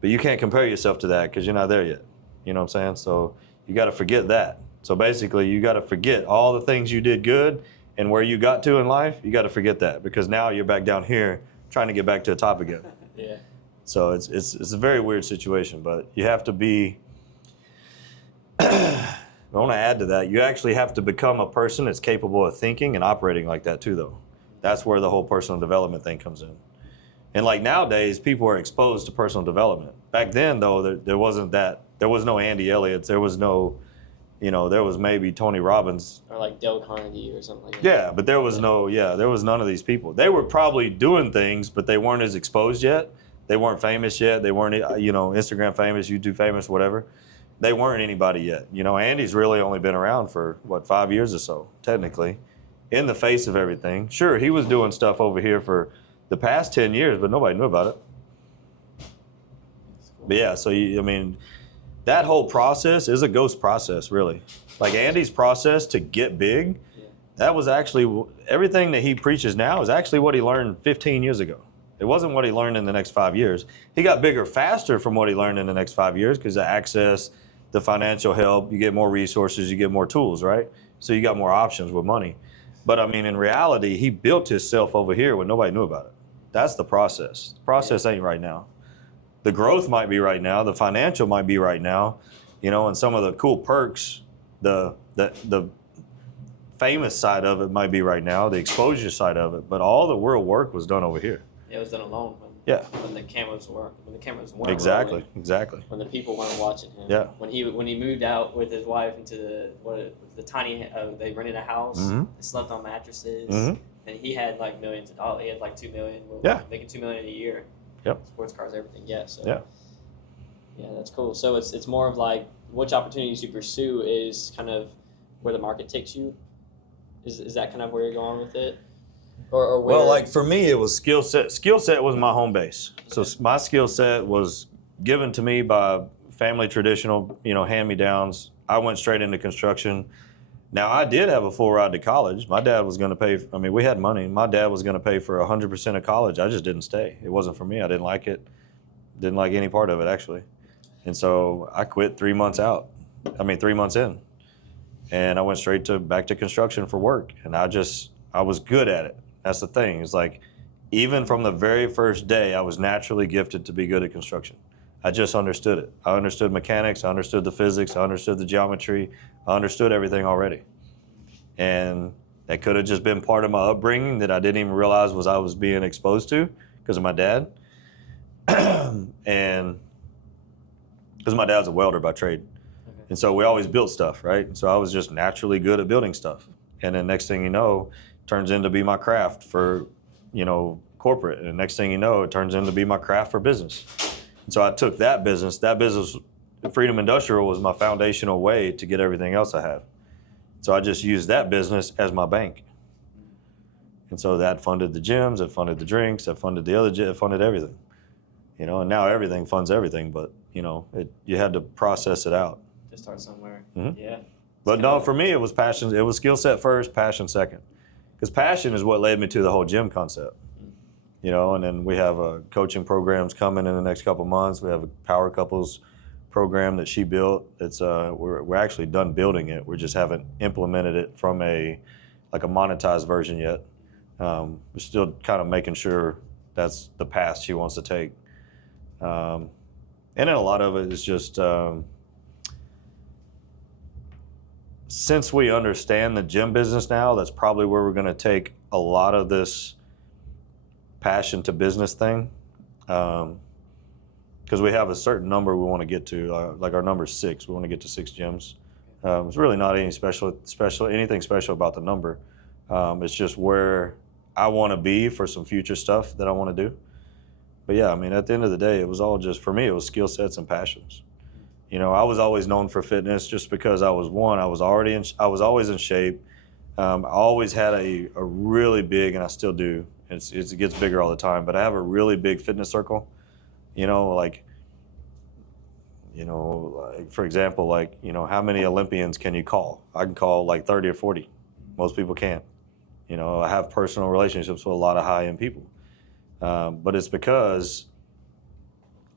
But you can't compare yourself to that because you're not there yet. You know what I'm saying? So you got to forget that. So basically, you got to forget all the things you did good and where you got to in life. You got to forget that because now you're back down here trying to get back to the top again. Yeah. So it's a very weird situation, but you have to be. I want to add to that. You actually have to become a person that's capable of thinking and operating like that too, though. That's where the whole personal development thing comes in. And like nowadays, people are exposed to personal development. Back then, though, there wasn't that. There was no Andy Elliott's. There was no, there was maybe Tony Robbins. Or like Dale Carnegie or something like that. Yeah, but there was there was none of these people. They were probably doing things, but they weren't as exposed yet. They weren't famous yet. They weren't, Instagram famous, YouTube famous, whatever. They weren't anybody yet. Andy's really only been around for, 5 years or so, technically, in the face of everything. Sure, he was doing stuff over here for the past 10 years, but nobody knew about it. But yeah, so that whole process is a ghost process, really. Like Andy's process to get big, that was actually, everything that he preaches now is actually what he learned 15 years ago. It wasn't what he learned in the next 5 years. He got bigger faster from what he learned in the next 5 years because the access, the financial help, you get more resources, you get more tools, right? So you got more options with money. But in reality, he built himself over here when nobody knew about it. That's the process. The process ain't right now. The growth might be right now. The financial might be right now, and some of the cool perks, the famous side of it might be right now, the exposure side of it. But all the real work was done over here. Yeah, it was done alone when the cameras weren't Exactly, rolling, exactly. when the people weren't watching him. Yeah. When he moved out with his wife into the tiny they rented a house, Mm-hmm. they slept on mattresses, Mm-hmm. and he had like millions of dollars. He had like $2 million. Making $2 million a year. Yep. Sports cars, everything. Yeah. So. Yeah. Yeah, that's cool. So it's more of like which opportunities you pursue is kind of where the market takes you. Is that kind of where you're going with it? Or where? Well, like for me, it was skill set. Skill set was my home base. So my skill set was given to me by family traditional, hand-me-downs. I went straight into construction. Now, I did have a full ride to college. My dad was going to pay. We had money. My dad was going to pay for 100% of college. I just didn't stay. It wasn't for me. I didn't like it. Didn't like any part of it, actually. And so I quit 3 months out. 3 months in. And I went straight back to construction for work. And I was good at it. That's the thing. It's like, even from the very first day, I was naturally gifted to be good at construction. I just understood it. I understood mechanics, I understood the physics, I understood the geometry, I understood everything already. And that could have just been part of my upbringing that I didn't even realize I was being exposed to because of my dad. And because my dad's a welder by trade. Okay. And so we always built stuff, right? And so I was just naturally good at building stuff. And then next thing you know, turns into be my craft for, corporate. And next thing you know, it turns into be my craft for business. And so I took that business, Freedom Industrial was my foundational way to get everything else I have. So I just used that business as my bank. And so that funded the gyms, it funded the drinks, it funded it funded everything. And now everything funds everything, but you had to process it out. To start somewhere. Mhm. Yeah. But no, for me, it was passion. It was skill set first, passion second. Because passion is what led me to the whole gym concept. And then we have coaching programs coming in the next couple months. We have a Power Couples program that she built. It's we're actually done building it. We just haven't implemented it from a monetized version yet. We're still kind of making sure that's the path she wants to take. And then a lot of it is just since we understand the gym business now, that's probably where we're going to take a lot of this passion to business thing. Because we have a certain number we want to get to, our number is 6. We want to get to 6 gyms. It's really not anything special about the number. It's just where I want to be for some future stuff that I want to do. But yeah, at the end of the day, it was all just, for me, it was skill sets and passions. I was always known for fitness just because I was always in shape. I always had a really big, and I still do, it gets bigger all the time, but I have a really big fitness circle. For example, how many Olympians can you call? I can call 30 or 40. Most people can't. I have personal relationships with a lot of high-end people. But it's because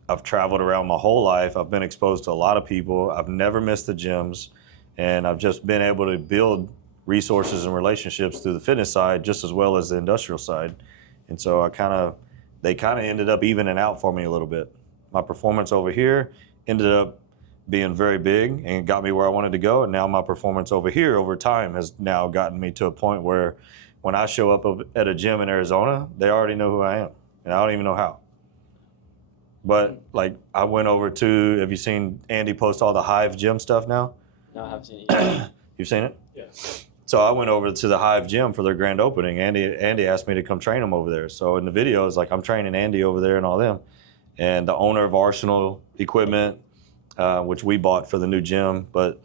I've traveled around my whole life. I've been exposed to a lot of people. I've never missed the gyms. And I've just been able to build resources and relationships through the fitness side just as well as the industrial side. And so they kind of ended up evening out for me a little bit. My performance over here ended up being very big and got me where I wanted to go. And now my performance over here over time has now gotten me to a point where when I show up at a gym in Arizona, they already know who I am. And I don't even know how. But I went over to, have you seen Andy post all the Hive gym stuff now? No, I haven't seen it yet. You've seen it? Yeah. So I went over to the Hive gym for their grand opening. Andy asked me to come train him over there. So in the video, it's I'm training Andy over there and all them. And the owner of Arsenal Equipment, which we bought for the new gym, but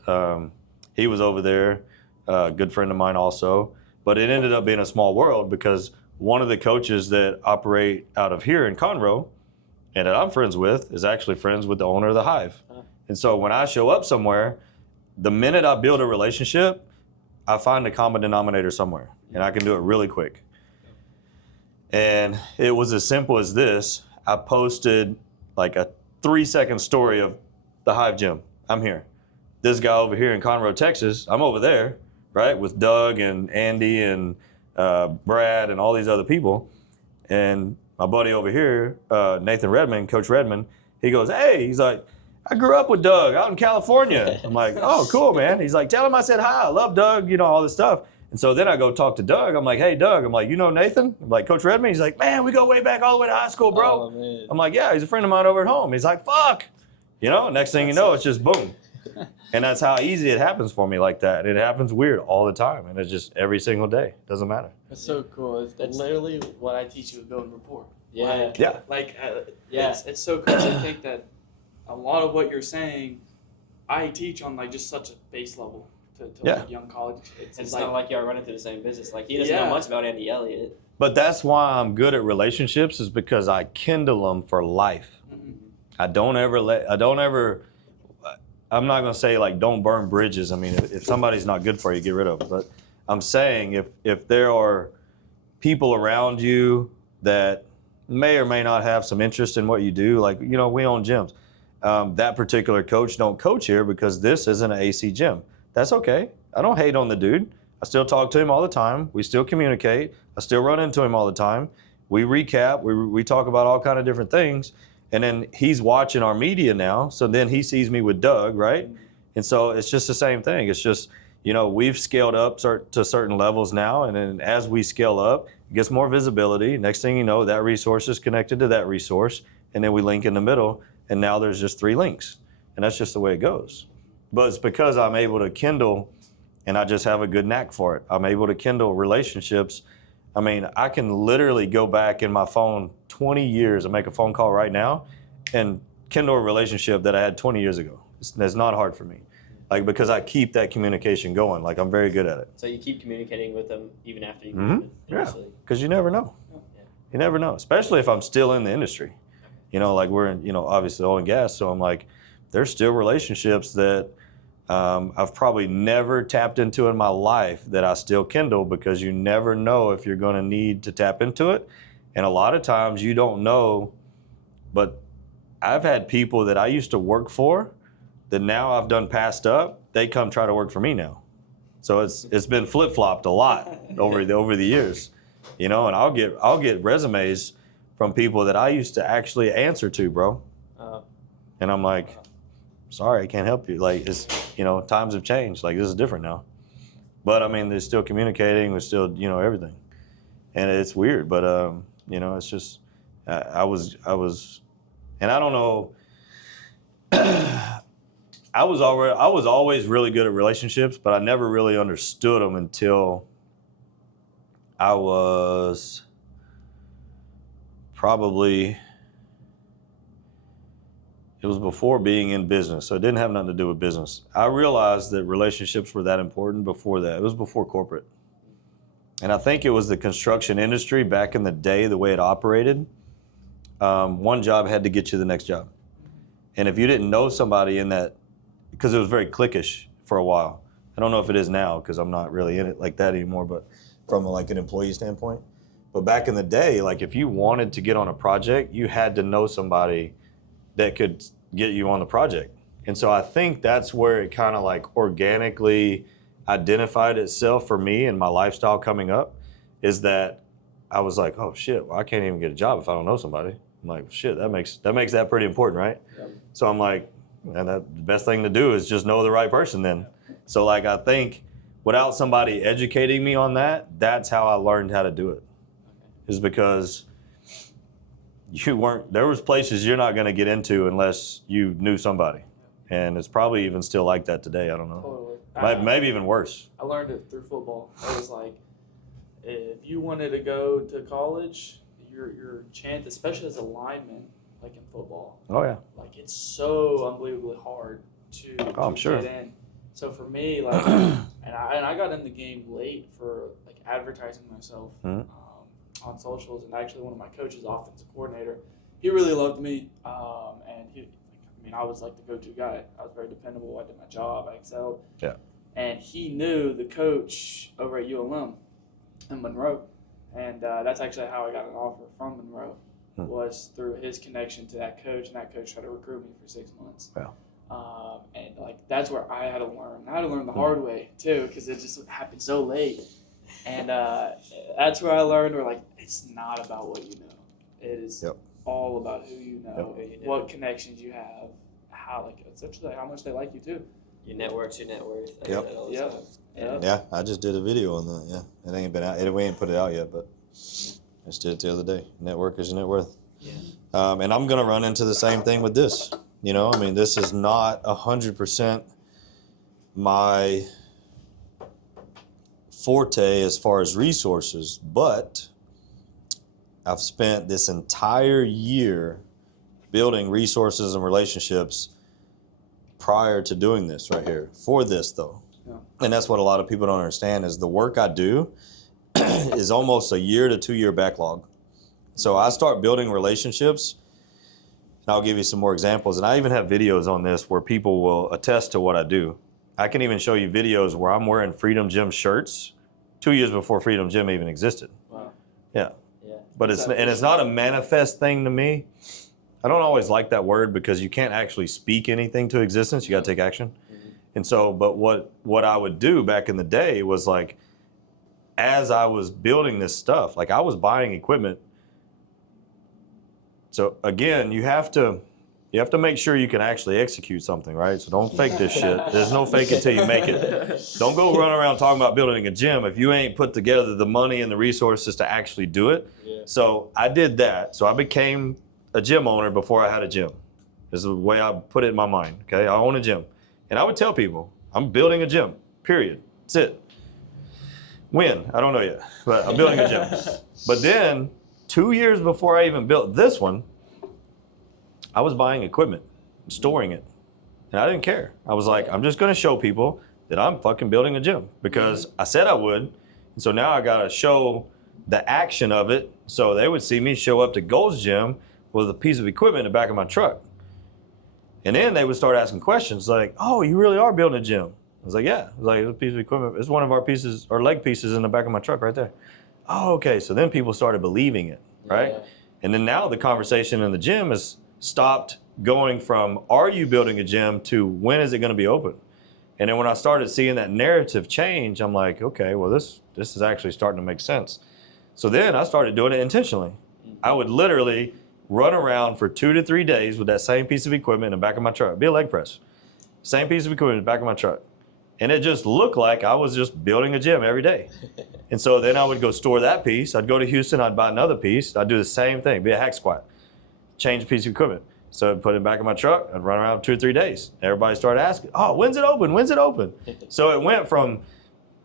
he was over there, a good friend of mine also. But it ended up being a small world because one of the coaches that operate out of here in Conroe and that I'm friends with is actually friends with the owner of the Hive. And so when I show up somewhere, the minute I build a relationship, I find a common denominator somewhere, and I can do it really quick. And it was as simple as this. I posted a 3-second story of the Hive gym. I'm here. This guy over here in Conroe, Texas, I'm over there, right, with Doug and Andy and Brad and all these other people. And my buddy over here, Nathan Redmond, Coach Redmond, he goes, hey, he's like, I grew up with Doug out in California. I'm like, oh, cool, man. He's like, tell him I said hi. I love Doug, all this stuff. And so then I go talk to Doug. I'm like, hey, Doug. I'm like, you know Nathan? I'm like, Coach Redmond? He's like, man, we go way back all the way to high school, bro. Oh, man. I'm like, yeah, he's a friend of mine over at home. He's like, fuck. Next thing you know, it's just boom. And that's how easy it happens for me like that. It happens weird all the time. And it's just every single day. Doesn't matter. That's so cool. That's literally what I teach you with building rapport. Yeah. Yeah. Yeah. It's so cool to think that a lot of what you're saying, I teach on just such a base level to young college kids. It's not like y'all running through the same business. He doesn't know much about Andy Elliott. But that's why I'm good at relationships, is because I kindle them for life. Mm-hmm. I'm not going to say don't burn bridges. I mean, if somebody's not good for you, get rid of them. But I'm saying if there are people around you that may or may not have some interest in what you do, we own gyms. That particular coach don't coach here because this isn't an AC gym. That's okay. I don't hate on the dude. I still talk to him all the time. We still communicate. I still run into him all the time. We recap. We talk about all kind of different things. And then he's watching our media now. So then he sees me with Doug, right? And so it's just the same thing. It's just, we've scaled up to certain levels now. And then as we scale up, it gets more visibility. Next thing you know, that resource is connected to that resource. And then we link in the middle. And now there's just 3 links. And that's just the way it goes. But it's because I'm able to kindle, and I just have a good knack for it. I'm able to kindle relationships. I mean, I can literally go back in my phone 20 years and make a phone call right now and kindle a relationship that I had 20 years ago. It's not hard for me. Like, because I keep that communication going. Like, I'm very good at it. So you keep communicating with them even after you Mm-hmm. Yeah, because you never know. Yeah. You never know, especially if I'm still in the industry. Like we're in, obviously oil and gas. So I'm like, there's still relationships that I've probably never tapped into in my life that I still kindle, because you never know if you're going to need to tap into it. And a lot of times you don't know, but I've had people that I used to work for that now I've done passed up, they come try to work for me now. So it's been flip-flopped a lot over the years, and I'll get resumes from people that I used to actually answer to, bro. And I'm like, sorry, I can't help you. Like, it's, times have changed. Like, this is different now. But I mean, they're still communicating. We're still, everything. And it's weird, but it's just, I was, and I don't know. I was always really good at relationships, but I never really understood them until I was probably, it was before being in business, so it didn't have nothing to do with business. I realized that relationships were that important before that. It was before corporate. And I think it was the construction industry back in the day, the way it operated. One job had to get you the next job. And if you didn't know somebody in that, because it was very cliquish for a while. I don't know if it is now, because I'm not really in it like that anymore, but from like an employee standpoint. But back in the day, like if you wanted to get on a project, you had to know somebody that could get you on the project. And so I think that's where it kind of like organically identified itself for me and my lifestyle coming up, is that I was like, oh shit, well, I can't even get a job if I don't know somebody. I'm like, shit, that makes that pretty important, right? Yep. So I'm like, and the best thing to do is just know the right person then. So like, I think without somebody educating me on that, that's how I learned how to do it. Is because there was places you're not going to get into unless you knew somebody. And it's probably even still like that today. I don't know. Totally. Maybe even worse. I learned it through football. It was like, if you wanted to go to college, your chance, especially as a lineman, like in football. Oh yeah. Like, it's so unbelievably hard to I'm sure. get in. So for me, like, and I got in the game late for like advertising myself on socials, and actually one of my coaches, offensive coordinator, he really loved me, and I was like the go-to guy. I was very dependable. I did my job. I excelled. Yeah. And he knew the coach over at ULM in Monroe, and that's actually how I got an offer from Monroe. Was through his connection to that coach, and that coach tried to recruit me for 6 months. Wow. And like, that's where I had to learn. I had to learn the hard way too, because it just happened so late. And that's where I learned, where like, it's not about what you know. It is all about who you know, what connections you have, how, like, essentially how much they like you too. Your network's your net worth. I Yep. get that all the time. Yeah, I just did a video on that. Yeah, it ain't been out. We ain't put it out yet, but I just did it the other day. Network is your net worth. Yeah. And I'm gonna run into the same thing with this. I mean, this is not 100% my forte as far as resources, but I've spent this entire year building resources and relationships prior to doing this right here. For this though. Yeah. And that's what a lot of people don't understand, is the work I do is almost a year to 2 year backlog. So I start building relationships, and I'll give you some more examples. And I even have videos on this where people will attest to what I do. I can even show you videos where I'm wearing Freedom Gym shirts 2 years before Freedom Gym even existed. Wow. Yeah. But it's not a manifest thing to me. I don't always like that word, because you can't actually speak anything to existence. You got to take action. Mm-hmm. And so, but what I would do back in the day was like, as I was building this stuff, like I was buying equipment. So again, you have to make sure you can actually execute something, right? So don't fake this shit. There's no fake it till you make it. Don't go run around talking about building a gym if you ain't put together the money and the resources to actually do it. Yeah. So I did that. So I became a gym owner before I had a gym. This is the way I put it in my mind, okay? I own a gym. And I would tell people, I'm building a gym, period. That's it. When? I don't know yet, but I'm building a gym. But then, 2 years before I even built this one, I was buying equipment, storing it. And I didn't care. I was like, I'm just gonna show people that I'm fucking building a gym because I said I would. And so now I gotta show the action of it. So they would see me show up to Gold's Gym with a piece of equipment in the back of my truck. And then they would start asking questions like, oh, you really are building a gym? I was like, yeah. I was like, it's a piece of equipment. It's one of our pieces, our leg pieces in the back of my truck right there. Oh, okay. So then people started believing it, right? Yeah. And then now the conversation in the gym has stopped going from, are you building a gym, to when is it going to be open? And then when I started seeing that narrative change, I'm like, okay, well, this is actually starting to make sense. So then I started doing it intentionally. I would literally run around for 2 to 3 days with that same piece of equipment in the back of my truck. Be a leg press. Same piece of equipment in the back of my truck. And it just looked like I was just building a gym every day. And so then I would go store that piece. I'd go to Houston, I'd buy another piece. I'd do the same thing, be a hack squat, change a piece of equipment. So I'd put it back in my truck. I'd run around 2 or 3 days. Everybody started asking, oh, when's it open? When's it open? So it went from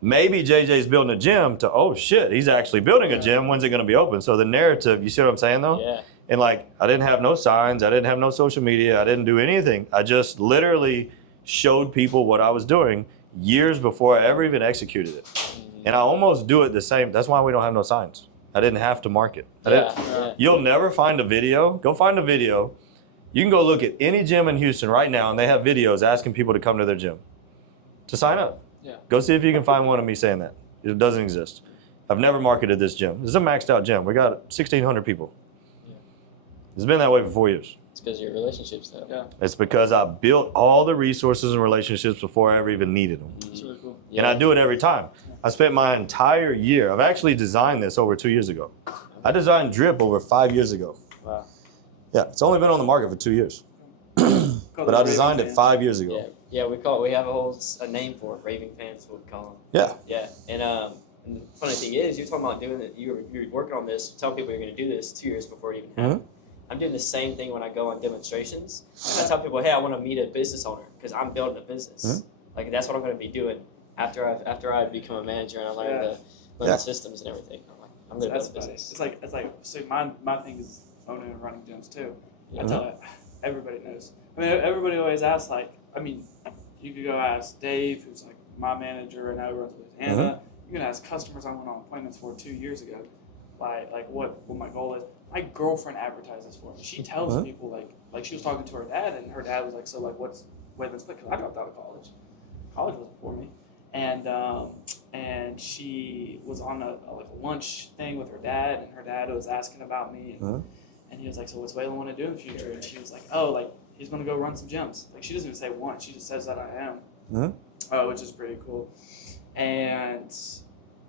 maybe JJ's building a gym to, oh shit, he's actually building a gym. When's it going to be open? So the narrative, you see what I'm saying though? Yeah. And like, I didn't have no signs. I didn't have no social media. I didn't do anything. I just literally showed people what I was doing years before I ever even executed it. And I almost do it the same. That's why we don't have no signs. I didn't have to market. Yeah. You'll never find a video. Go find a video. You can go look at any gym in Houston right now, and they have videos asking people to come to their gym to sign up. Yeah. Go see if you can find one of me saying that. It doesn't exist. I've never marketed this gym. This is a maxed out gym. We got 1,600 people. Yeah. It's been that way for 4 years. It's because of your relationships, though. Yeah. It's because I built all the resources and relationships before I ever even needed them. It's really cool. Yeah. And I do it every time. I spent my entire year, I've actually designed this over 2 years ago. I designed Drip over 5 years ago. Wow. Yeah, it's only been on the market for 2 years. But I designed it 5 years ago. Yeah, we have a name for it. Raving fans is what we call them. Yeah. Yeah, and the funny thing is, you're talking about doing it. You're working on this. Tell people you're going to do this 2 years before it even happened. I'm doing the same thing when I go on demonstrations. I tell people, hey, I want to meet a business owner because I'm building a business. Like that's what I'm going to be doing after I become a manager and I learn the systems and everything. I'm going to build a business. It's like so my thing is owning and running gyms too. Yeah. I tell everybody knows. I mean, everybody always asks like, I mean, you could go ask Dave, who's like my manager and I runs Louisiana. You can ask customers I went on appointments for 2 years ago, like what my goal is. My girlfriend advertises for me. She tells people like she was talking to her dad, and her dad was like, so like what's Wayland's split? Because I dropped out of college. College wasn't for me, and she was on a lunch thing with her dad, and her dad was asking about me, and he was like, so what's Wayland want to do in the future? And she was like, oh, like he's gonna go run some gyms. Like she doesn't even say once, she just says that I am, which is pretty cool. And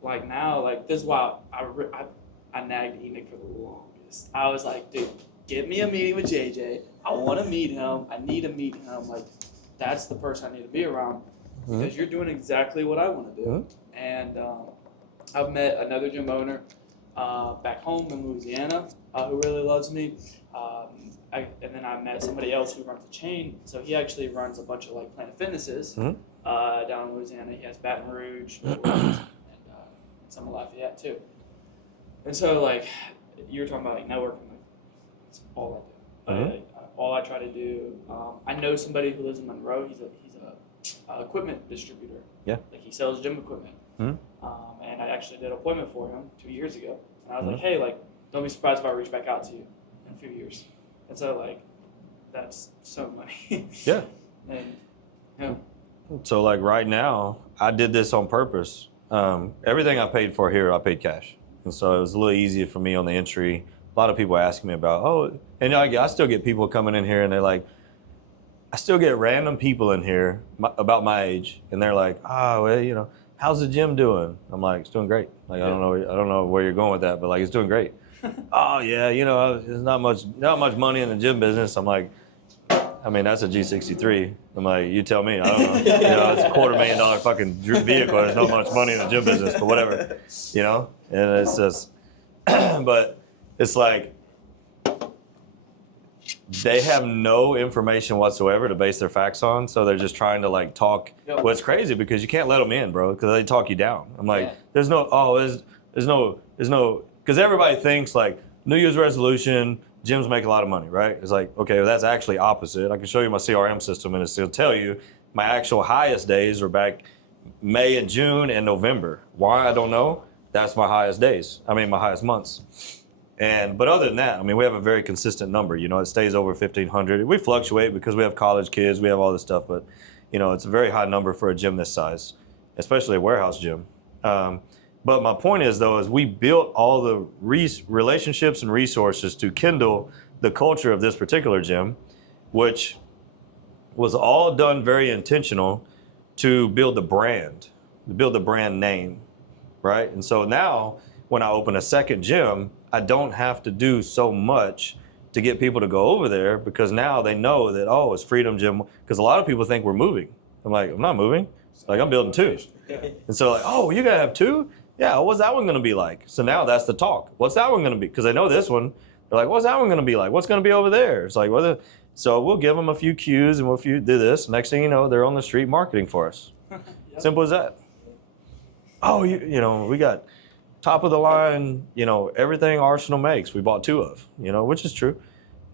like now, like this is why I nagged Enoch for the longest. I was like, dude, get me a meeting with JJ. I want to meet him. I need to meet him. Like, that's the person I need to be around because you're doing exactly what I want to do. And I've met another gym owner back home in Louisiana who really loves me. And then I met somebody else who runs a chain. So he actually runs a bunch of like Planet Fitnesses down in Louisiana. He has Baton Rouge and some of Lafayette too. And so like you were talking about like networking, like that's all I do. All I try to do. I know somebody who lives in Monroe. He's a equipment distributor. Yeah. Like he sells gym equipment. And I actually did an appointment for him 2 years ago. And I was like, hey, like don't be surprised if I reach back out to you in a few years. And so like that's so money. Yeah. And yeah. So like right now, I did this on purpose. Everything I paid for here, I paid cash. And so it was a little easier for me on the entry. A lot of people asking me about, and I still get people coming in here and they're like, I still get random people in here about my age. And they're like, well, how's the gym doing? I'm like, it's doing great. Like, I don't know where you're going with that, but like, it's doing great. Oh yeah, there's not much money in the gym business. I'm like, I mean, that's a G63. I'm like, you tell me. I don't know. It's a $250,000 fucking vehicle. There's not much money in the gym business, but whatever. And it's just, but it's like, they have no information whatsoever to base their facts on, so they're just trying to like talk. Yep. Well, it's crazy because you can't let them in, bro, because they talk you down. I'm like, Yeah. there's no, because everybody thinks like New Year's resolution, gyms make a lot of money, right? It's like, okay, well, that's actually opposite. I can show you my CRM system, and it'll tell you my actual highest days are back May and June and November. Why, I don't know. That's my highest days. I mean, my highest months. But other than that, I mean, we have a very consistent number. It stays over 1,500. We fluctuate because we have college kids, we have all this stuff, but it's a very high number for a gym this size, especially a warehouse gym. But my point is, though, is we built all the relationships and resources to kindle the culture of this particular gym, which was all done very intentional to build the brand name, right? And so now, when I open a second gym, I don't have to do so much to get people to go over there, because now they know that, oh, it's Freedom Gym. Because a lot of people think we're moving. I'm like, I'm not moving. Like, I'm building two. And so like, oh, you're gonna have two? Yeah, what's that one gonna be like? So now that's the talk. What's that one gonna be? Because they know this one. They're like, what's that one gonna be like? What's gonna be over there? It's like, so we'll give them a few cues and we'll do this. Next thing you know, they're on the street marketing for us. Yep. Simple as that. Oh, we got top of the line, everything Arsenal makes, we bought two of, which is true.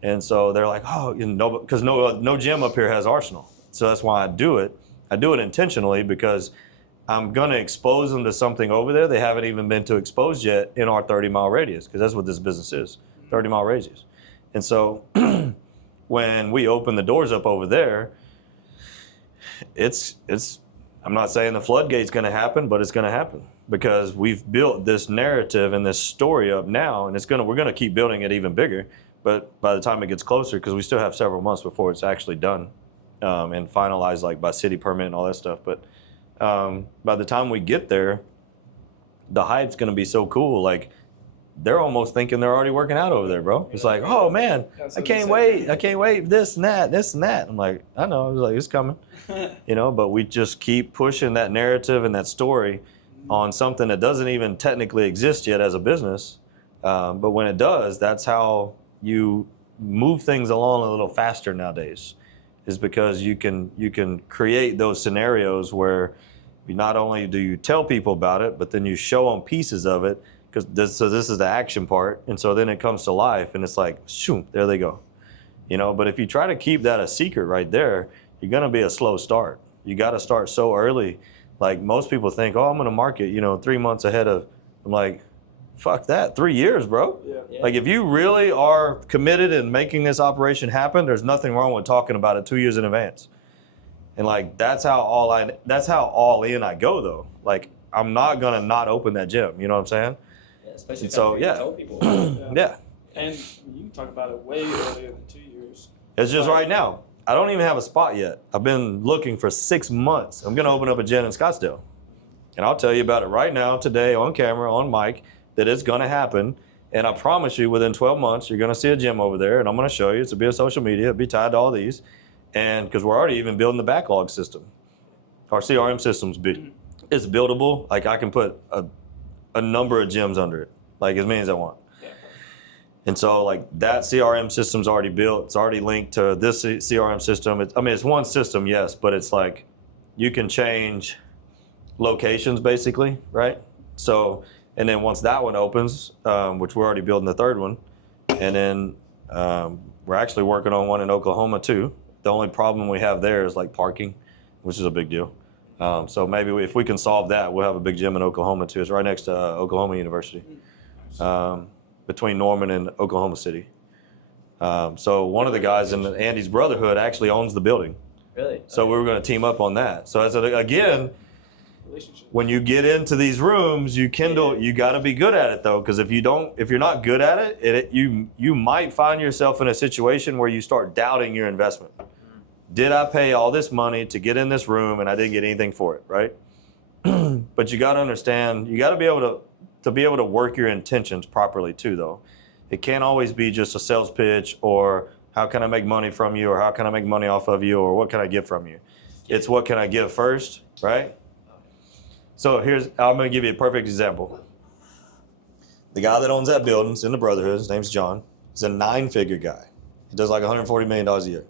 And so they're like, oh, because no gym up here has Arsenal. So that's why I do it. I do it intentionally because I'm going to expose them to something over there they haven't even been to exposed yet in our 30-mile radius, because that's what this business is, 30-mile radius. And so when we open the doors up over there, I'm not saying the floodgate's going to happen, but it's going to happen because we've built this narrative and this story up now, and we're going to keep building it even bigger. But by the time it gets closer, because we still have several months before it's actually done and finalized, like by city permit and all that stuff. But by the time we get there, the hype's going to be so cool. Like, they're almost thinking they're already working out over there, bro. It's like, oh man, I can't wait. This and that. I'm like, I know. I was like, it's coming, But we just keep pushing that narrative and that story on something that doesn't even technically exist yet as a business. But when it does, that's how you move things along a little faster nowadays. Is because you can create those scenarios where not only do you tell people about it, but then you show them pieces of it. This is the action part, and so then it comes to life, and it's like, shoom, there they go, But if you try to keep that a secret right there, you're gonna be a slow start. You got to start so early. Like most people think, oh, I'm gonna market, 3 months ahead of. I'm like, fuck that, 3 years, bro. Yeah. Like if you really are committed in making this operation happen, there's nothing wrong with talking about it 2 years in advance. And like that's how all in I go though. Like I'm not gonna not open that gym. You know what I'm saying? Especially So, if you yeah. tell people. Yeah. And you can talk about it way earlier than 2 years. It's just right now. I don't even have a spot yet. I've been looking for 6 months. I'm going to open up a gym in Scottsdale. And I'll tell you about it right now, today, on camera, on mic, that it's going to happen. And I promise you, within 12 months, you're going to see a gym over there. And I'm going to show you. It'll be on social media. It'll be tied to all these. And because we're already even building the backlog system. Our CRM system's big. It's buildable. Like I can put a number of gyms under it, like as many as I want. Yeah. And so like that CRM system's already built. It's already linked to this CRM system. It's one system, yes, but it's like you can change locations basically, right? So, and then once that one opens, which we're already building the third one, and then we're actually working on one in Oklahoma too. The only problem we have there is like parking, which is a big deal. So maybe if we can solve that, we'll have a big gym in Oklahoma too. It's right next to Oklahoma University, between Norman and Oklahoma City. So one of the guys in Andy's Brotherhood actually owns the building. Really? So we were going to team up on that. So again, when you get into these rooms, you got to be good at it though, because if you're not good at it, you might find yourself in a situation where you start doubting your investment. Did I pay all this money to get in this room and I didn't get anything for it, right? But you got to understand, you got to be able to work your intentions properly too, though. It can't always be just a sales pitch or how can I make money from you or how can I make money off of you or what can I get from you. It's what can I give first, right? So I'm going to give you a perfect example. The guy that owns that building in the Brotherhood, his name's John. He's a 9-figure guy. He does like $140 million a year.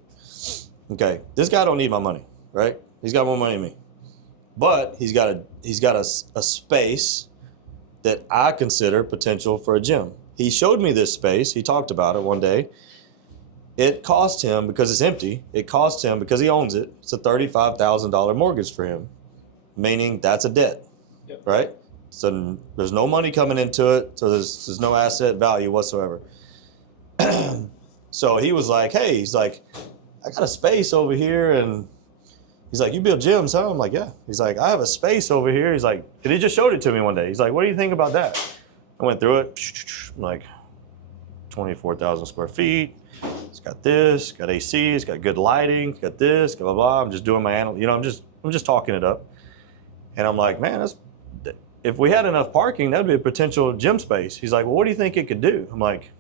Okay, this guy don't need my money, right? He's got more money than me. But he's got a space that I consider potential for a gym. He showed me this space. He talked about it one day. It cost him, because it's empty, it cost him, because he owns it, it's a $35,000 mortgage for him, meaning that's a debt, right? So there's no money coming into it, so there's no asset value whatsoever. So he was like, hey, he's like, I got a space over here, and he's like, you build gyms, huh? I'm like, yeah. He's like, I have a space over here. He's like, and he just showed it to me one day. He's like, what do you think about that? I went through it. I'm like, 24,000 square feet. It's got this, got AC, it's got good lighting, it's got this, blah, blah, blah. I'm just doing my, I'm just talking it up. And I'm like, man, if we had enough parking, that'd be a potential gym space. He's like, well, what do you think it could do? I'm like,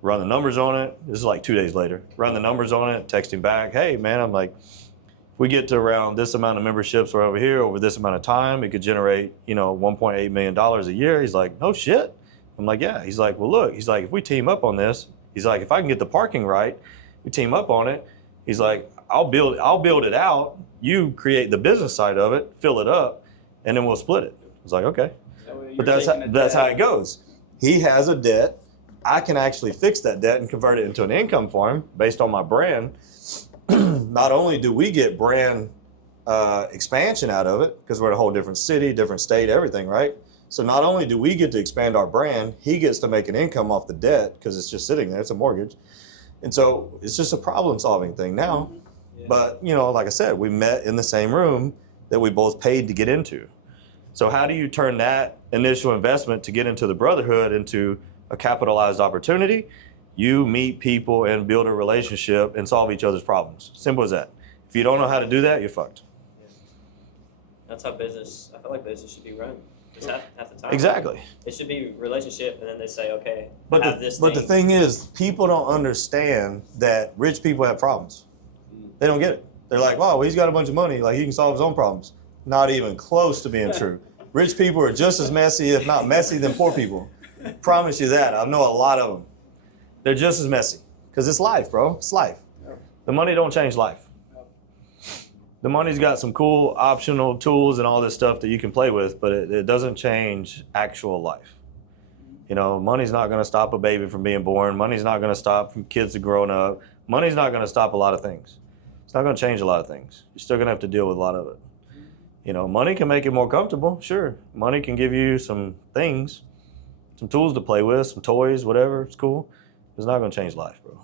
run the numbers on it. This is like 2 days later. Run the numbers on it, text him back. Hey, man, I'm like, if we get to around this amount of memberships or over here over this amount of time, it could generate, $1.8 million a year. He's like, no shit. I'm like, yeah. He's like, well, look, he's like, if we team up on this, he's like, if I can get the parking right, we team up on it. He's like, I'll build it out. You create the business side of it, fill it up, and then we'll split it. I was like, okay. But that's how it goes. He has a debt. I can actually fix that debt and convert it into an income for him based on my brand. Not only do we get brand expansion out of it, because we're in a whole different city, different state, everything, right? So not only do we get to expand our brand, he gets to make an income off the debt because it's just sitting there. It's a mortgage. And so it's just a problem-solving thing now. Yeah. But, like I said, we met in the same room that we both paid to get into. So how do you turn that initial investment to get into the Brotherhood into a capitalized opportunity? You meet people and build a relationship and solve each other's problems. Simple as that. If you don't know how to do that, you're fucked. Yeah. That's how I feel like business should be run. Half the time. Exactly. It should be relationship, and then they say, okay, but the thing is, people don't understand that rich people have problems. They don't get it. They're like, wow, well, he's got a bunch of money, like he can solve his own problems. Not even close to being true. Rich people are just as messy, if not messy, than poor people. Promise you that. I know a lot of them. They're just as messy. Because it's life, bro. It's life. The money don't change life. The money's got some cool optional tools and all this stuff that you can play with, but it doesn't change actual life. Money's not going to stop a baby from being born. Money's not going to stop from kids from growing up. Money's not going to stop a lot of things. It's not going to change a lot of things. You're still going to have to deal with a lot of it. Money can make it more comfortable, sure. Money can give you some things, some tools to play with, some toys, whatever. It's cool. It's not going to change life, bro.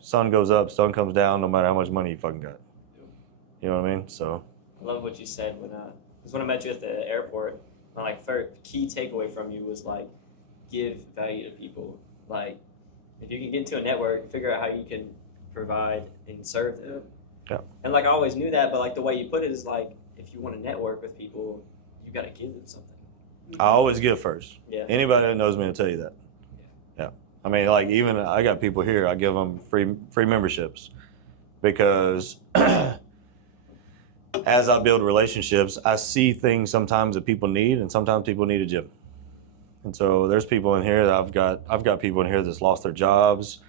Sun goes up, sun comes down, no matter how much money you fucking got. You know what I mean? So. I love what you said because when I met you at the airport, my first key takeaway from you was give value to people. If you can get into a network, figure out how you can provide and serve them. Yeah. And I always knew that, but the way you put it is if you want to network with people, you got to give them something. I always give first. Yeah. Anybody that knows me will tell you that. Yeah. I mean, even I got people here, I give them free memberships because as I build relationships, I see things sometimes that people need, and sometimes people need a gym. And so there's people in here that I've got people in here that's lost their jobs.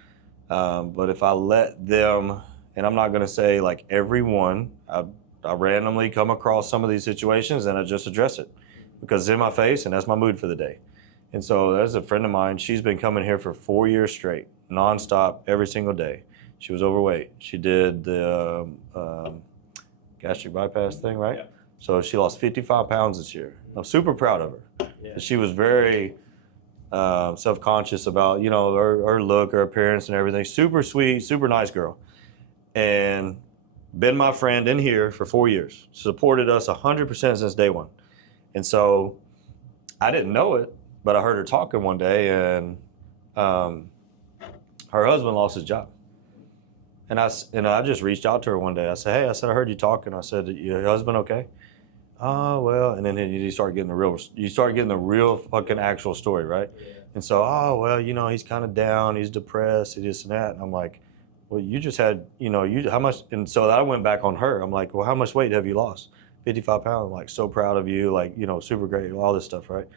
But if I let them, and I'm not going to say everyone, I randomly come across some of these situations and I just address it because it's in my face and that's my mood for the day. And so there's a friend of mine, she's been coming here for 4 years straight, nonstop, every single day. She was overweight. She did the gastric bypass thing, right? Yeah. So she lost 55 pounds this year. I'm super proud of her. Yeah. She was very self-conscious about, her look, her appearance and everything. Super sweet, super nice girl. And been my friend in here for 4 years. Supported us 100% since day one. And so I didn't know it, but I heard her talking one day and her husband lost his job. And I just reached out to her one day. I said, hey, I heard you talking. I said, your husband okay? oh, well, and then you start getting the real fucking actual story, right? Yeah. And so, oh, well, he's kind of down, he's depressed, this and that. And I'm like, well, you just had, how much? And so I went back on her. I'm like, well, how much weight have you lost? 55 pounds. I'm like, so proud of you, like, super great, all this stuff, right?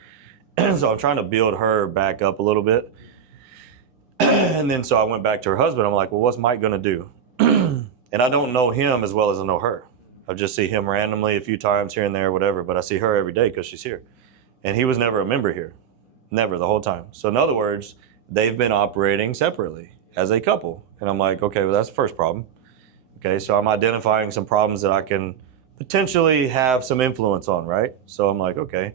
So I'm trying to build her back up a little bit. And then so I went back to her husband. I'm like, well, what's Mike going to do? And I don't know him as well as I know her. I just see him randomly a few times here and there, whatever, but I see her every day because she's here. And he was never a member here. Never, the whole time. So in other words, they've been operating separately as a couple. And I'm like, okay, well, that's the first problem. Okay, so I'm identifying some problems that I can potentially have some influence on, right? So I'm like, okay.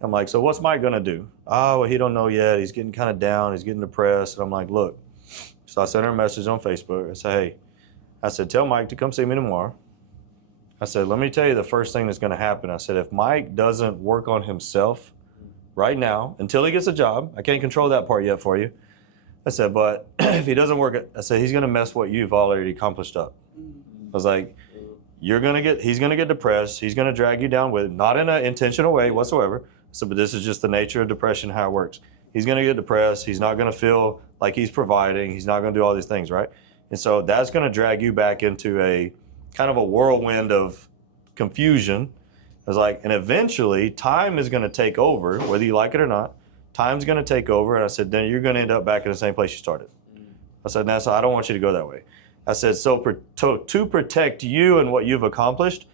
I'm like, so what's Mike gonna do? Oh, well, he don't know yet. He's getting kind of down. He's getting depressed. And I'm like, look. So I sent her a message on Facebook. I said, hey, I said, tell Mike to come see me tomorrow. I said, let me tell you the first thing that's gonna happen. I said, if Mike doesn't work on himself right now until he gets a job, I can't control that part yet for you. I said, but if he doesn't work, I said, he's gonna mess what you've already accomplished up. I was like, he's gonna get depressed. He's gonna drag you down with it, not in an intentional way whatsoever. So, but this is just the nature of depression, how it works. He's gonna get depressed. He's not gonna feel like he's providing. He's not gonna do all these things, right? And so that's gonna drag you back into a kind of a whirlwind of confusion. I was like, and eventually time is gonna take over, whether you like it or not. Time's gonna take over, and I said, then you're gonna end up back in the same place you started. I said, Nessa, I don't want you to go that way. I said, so to protect you and what you've accomplished,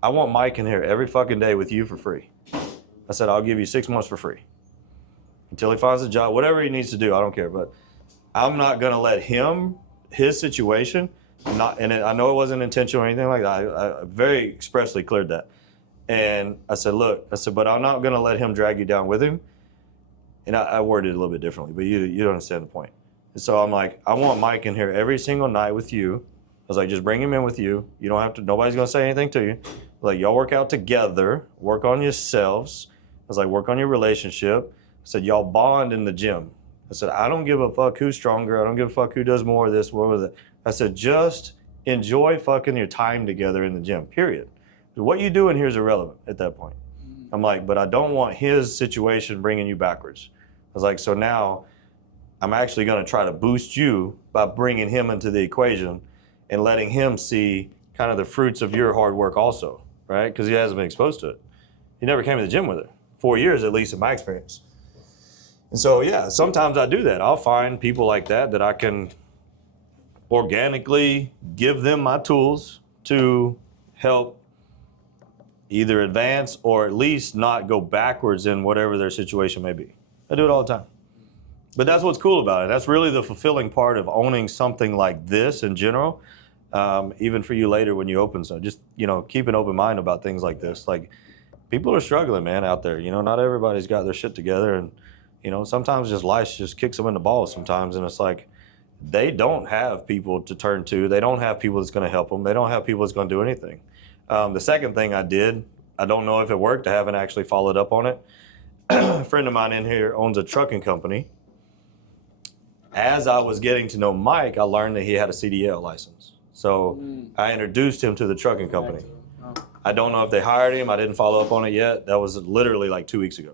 I want Mike in here every fucking day with you for free. I said, I'll give you 6 months for free until he finds a job, whatever he needs to do. I don't care, but I'm not going to let his situation, and I know it wasn't intentional or anything like that. I very expressly cleared that. And I said, look, but I'm not going to let him drag you down with him. And I worded it a little bit differently, but you don't understand the point. And so I'm like, I want Mike in here every single night with you. I was like, just bring him in with you. You don't have to, nobody's going to say anything to you. Like, y'all work out together, work on yourselves. I was like, work on your relationship. I said, y'all bond in the gym. I said, I don't give a fuck who's stronger. I don't give a fuck who does more of this, more of that. I said, just enjoy fucking your time together in the gym, period. What you do in here is irrelevant at that point. I'm like, but I don't want his situation bringing you backwards. I was like, so now I'm actually going to try to boost you by bringing him into the equation and letting him see kind of the fruits of your hard work also, right? Because he hasn't been exposed to it. He never came to the gym with it. 4 years, at least in my experience. And so, yeah, sometimes I do that. I'll find people like that I can organically give them my tools to help either advance or at least not go backwards in whatever their situation may be. I do it all the time. But that's what's cool about it. That's really the fulfilling part of owning something like this in general. Even for you later when you open, so just keep an open mind about things like this. Like, people are struggling, man, out there. Not everybody's got their shit together, and sometimes just life just kicks them in the balls sometimes, and it's like they don't have people to turn to. They don't have people that's going to help them. They don't have people that's going to do anything. The second thing I did, I don't know if it worked. I haven't actually followed up on it. A friend of mine in here owns a trucking company. As I was getting to know Mike, I learned that he had a CDL license. So I introduced him to the trucking company. I don't know if they hired him. I didn't follow up on it yet. That was literally like 2 weeks ago.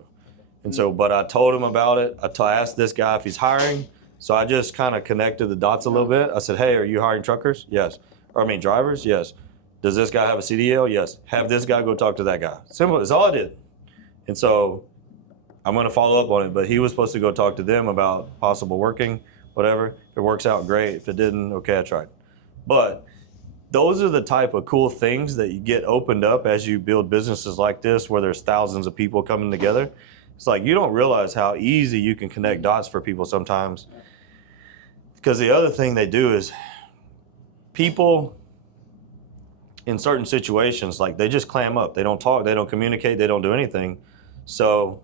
And so, but I told him about it. I asked this guy if he's hiring. So I just kind of connected the dots a little bit. I said, hey, are you hiring truckers? Yes. Drivers? Yes. Does this guy have a CDL? Yes. Have this guy go talk to that guy. Simple. That's all I did. And so I'm going to follow up on it. But he was supposed to go talk to them about possible working, whatever. If it works out, great. If it didn't, okay, I tried. But those are the type of cool things that you get opened up as you build businesses like this, where there's thousands of people coming together. It's like you don't realize how easy you can connect dots for people sometimes. Because the other thing they do is people in certain situations, like, they just clam up. They don't talk, they don't communicate, they don't do anything. So,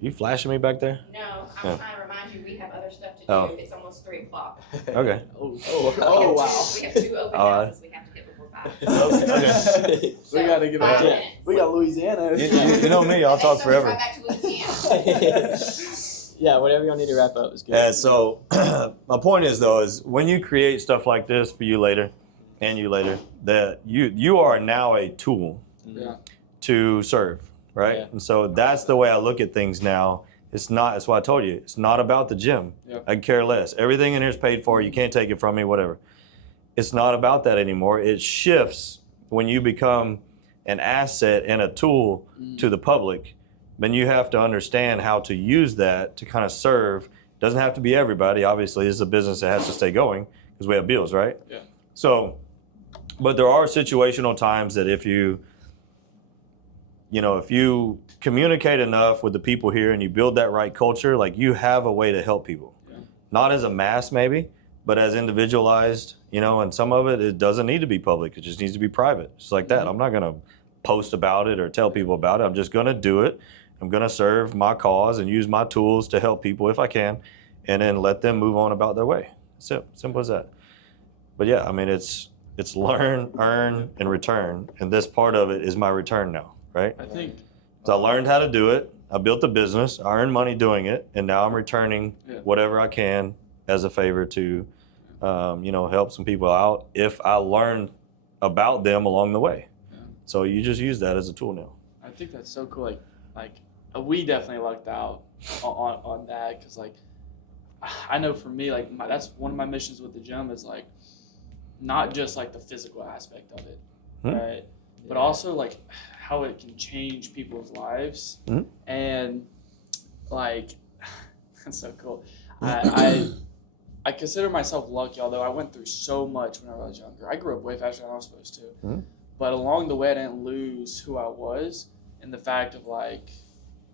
you flashing me back there? No, I'm trying to remind you, we have other stuff to do. Oh. It's almost 3 o'clock. Okay. Oh, wow. We have 2 open houses we have to get before 5. Okay. So, We gotta get 5 back. minutes. We got Louisiana. You know me, I'll And talk then so we forever. Drive back to Louisiana. Yeah, whatever y'all need to wrap up is good. And so my point is, though, is when you create stuff like this for you later and you later, that you are now a tool Yeah. to serve, right? Yeah. And so that's the way I look at things now. It's not, that's why I told you, it's not about the gym. Yep. I care less. Everything in here is paid for. You can't take it from me, whatever. It's not about that anymore. It shifts when you become an asset and a tool to the public. Then you have to understand how to use that to kind of serve. Doesn't have to be everybody. Obviously, this is a business that has to stay going because we have bills, right? Yeah. So, but there are situational times that if you communicate enough with the people here and you build that right culture, like you have a way to help people. Yeah. Not as a mass maybe, but as individualized, and some of it doesn't need to be public. It just needs to be private. Just like that. I'm not going to post about it or tell people about it. I'm just going to do it. I'm going to serve my cause and use my tools to help people if I can, and then let them move on about their way. Simple as that. But yeah, I mean, it's learn, earn, and return. And this part of it is my return now, right? I think. So I learned how to do it. I built the business. I earned money doing it. And now I'm returning whatever I can as a favor to, help some people out if I learn about them along the way. Yeah. So you just use that as a tool now. I think that's so cool. Like we definitely lucked out on that because I know for me that's one of my missions with the gym is not just the physical aspect of it, right? But also how it can change people's lives, and that's so cool. I consider myself lucky, although I went through so much when I was younger. I grew up way faster than I was supposed to, but along the way I didn't lose who I was and the fact of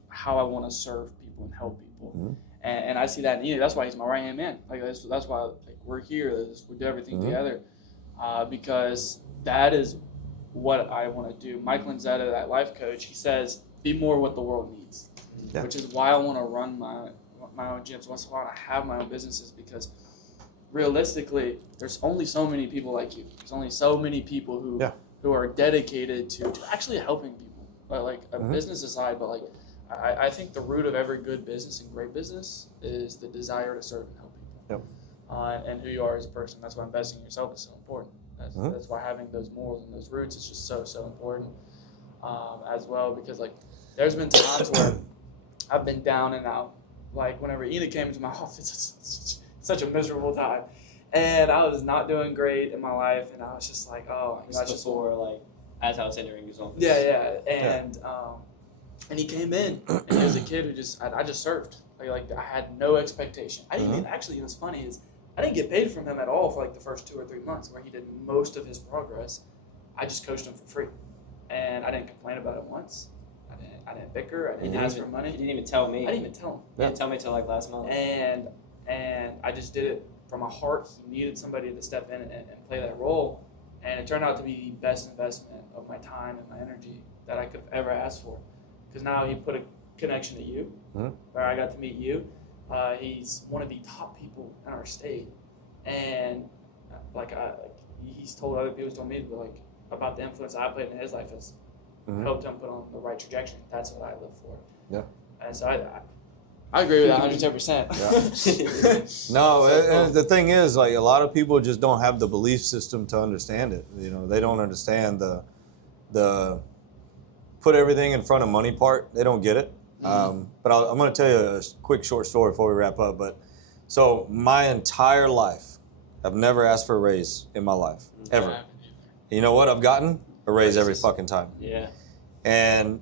how I want to serve people and help people. And I see that in Ian. That's why he's my right hand man. That's why we're here. We do everything together because that is what I want to do. Mike Lanzetta, that life coach, he says, "Be more what the world needs," which is why I want to run my own gyms. That's why I have my own businesses because realistically, there's only so many people like you. There's only so many people who are dedicated to actually helping people. A business aside, but I think the root of every good business and great business is the desire to serve and help people. Yep. And who you are as a person. That's why investing in yourself is so important. That's why having those morals and those roots is just so important as well. Because there's been times where I've been down and out. Whenever Ina came into my office, it's such a miserable time, and I was not doing great in my life, and I was just Before as I was entering his office. Yeah, and he came in, and he was a kid who I just served. I had no expectation. I didn't actually. What's funny is I didn't get paid from him at all for the first 2 or 3 months where he did most of his progress. I just coached him for free, and I didn't complain about it once. I didn't bicker. I didn't ask for money. He didn't even tell me. I didn't even tell him. He didn't tell me until last month. And I just did it from my heart. He needed somebody to step in and play that role, and it turned out to be the best investment of my time and my energy that I could have ever asked for. Because now he put a connection to you, where I got to meet you. He's one of the top people in our state, and he's told other people, he's told me about the influence I played in his life has helped him put on the right trajectory. That's what I live for. Yeah. And so I agree with that 110%. No, and the thing is, a lot of people just don't have the belief system to understand it. They don't understand the put everything in front of money part. They don't get it. But I'm going to tell you a quick short story before we wrap up. So my entire life, I've never asked for a raise in my life, ever. You know what I've gotten? A raise every fucking time. Yeah. And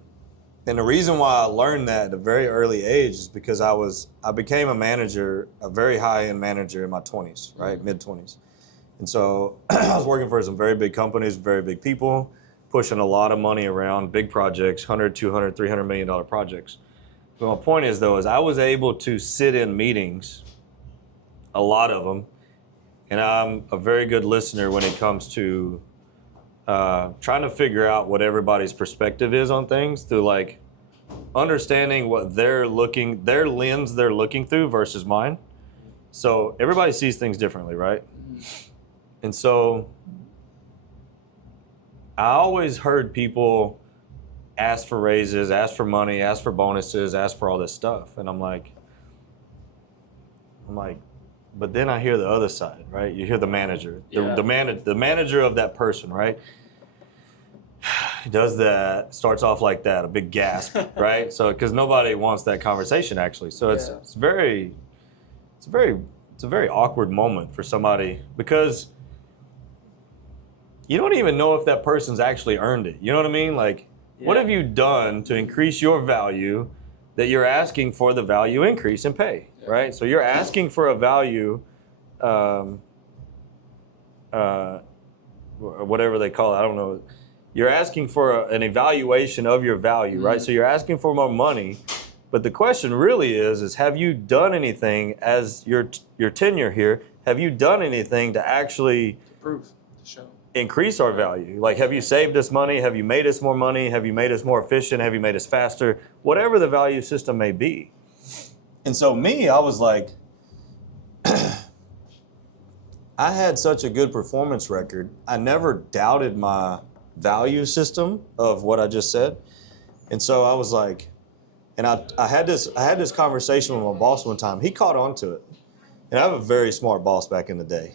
the reason why I learned that at a very early age is because I became a manager, a very high-end manager in my 20s, right, mid-20s. And so I was working for some very big companies, very big people, pushing a lot of money around, big projects, $100, $200, $300 million projects. But my point is, though, is I was able to sit in meetings, a lot of them, and I'm a very good listener when it comes to trying to figure out what everybody's perspective is on things through understanding what their lens they're looking through versus mine. So everybody sees things differently, right? And so I always heard people ask for raises, ask for money, ask for bonuses, ask for all this stuff. And I'm like, but then I hear the other side, right? You hear the manager, the manager of that person, right? does that, starts off like that, a big gasp, right? So because nobody wants that conversation actually. So it's a very awkward moment for somebody because you don't even know if that person's actually earned it. You know what I mean? Like, what have you done to increase your value that you're asking for the value increase in pay, right? So you're asking for a value, whatever they call it, I don't know. You're asking for an evaluation of your value, right? So you're asking for more money, but the question really is have you done anything as your tenure here? Have you done anything to actually Proof to show. increase our value? Like, have you saved us money? Have you made us more money? Have you made us more efficient? Have you made us faster? Whatever the value system may be. And so me, I was like, I had such a good performance record. I never doubted my value system of what I just said. And so I was like, and I had this conversation with my boss one time. He caught on to it. And I have a very smart boss back in the day.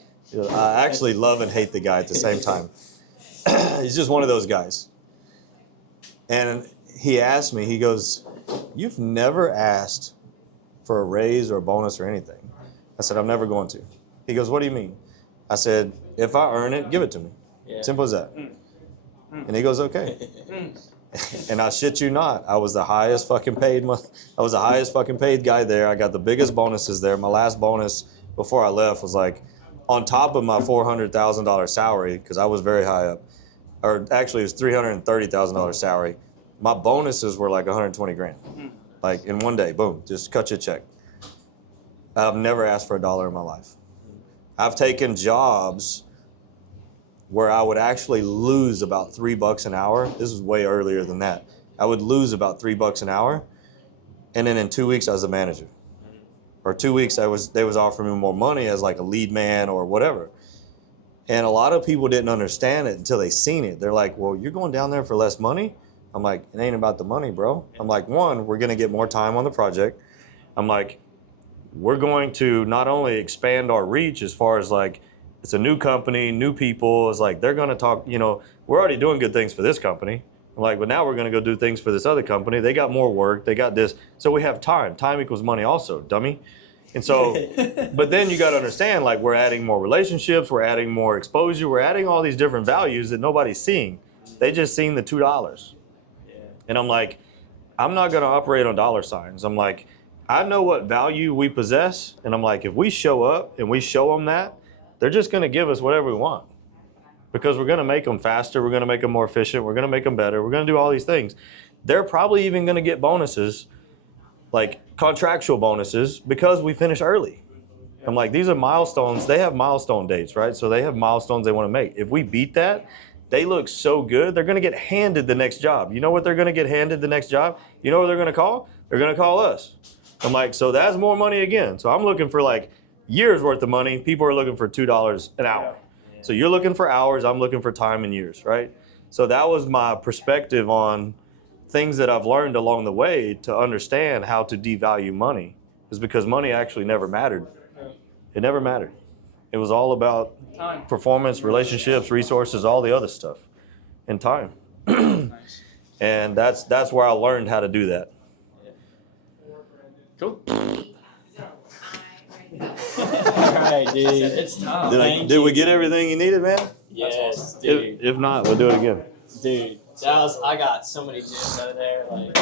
I actually love and hate the guy at the same time. He's just one of those guys. And he asked me, he goes, "You've never asked for a raise or a bonus or anything." I said, "I'm never going to." He goes, "What do you mean?" I said, "If I earn it, give it to me." Yeah. Simple as that. And he goes, "Okay." And I shit you not, I was the highest fucking paid guy there. I got the biggest bonuses there. My last bonus before I left was like on top of my $400,000 salary, because I was very high up, or actually it was $330,000 salary. My bonuses were like 120 grand. Like in one day, boom, just cut you a check. I've never asked for a dollar in my life. I've taken jobs where I would actually lose about $3 an hour. This was way earlier than that. I would lose about $3 an hour, and then in 2 weeks I was a manager. Or 2 weeks they was offering me more money as like a lead man or whatever. And a lot of people didn't understand it until they seen it. They're like, "Well, you're going down there for less money?" I'm like, "It ain't about the money, bro." I'm like, one, we're gonna get more time on the project. I'm like, we're going to not only expand our reach as far as like, it's a new company, new people. It's like, they're going to talk, we're already doing good things for this company. I'm like, but now we're going to go do things for this other company. They got more work. They got this. So we have time. Time equals money also, dummy. And so, but then you got to understand, like, we're adding more relationships. We're adding more exposure. We're adding all these different values that nobody's seeing. They just seen the $2. And I'm like, I'm not going to operate on dollar signs. I'm like, I know what value we possess. And I'm like, if we show up and we show them that, they're just going to give us whatever we want, because we're going to make them faster. We're going to make them more efficient. We're going to make them better. We're going to do all these things. They're probably even going to get bonuses, like contractual bonuses, because we finish early. I'm like, these are milestones. They have milestone dates, right? So they have milestones they want to make. If we beat that, they look so good. They're going to get handed the next job. You know what they're going to get handed the next job? You know what they're going to call? They're going to call us. I'm like, so that's more money again. So I'm looking for like years worth of money. People are looking for $2 an hour. So you're looking for hours. I'm looking for time and years, right? So that was my perspective on things that I've learned along the way to understand how to devalue money, is because money actually never mattered. It never mattered. It was all about Time. performance, relationships, resources, all the other stuff, and time. And that's where I learned how to do that. Cool. Alright, dude. It's tough. Did we get everything you needed, man? Yes, dude. If not, we'll do it again. Dude, I got so many gems out of there. Like,